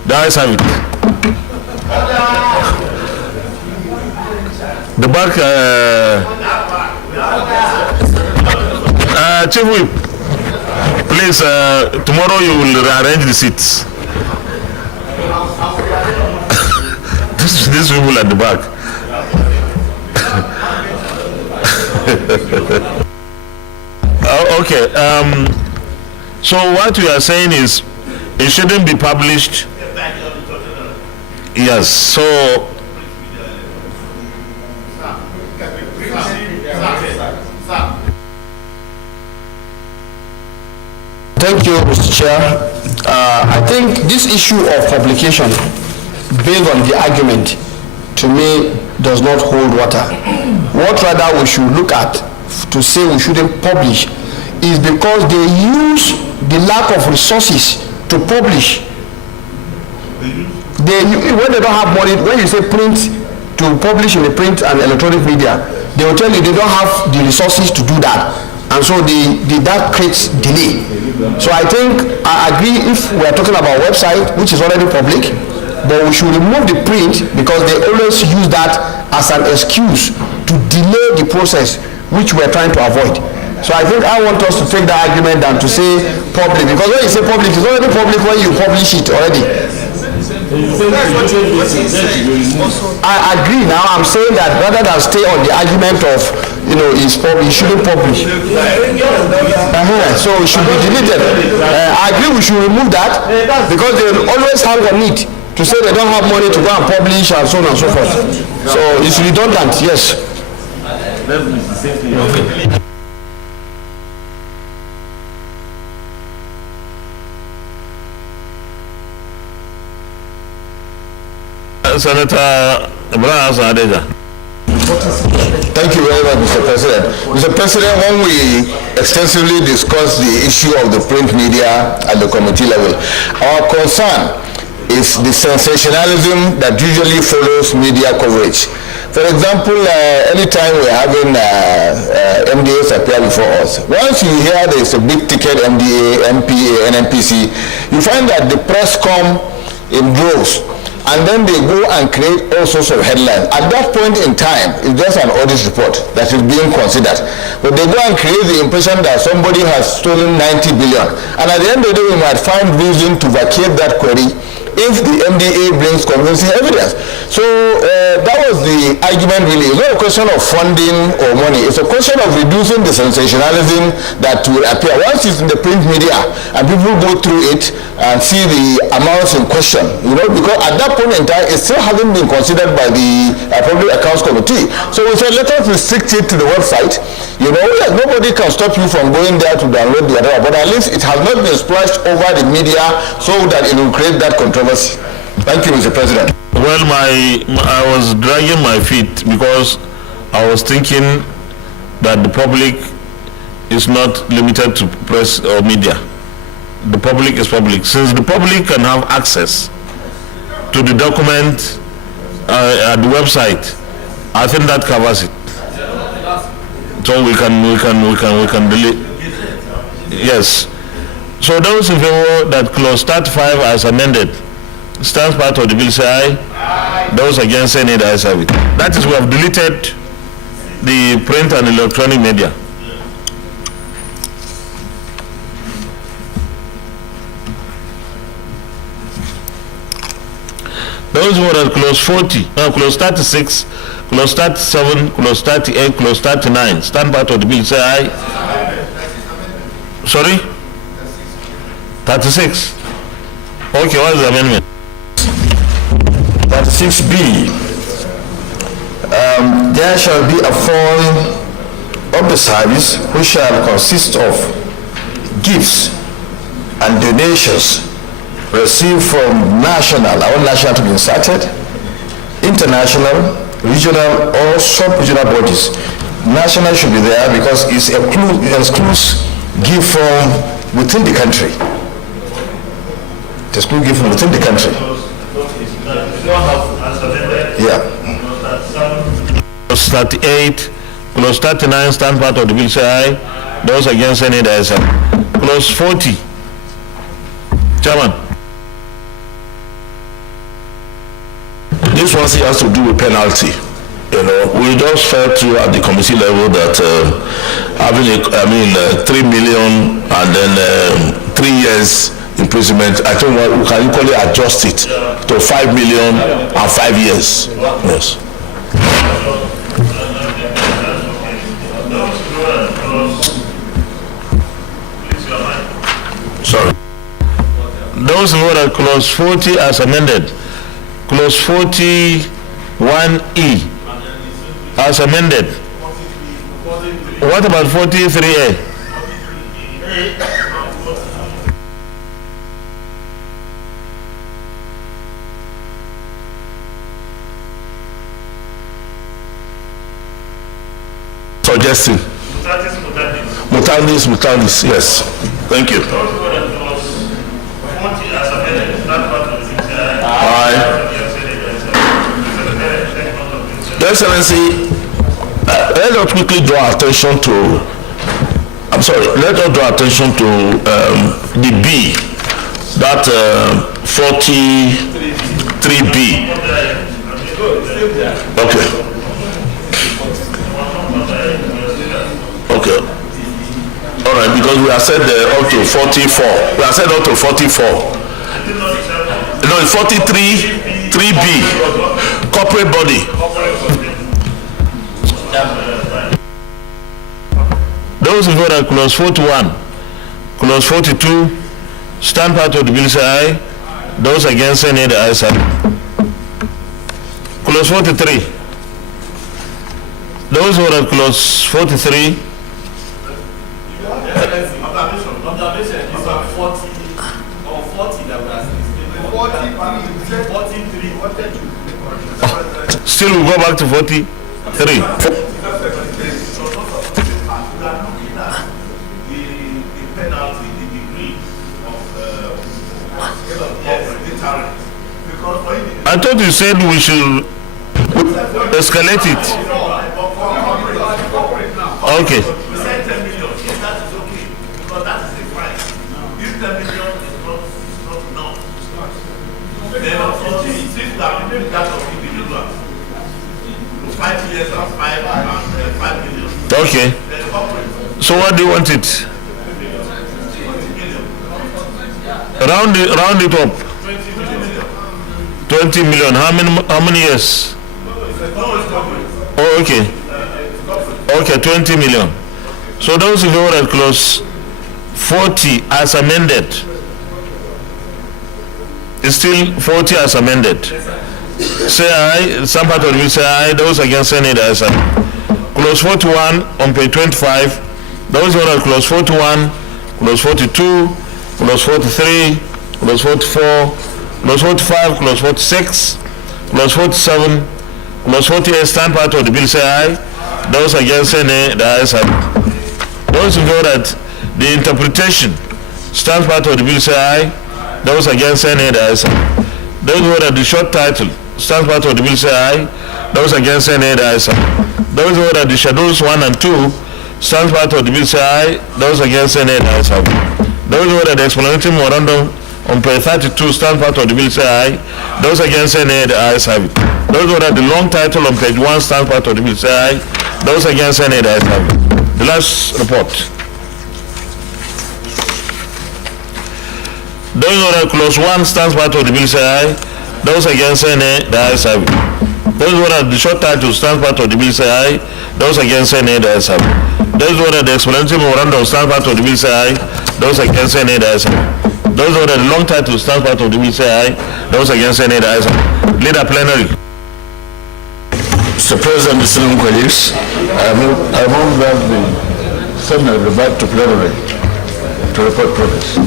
The ayes have it. The back, Chief Whip, please, tomorrow you will rearrange the seats. These people at the back. Okay. So what we are saying is, it shouldn't be published. Yes. So. Thank you, Mr. Chair. I think this issue of publication, based on the argument, to me does not hold water. What rather we should look at to say we shouldn't publish is because they use the lack of resources to publish. When they don't have money, when you say print, to publish in the print and electronic media, they will tell you they don't have the resources to do that. And so that creates delay. So I think I agree if we are talking about website, which is already public, but we should remove the print because they always use that as an excuse to delay the process which we are trying to avoid. So I think I want us to take that argument and to say public, because when you say public, it's already public when you publish it already. I agree now. I'm saying that rather than stay on the argument of, it's public, you shouldn't publish. So it should be deleted. I agree we should remove that because they always hang on it to say they don't have money to go and publish and so on and so forth. So it's redundant, yes. Okay. Senator Ibrahim Adeja. Thank you very much, Mr. President. Mr. President, when we extensively discussed the issue of the print media at the committee level, our concern is the sensationalism that usually follows media coverage. For example, anytime we're having MDAs appear before us, once you hear there's a big ticket MDA, MPA, and NPC, you find that the press come in droves, and then they go and create all sorts of headlines. At that point in time, it's just an audit report that is being considered. But they go and create the impression that somebody has stolen 90 billion. And at the end of the day, we might find reason to vacate that query if the MDA brings convincing evidence. So that was the argument really. It's not a question of funding or money. It's a question of reducing the sensationalism that will appear. Once it's in the print media and people go through it and see the amounts in question, you know, because at that point in time, it still hasn't been considered by the Public Accounts Committee. So we said, let us restrict it to the website. You know, nobody can stop you from going there to download the other, but at least it has not been splashed over the media so that it will create that controversy. Thank you, Mr. President. Well, I was dragging my feet because I was thinking that the public is not limited to press or media. The public is public. Since the public can have access to the document at the website, I think that covers it. So we can delete. Yes. So those in favor that clause 35 as amended stands part of the bill, say aye. Aye. Those against, say nay. The ayes have it. That is, we have deleted the print and electronic media. Those who are at clause 40, clause 36, clause 37, clause 38, clause 39 stand part of the bill, say aye. Aye. Sorry? 36. Okay, what is the amendment? 36B. There shall be a form of the service which shall consist of gifts and donations received from national, I want national to be inserted, international, regional, or sub-regional bodies. National should be there because it excludes gift from within the country. It excludes gift from within the country. Yeah. Clause 38, clause 39 stand part of the bill, say aye. Those against, any the ayes have it. Clause 40. Chairman. This one has to do with penalty. You know, we just felt to at the committee level that having 3 million and then 3 years imprisonment, I think we can equally adjust it to 5 million and 5 years. Yes. Sorry. Those who are at clause 40 as amended. Clause 41E as amended. What about 43A? Suggesting. Mutandis, yes. Thank you. Aye. Your Excellency, let us quickly draw attention to, let us draw attention to the B, that 43B. Okay. Okay. All right, because we have said up to 44. We have said up to 44. No, it's 43, 3B, corporate body. Those who vote at clause 41, clause 42, stand part of the bill, say aye. Those against, say nay. The ayes have it. Clause 43. Those who are at clause 43. Observation is on 40 or 40 that we are still. Still we go back to 43. I thought you said we should escalate it. Okay. We said 10 million. Yes, that is okay. Because that is the price. This 10 million is not enough. Then also, since we have been that of individuals, 5 years and 5 million. Okay. So what do you want it? Round it up. 20 million. How many years? Oh, okay. Okay, 20 million. So those who are at clause 40 as amended. It's still 40 as amended. Say aye. Some part of you say aye. Those against say nay. As clause 41 on page 25. Those who are at clause 41, clause 42, clause 43, clause 44, clause 45, clause 46, clause 47, clause 48 stand part of the bill say aye. Those against say nay, the ayes have it. Those who know that the interpretation stands part of the bill say aye. Those against say nay, the ayes have it. Those who know that the short title stands part of the bill say aye. Those against say nay, the ayes have it. Those who know that the schedules 1 and 2 stands part of the bill say aye. Those against say nay, the ayes have it. Those who know that the explanatory memorandum on page 32 stands part of the bill say aye. Those against say nay, the ayes have it. Those who that the long title on page 1 stands part of the bill say aye. Those against say nay, the ayes have it. The last report. Those who that clause 1 stands part of the bill say aye. Those against say nay, the ayes have it. Those who that the short title stands part of the bill say aye. Those against say nay, the ayes have it. Those who that the explanatory memorandum stands part of the bill say aye. Those against say nay, the ayes have it. Those who that the long title stands part of the bill say aye. Those against say nay, the ayes have it. Leader plenary. Mr. President, distinguished colleagues, I move that the Senate revert to plenary to report progress.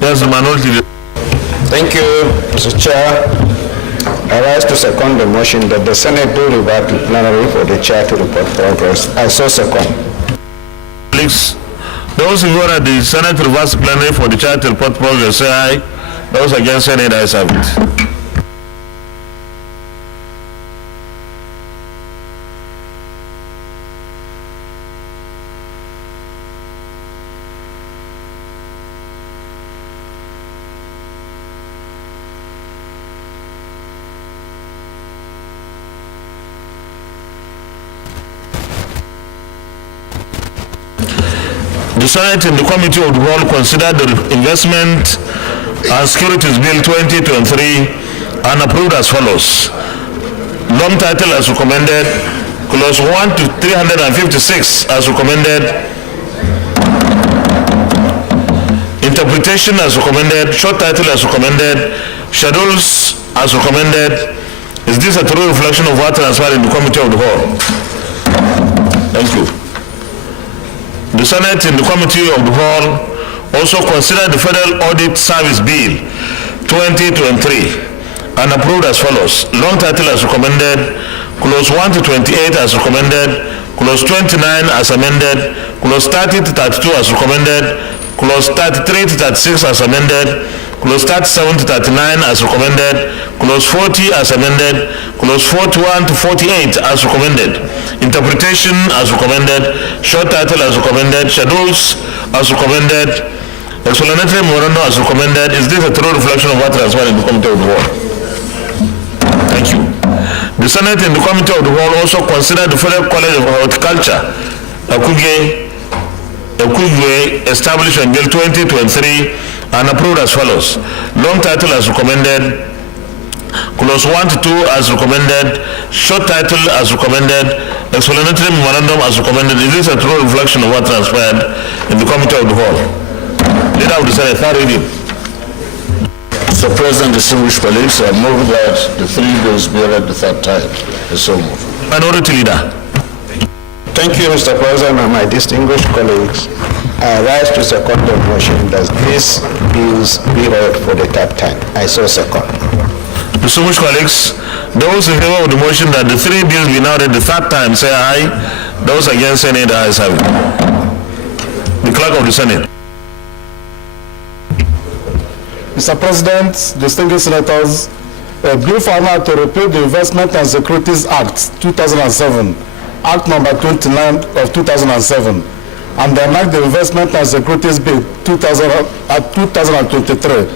Yes, the minority. Thank you, Mr. Chair. I rise to second the motion that the Senate do revert to plenary for the chair to report progress. I so second. Please, those who vote at the Senate reverse plenary for the chair to report progress say aye. Those against say nay, the ayes have it. The Senate in the Committee of the Whole considered the Investment and Securities Bill 2023 and approved as follows. Long title as recommended, clause 1 to 356 as recommended, interpretation as recommended, short title as recommended, schedules as recommended. Is this a true reflection of what transpired in the Committee of the Whole? Thank you. The Senate in the Committee of the Whole also considered the Federal Audit Service Bill 2023 and approved as follows. Long title as recommended, clause 1 to 28 as recommended, clause 29 as amended, clause 30 to 32 as recommended, clause 33 to 36 as amended, clause 37 to 39 as recommended, clause 40 as amended, clause 41 to 48 as recommended, interpretation as recommended, short title as recommended, schedules as recommended, explanatory memorandum as recommended. Is this a true reflection of what transpired in the Committee of the Whole? Thank you. The Senate in the Committee of the Whole also considered the Federal College of Horticulture, Akugwe, established in Bill 2023 and approved as follows. Long title as recommended, clause 1 to 2 as recommended, short title as recommended, explanatory memorandum as recommended. Is this a true reflection of what transpired in the Committee of the Whole? Leader of the Senate, third reading. Mr. President, distinguished colleagues, I move that the three bills be read the third time. So moved. Minority Leader. Thank you, Mr. President, and my distinguished colleagues. I rise to second the motion that these bills be read for the third time. I so second. Distinguished colleagues, those in favor of the motion that the three bills be now read the third time, say aye. Those against, say nay. The ayes have it. The Clerk of the Senate. Mr. President, distinguished senators, a bill for an act to repeal the Investment and Securities Act 2007, Act number 29 of 2007, and enact the Investment and Securities Bill 2023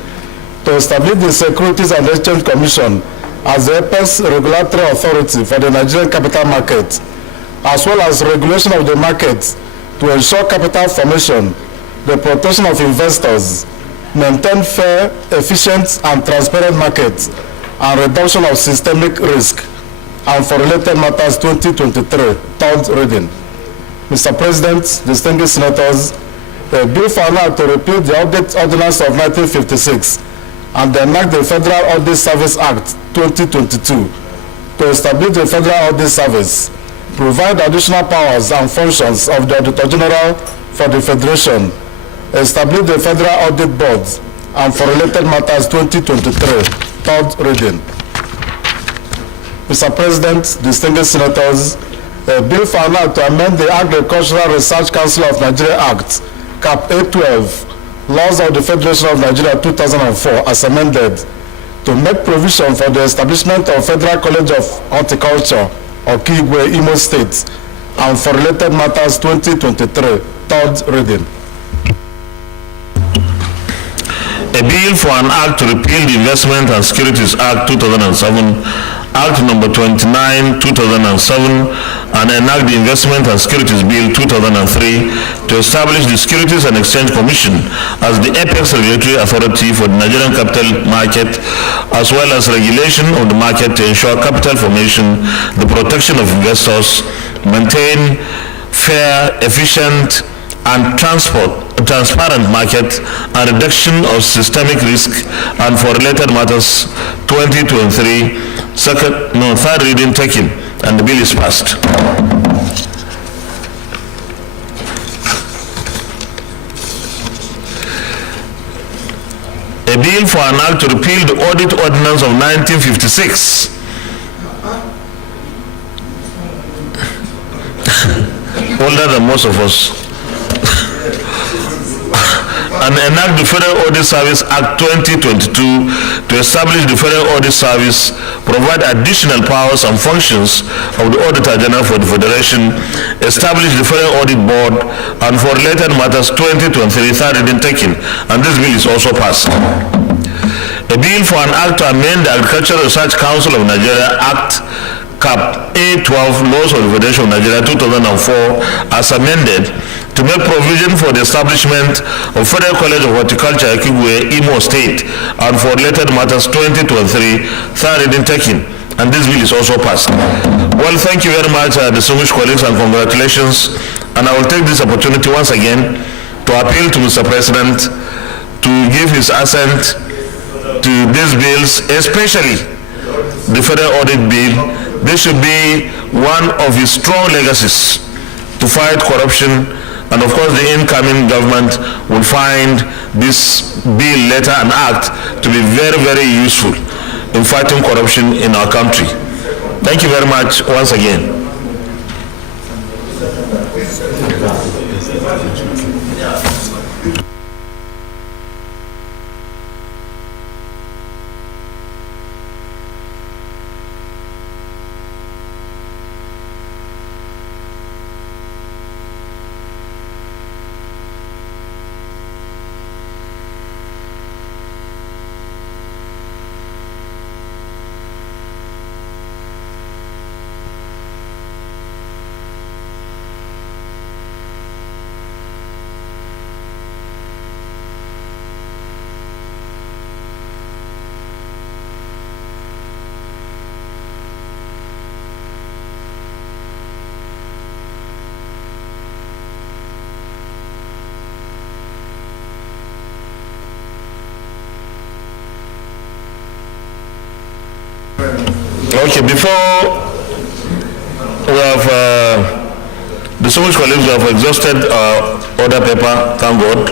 to establish the Securities and Exchange Commission as the apex regulatory authority for the Nigerian capital market, as well as regulation of the market to ensure capital formation, the protection of investors, maintain fair, efficient, and transparent markets, and reduction of systemic risk, and for related matters 2023, third reading. Mr. President, distinguished senators, a bill for an act to repeal the Audit Ordinance of 1956 and enact the Federal Audit Service Act 2022 to establish the Federal Audit Service, provide additional powers and functions of the Auditor General for the Federation, establish the Federal Audit Board, and for related matters 2023, third reading. Mr. President, distinguished senators, a bill for an act to amend the Agricultural Research Council of Nigeria Act, Cap 812, Laws of the Federation of Nigeria 2004, as amended, to make provision for the establishment of Federal College of Horticulture, Okigwe, Imo State, and for related matters 2023, third reading. A bill for an act to repeal the Investment and Securities Act 2007, Act number 29, 2007, and enact the Investment and Securities Bill 2003 to establish the Securities and Exchange Commission as the apex regulatory authority for the Nigerian capital market, as well as regulation of the market to ensure capital formation, the protection of investors, maintain fair, efficient, and transparent market, and reduction of systemic risk, and for related matters 2023, third reading taken, and the bill is passed. A bill for an act to repeal the Audit Ordinance of 1956. Older than most of us. And enact the Federal Audit Service Act 2022 to establish the Federal Audit Service, provide additional powers and functions of the Auditor General for the Federation, establish the Federal Audit Board, and for related matters 2023, third reading taken, and this bill is also passed. A bill for an act to amend the Agricultural Research Council of Nigeria Act, Cap A12, Laws of the Federation of Nigeria 2004, as amended, to make provision for the establishment of Federal College of Horticulture, Okigwe, Imo State, and for related matters 2023, third reading taken, and this bill is also passed. Well, thank you very much, distinguished colleagues, and congratulations. And I will take this opportunity once again to appeal to Mr. President to give his assent to these bills, especially the Federal Audit Bill. This should be one of his strong legacies to fight corruption, and of course the incoming government will find this bill, letter, and act to be very, very useful in fighting corruption in our country. Thank you very much once again. Okay, before we have, distinguished colleagues, we have exhausted our order paper, thank God,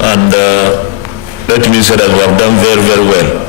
and let me say that we have done very, very well.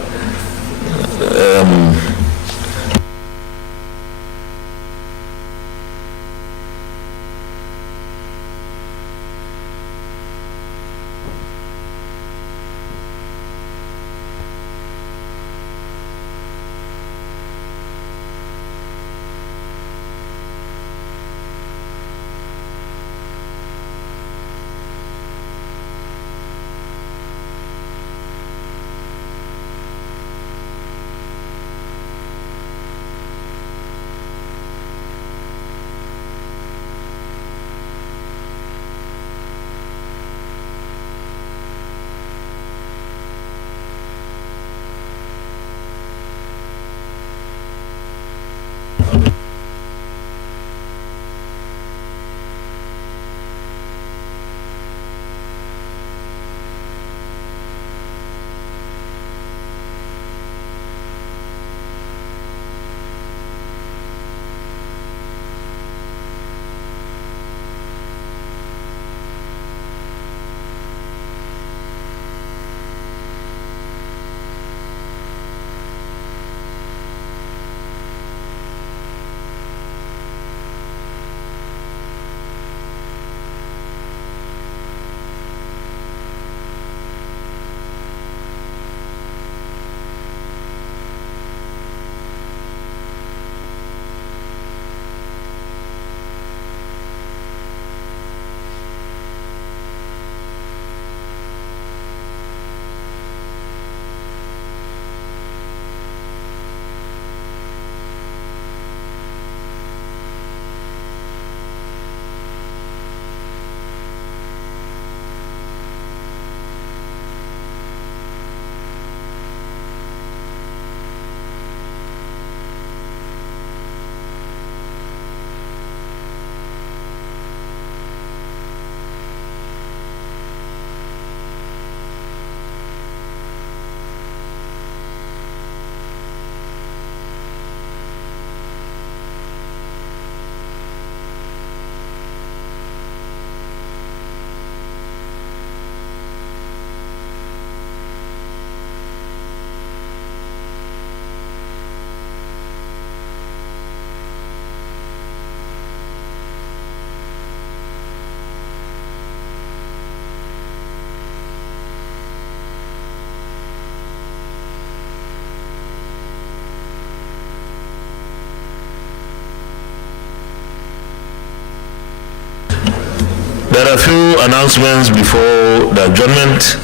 There are a few announcements before the adjournment.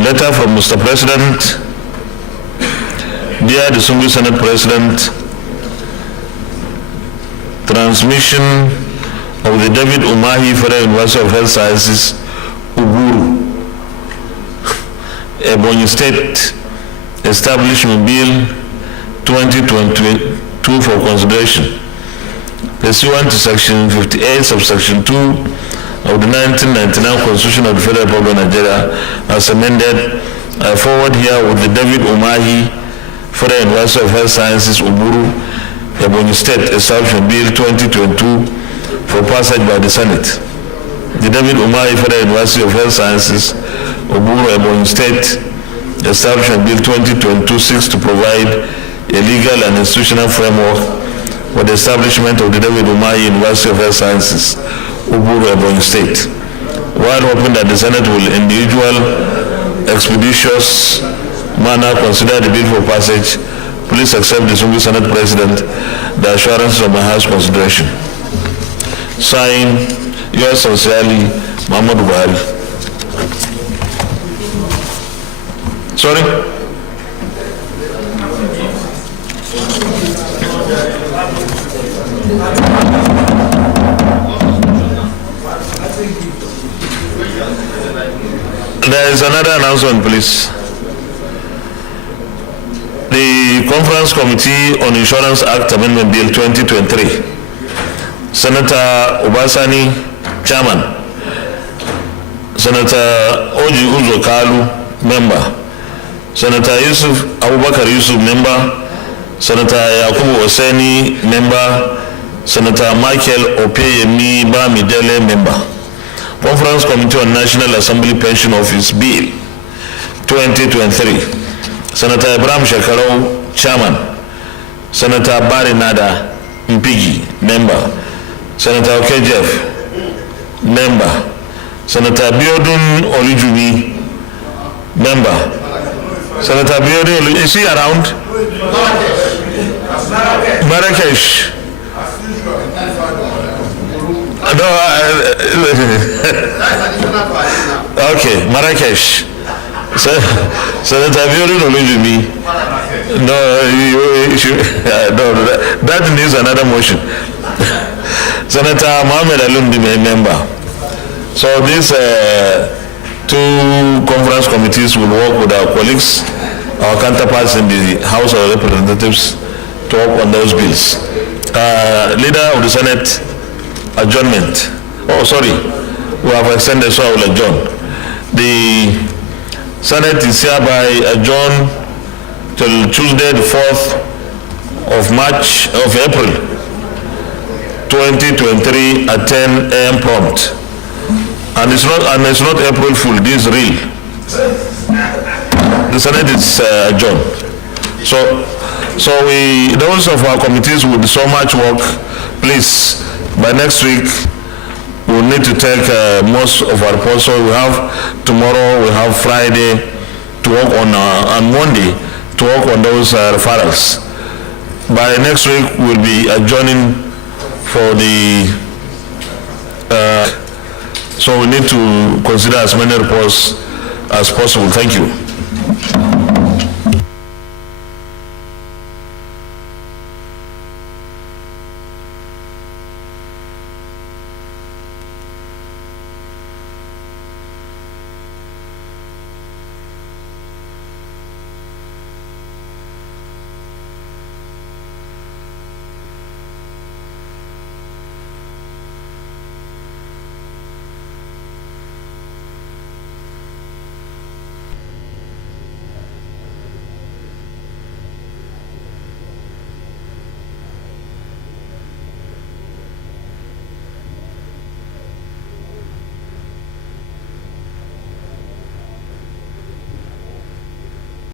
Letter from Mr. President. Dear distinguished Senate President, transmission of the David Umahi Federal University of Health Sciences, Uburu, Ebonyi State Establishment Bill 2022 for consideration. Pursuant to Section 58, Subsection 2 of the 1999 Constitution of the Federal Republic of Nigeria, as amended, I forward here with the David Umahi Federal University of Health Sciences, Uburu, Ebonyi State Establishment Bill 2022 for passage by the Senate. The David Umahi Federal University of Health Sciences, Uburu, Ebonyi State Establishment Bill 2022 seeks to provide a legal and institutional framework for the establishment of the David Umahi University of Health Sciences, Uburu, Ebonyi State. While hoping that the Senate will in the usual expeditious manner consider the bill for passage, please accept the Senate President the assurance of my highest consideration. Signed, yours sincerely, Muhammadu Buhari. Sorry? There is another announcement, please. The Conference Committee on Insurance Act Amendment Bill 2023, Senator Obasani, Chairman, Senator Oji Uzo Kalu, Member, Senator Yusuf Abubakar Yusuf, member. Senator Yakubu Oseni, member. Senator Michael Opeyemi Bamidele, member. Conference Committee on National Assembly Pension Office Bill 2023. Senator Ibrahim Shekarau, chairman. Senator Barry Nada Mpigi, member. Senator Okejef, member. Senator Biodun Olijumi, member. Senator Biodun Olijumi, is he around? Marrakesh. No, okay, Marrakesh. Senator Biodun Olijumi. No, that needs another motion. Senator Mohamed Alundi, member. So these two conference committees will work with our colleagues, our counterparts in the House of Representatives to work on those bills. Leader of the Senate, adjournment. Oh, sorry, we have extended, so I will adjourn. The Senate is hereby adjourned till Tuesday, the 4th of April, 2023 at 10 a.m. prompt. And it's not April Fool, this is real. The Senate is adjourned. So those of our committees with so much work, please, by next week, we'll need to take most of our reports. So we have tomorrow, we have Friday to work on Monday to work on those referrals. By next week, we'll be adjourning for the, so we need to consider as many reports as possible. Thank you.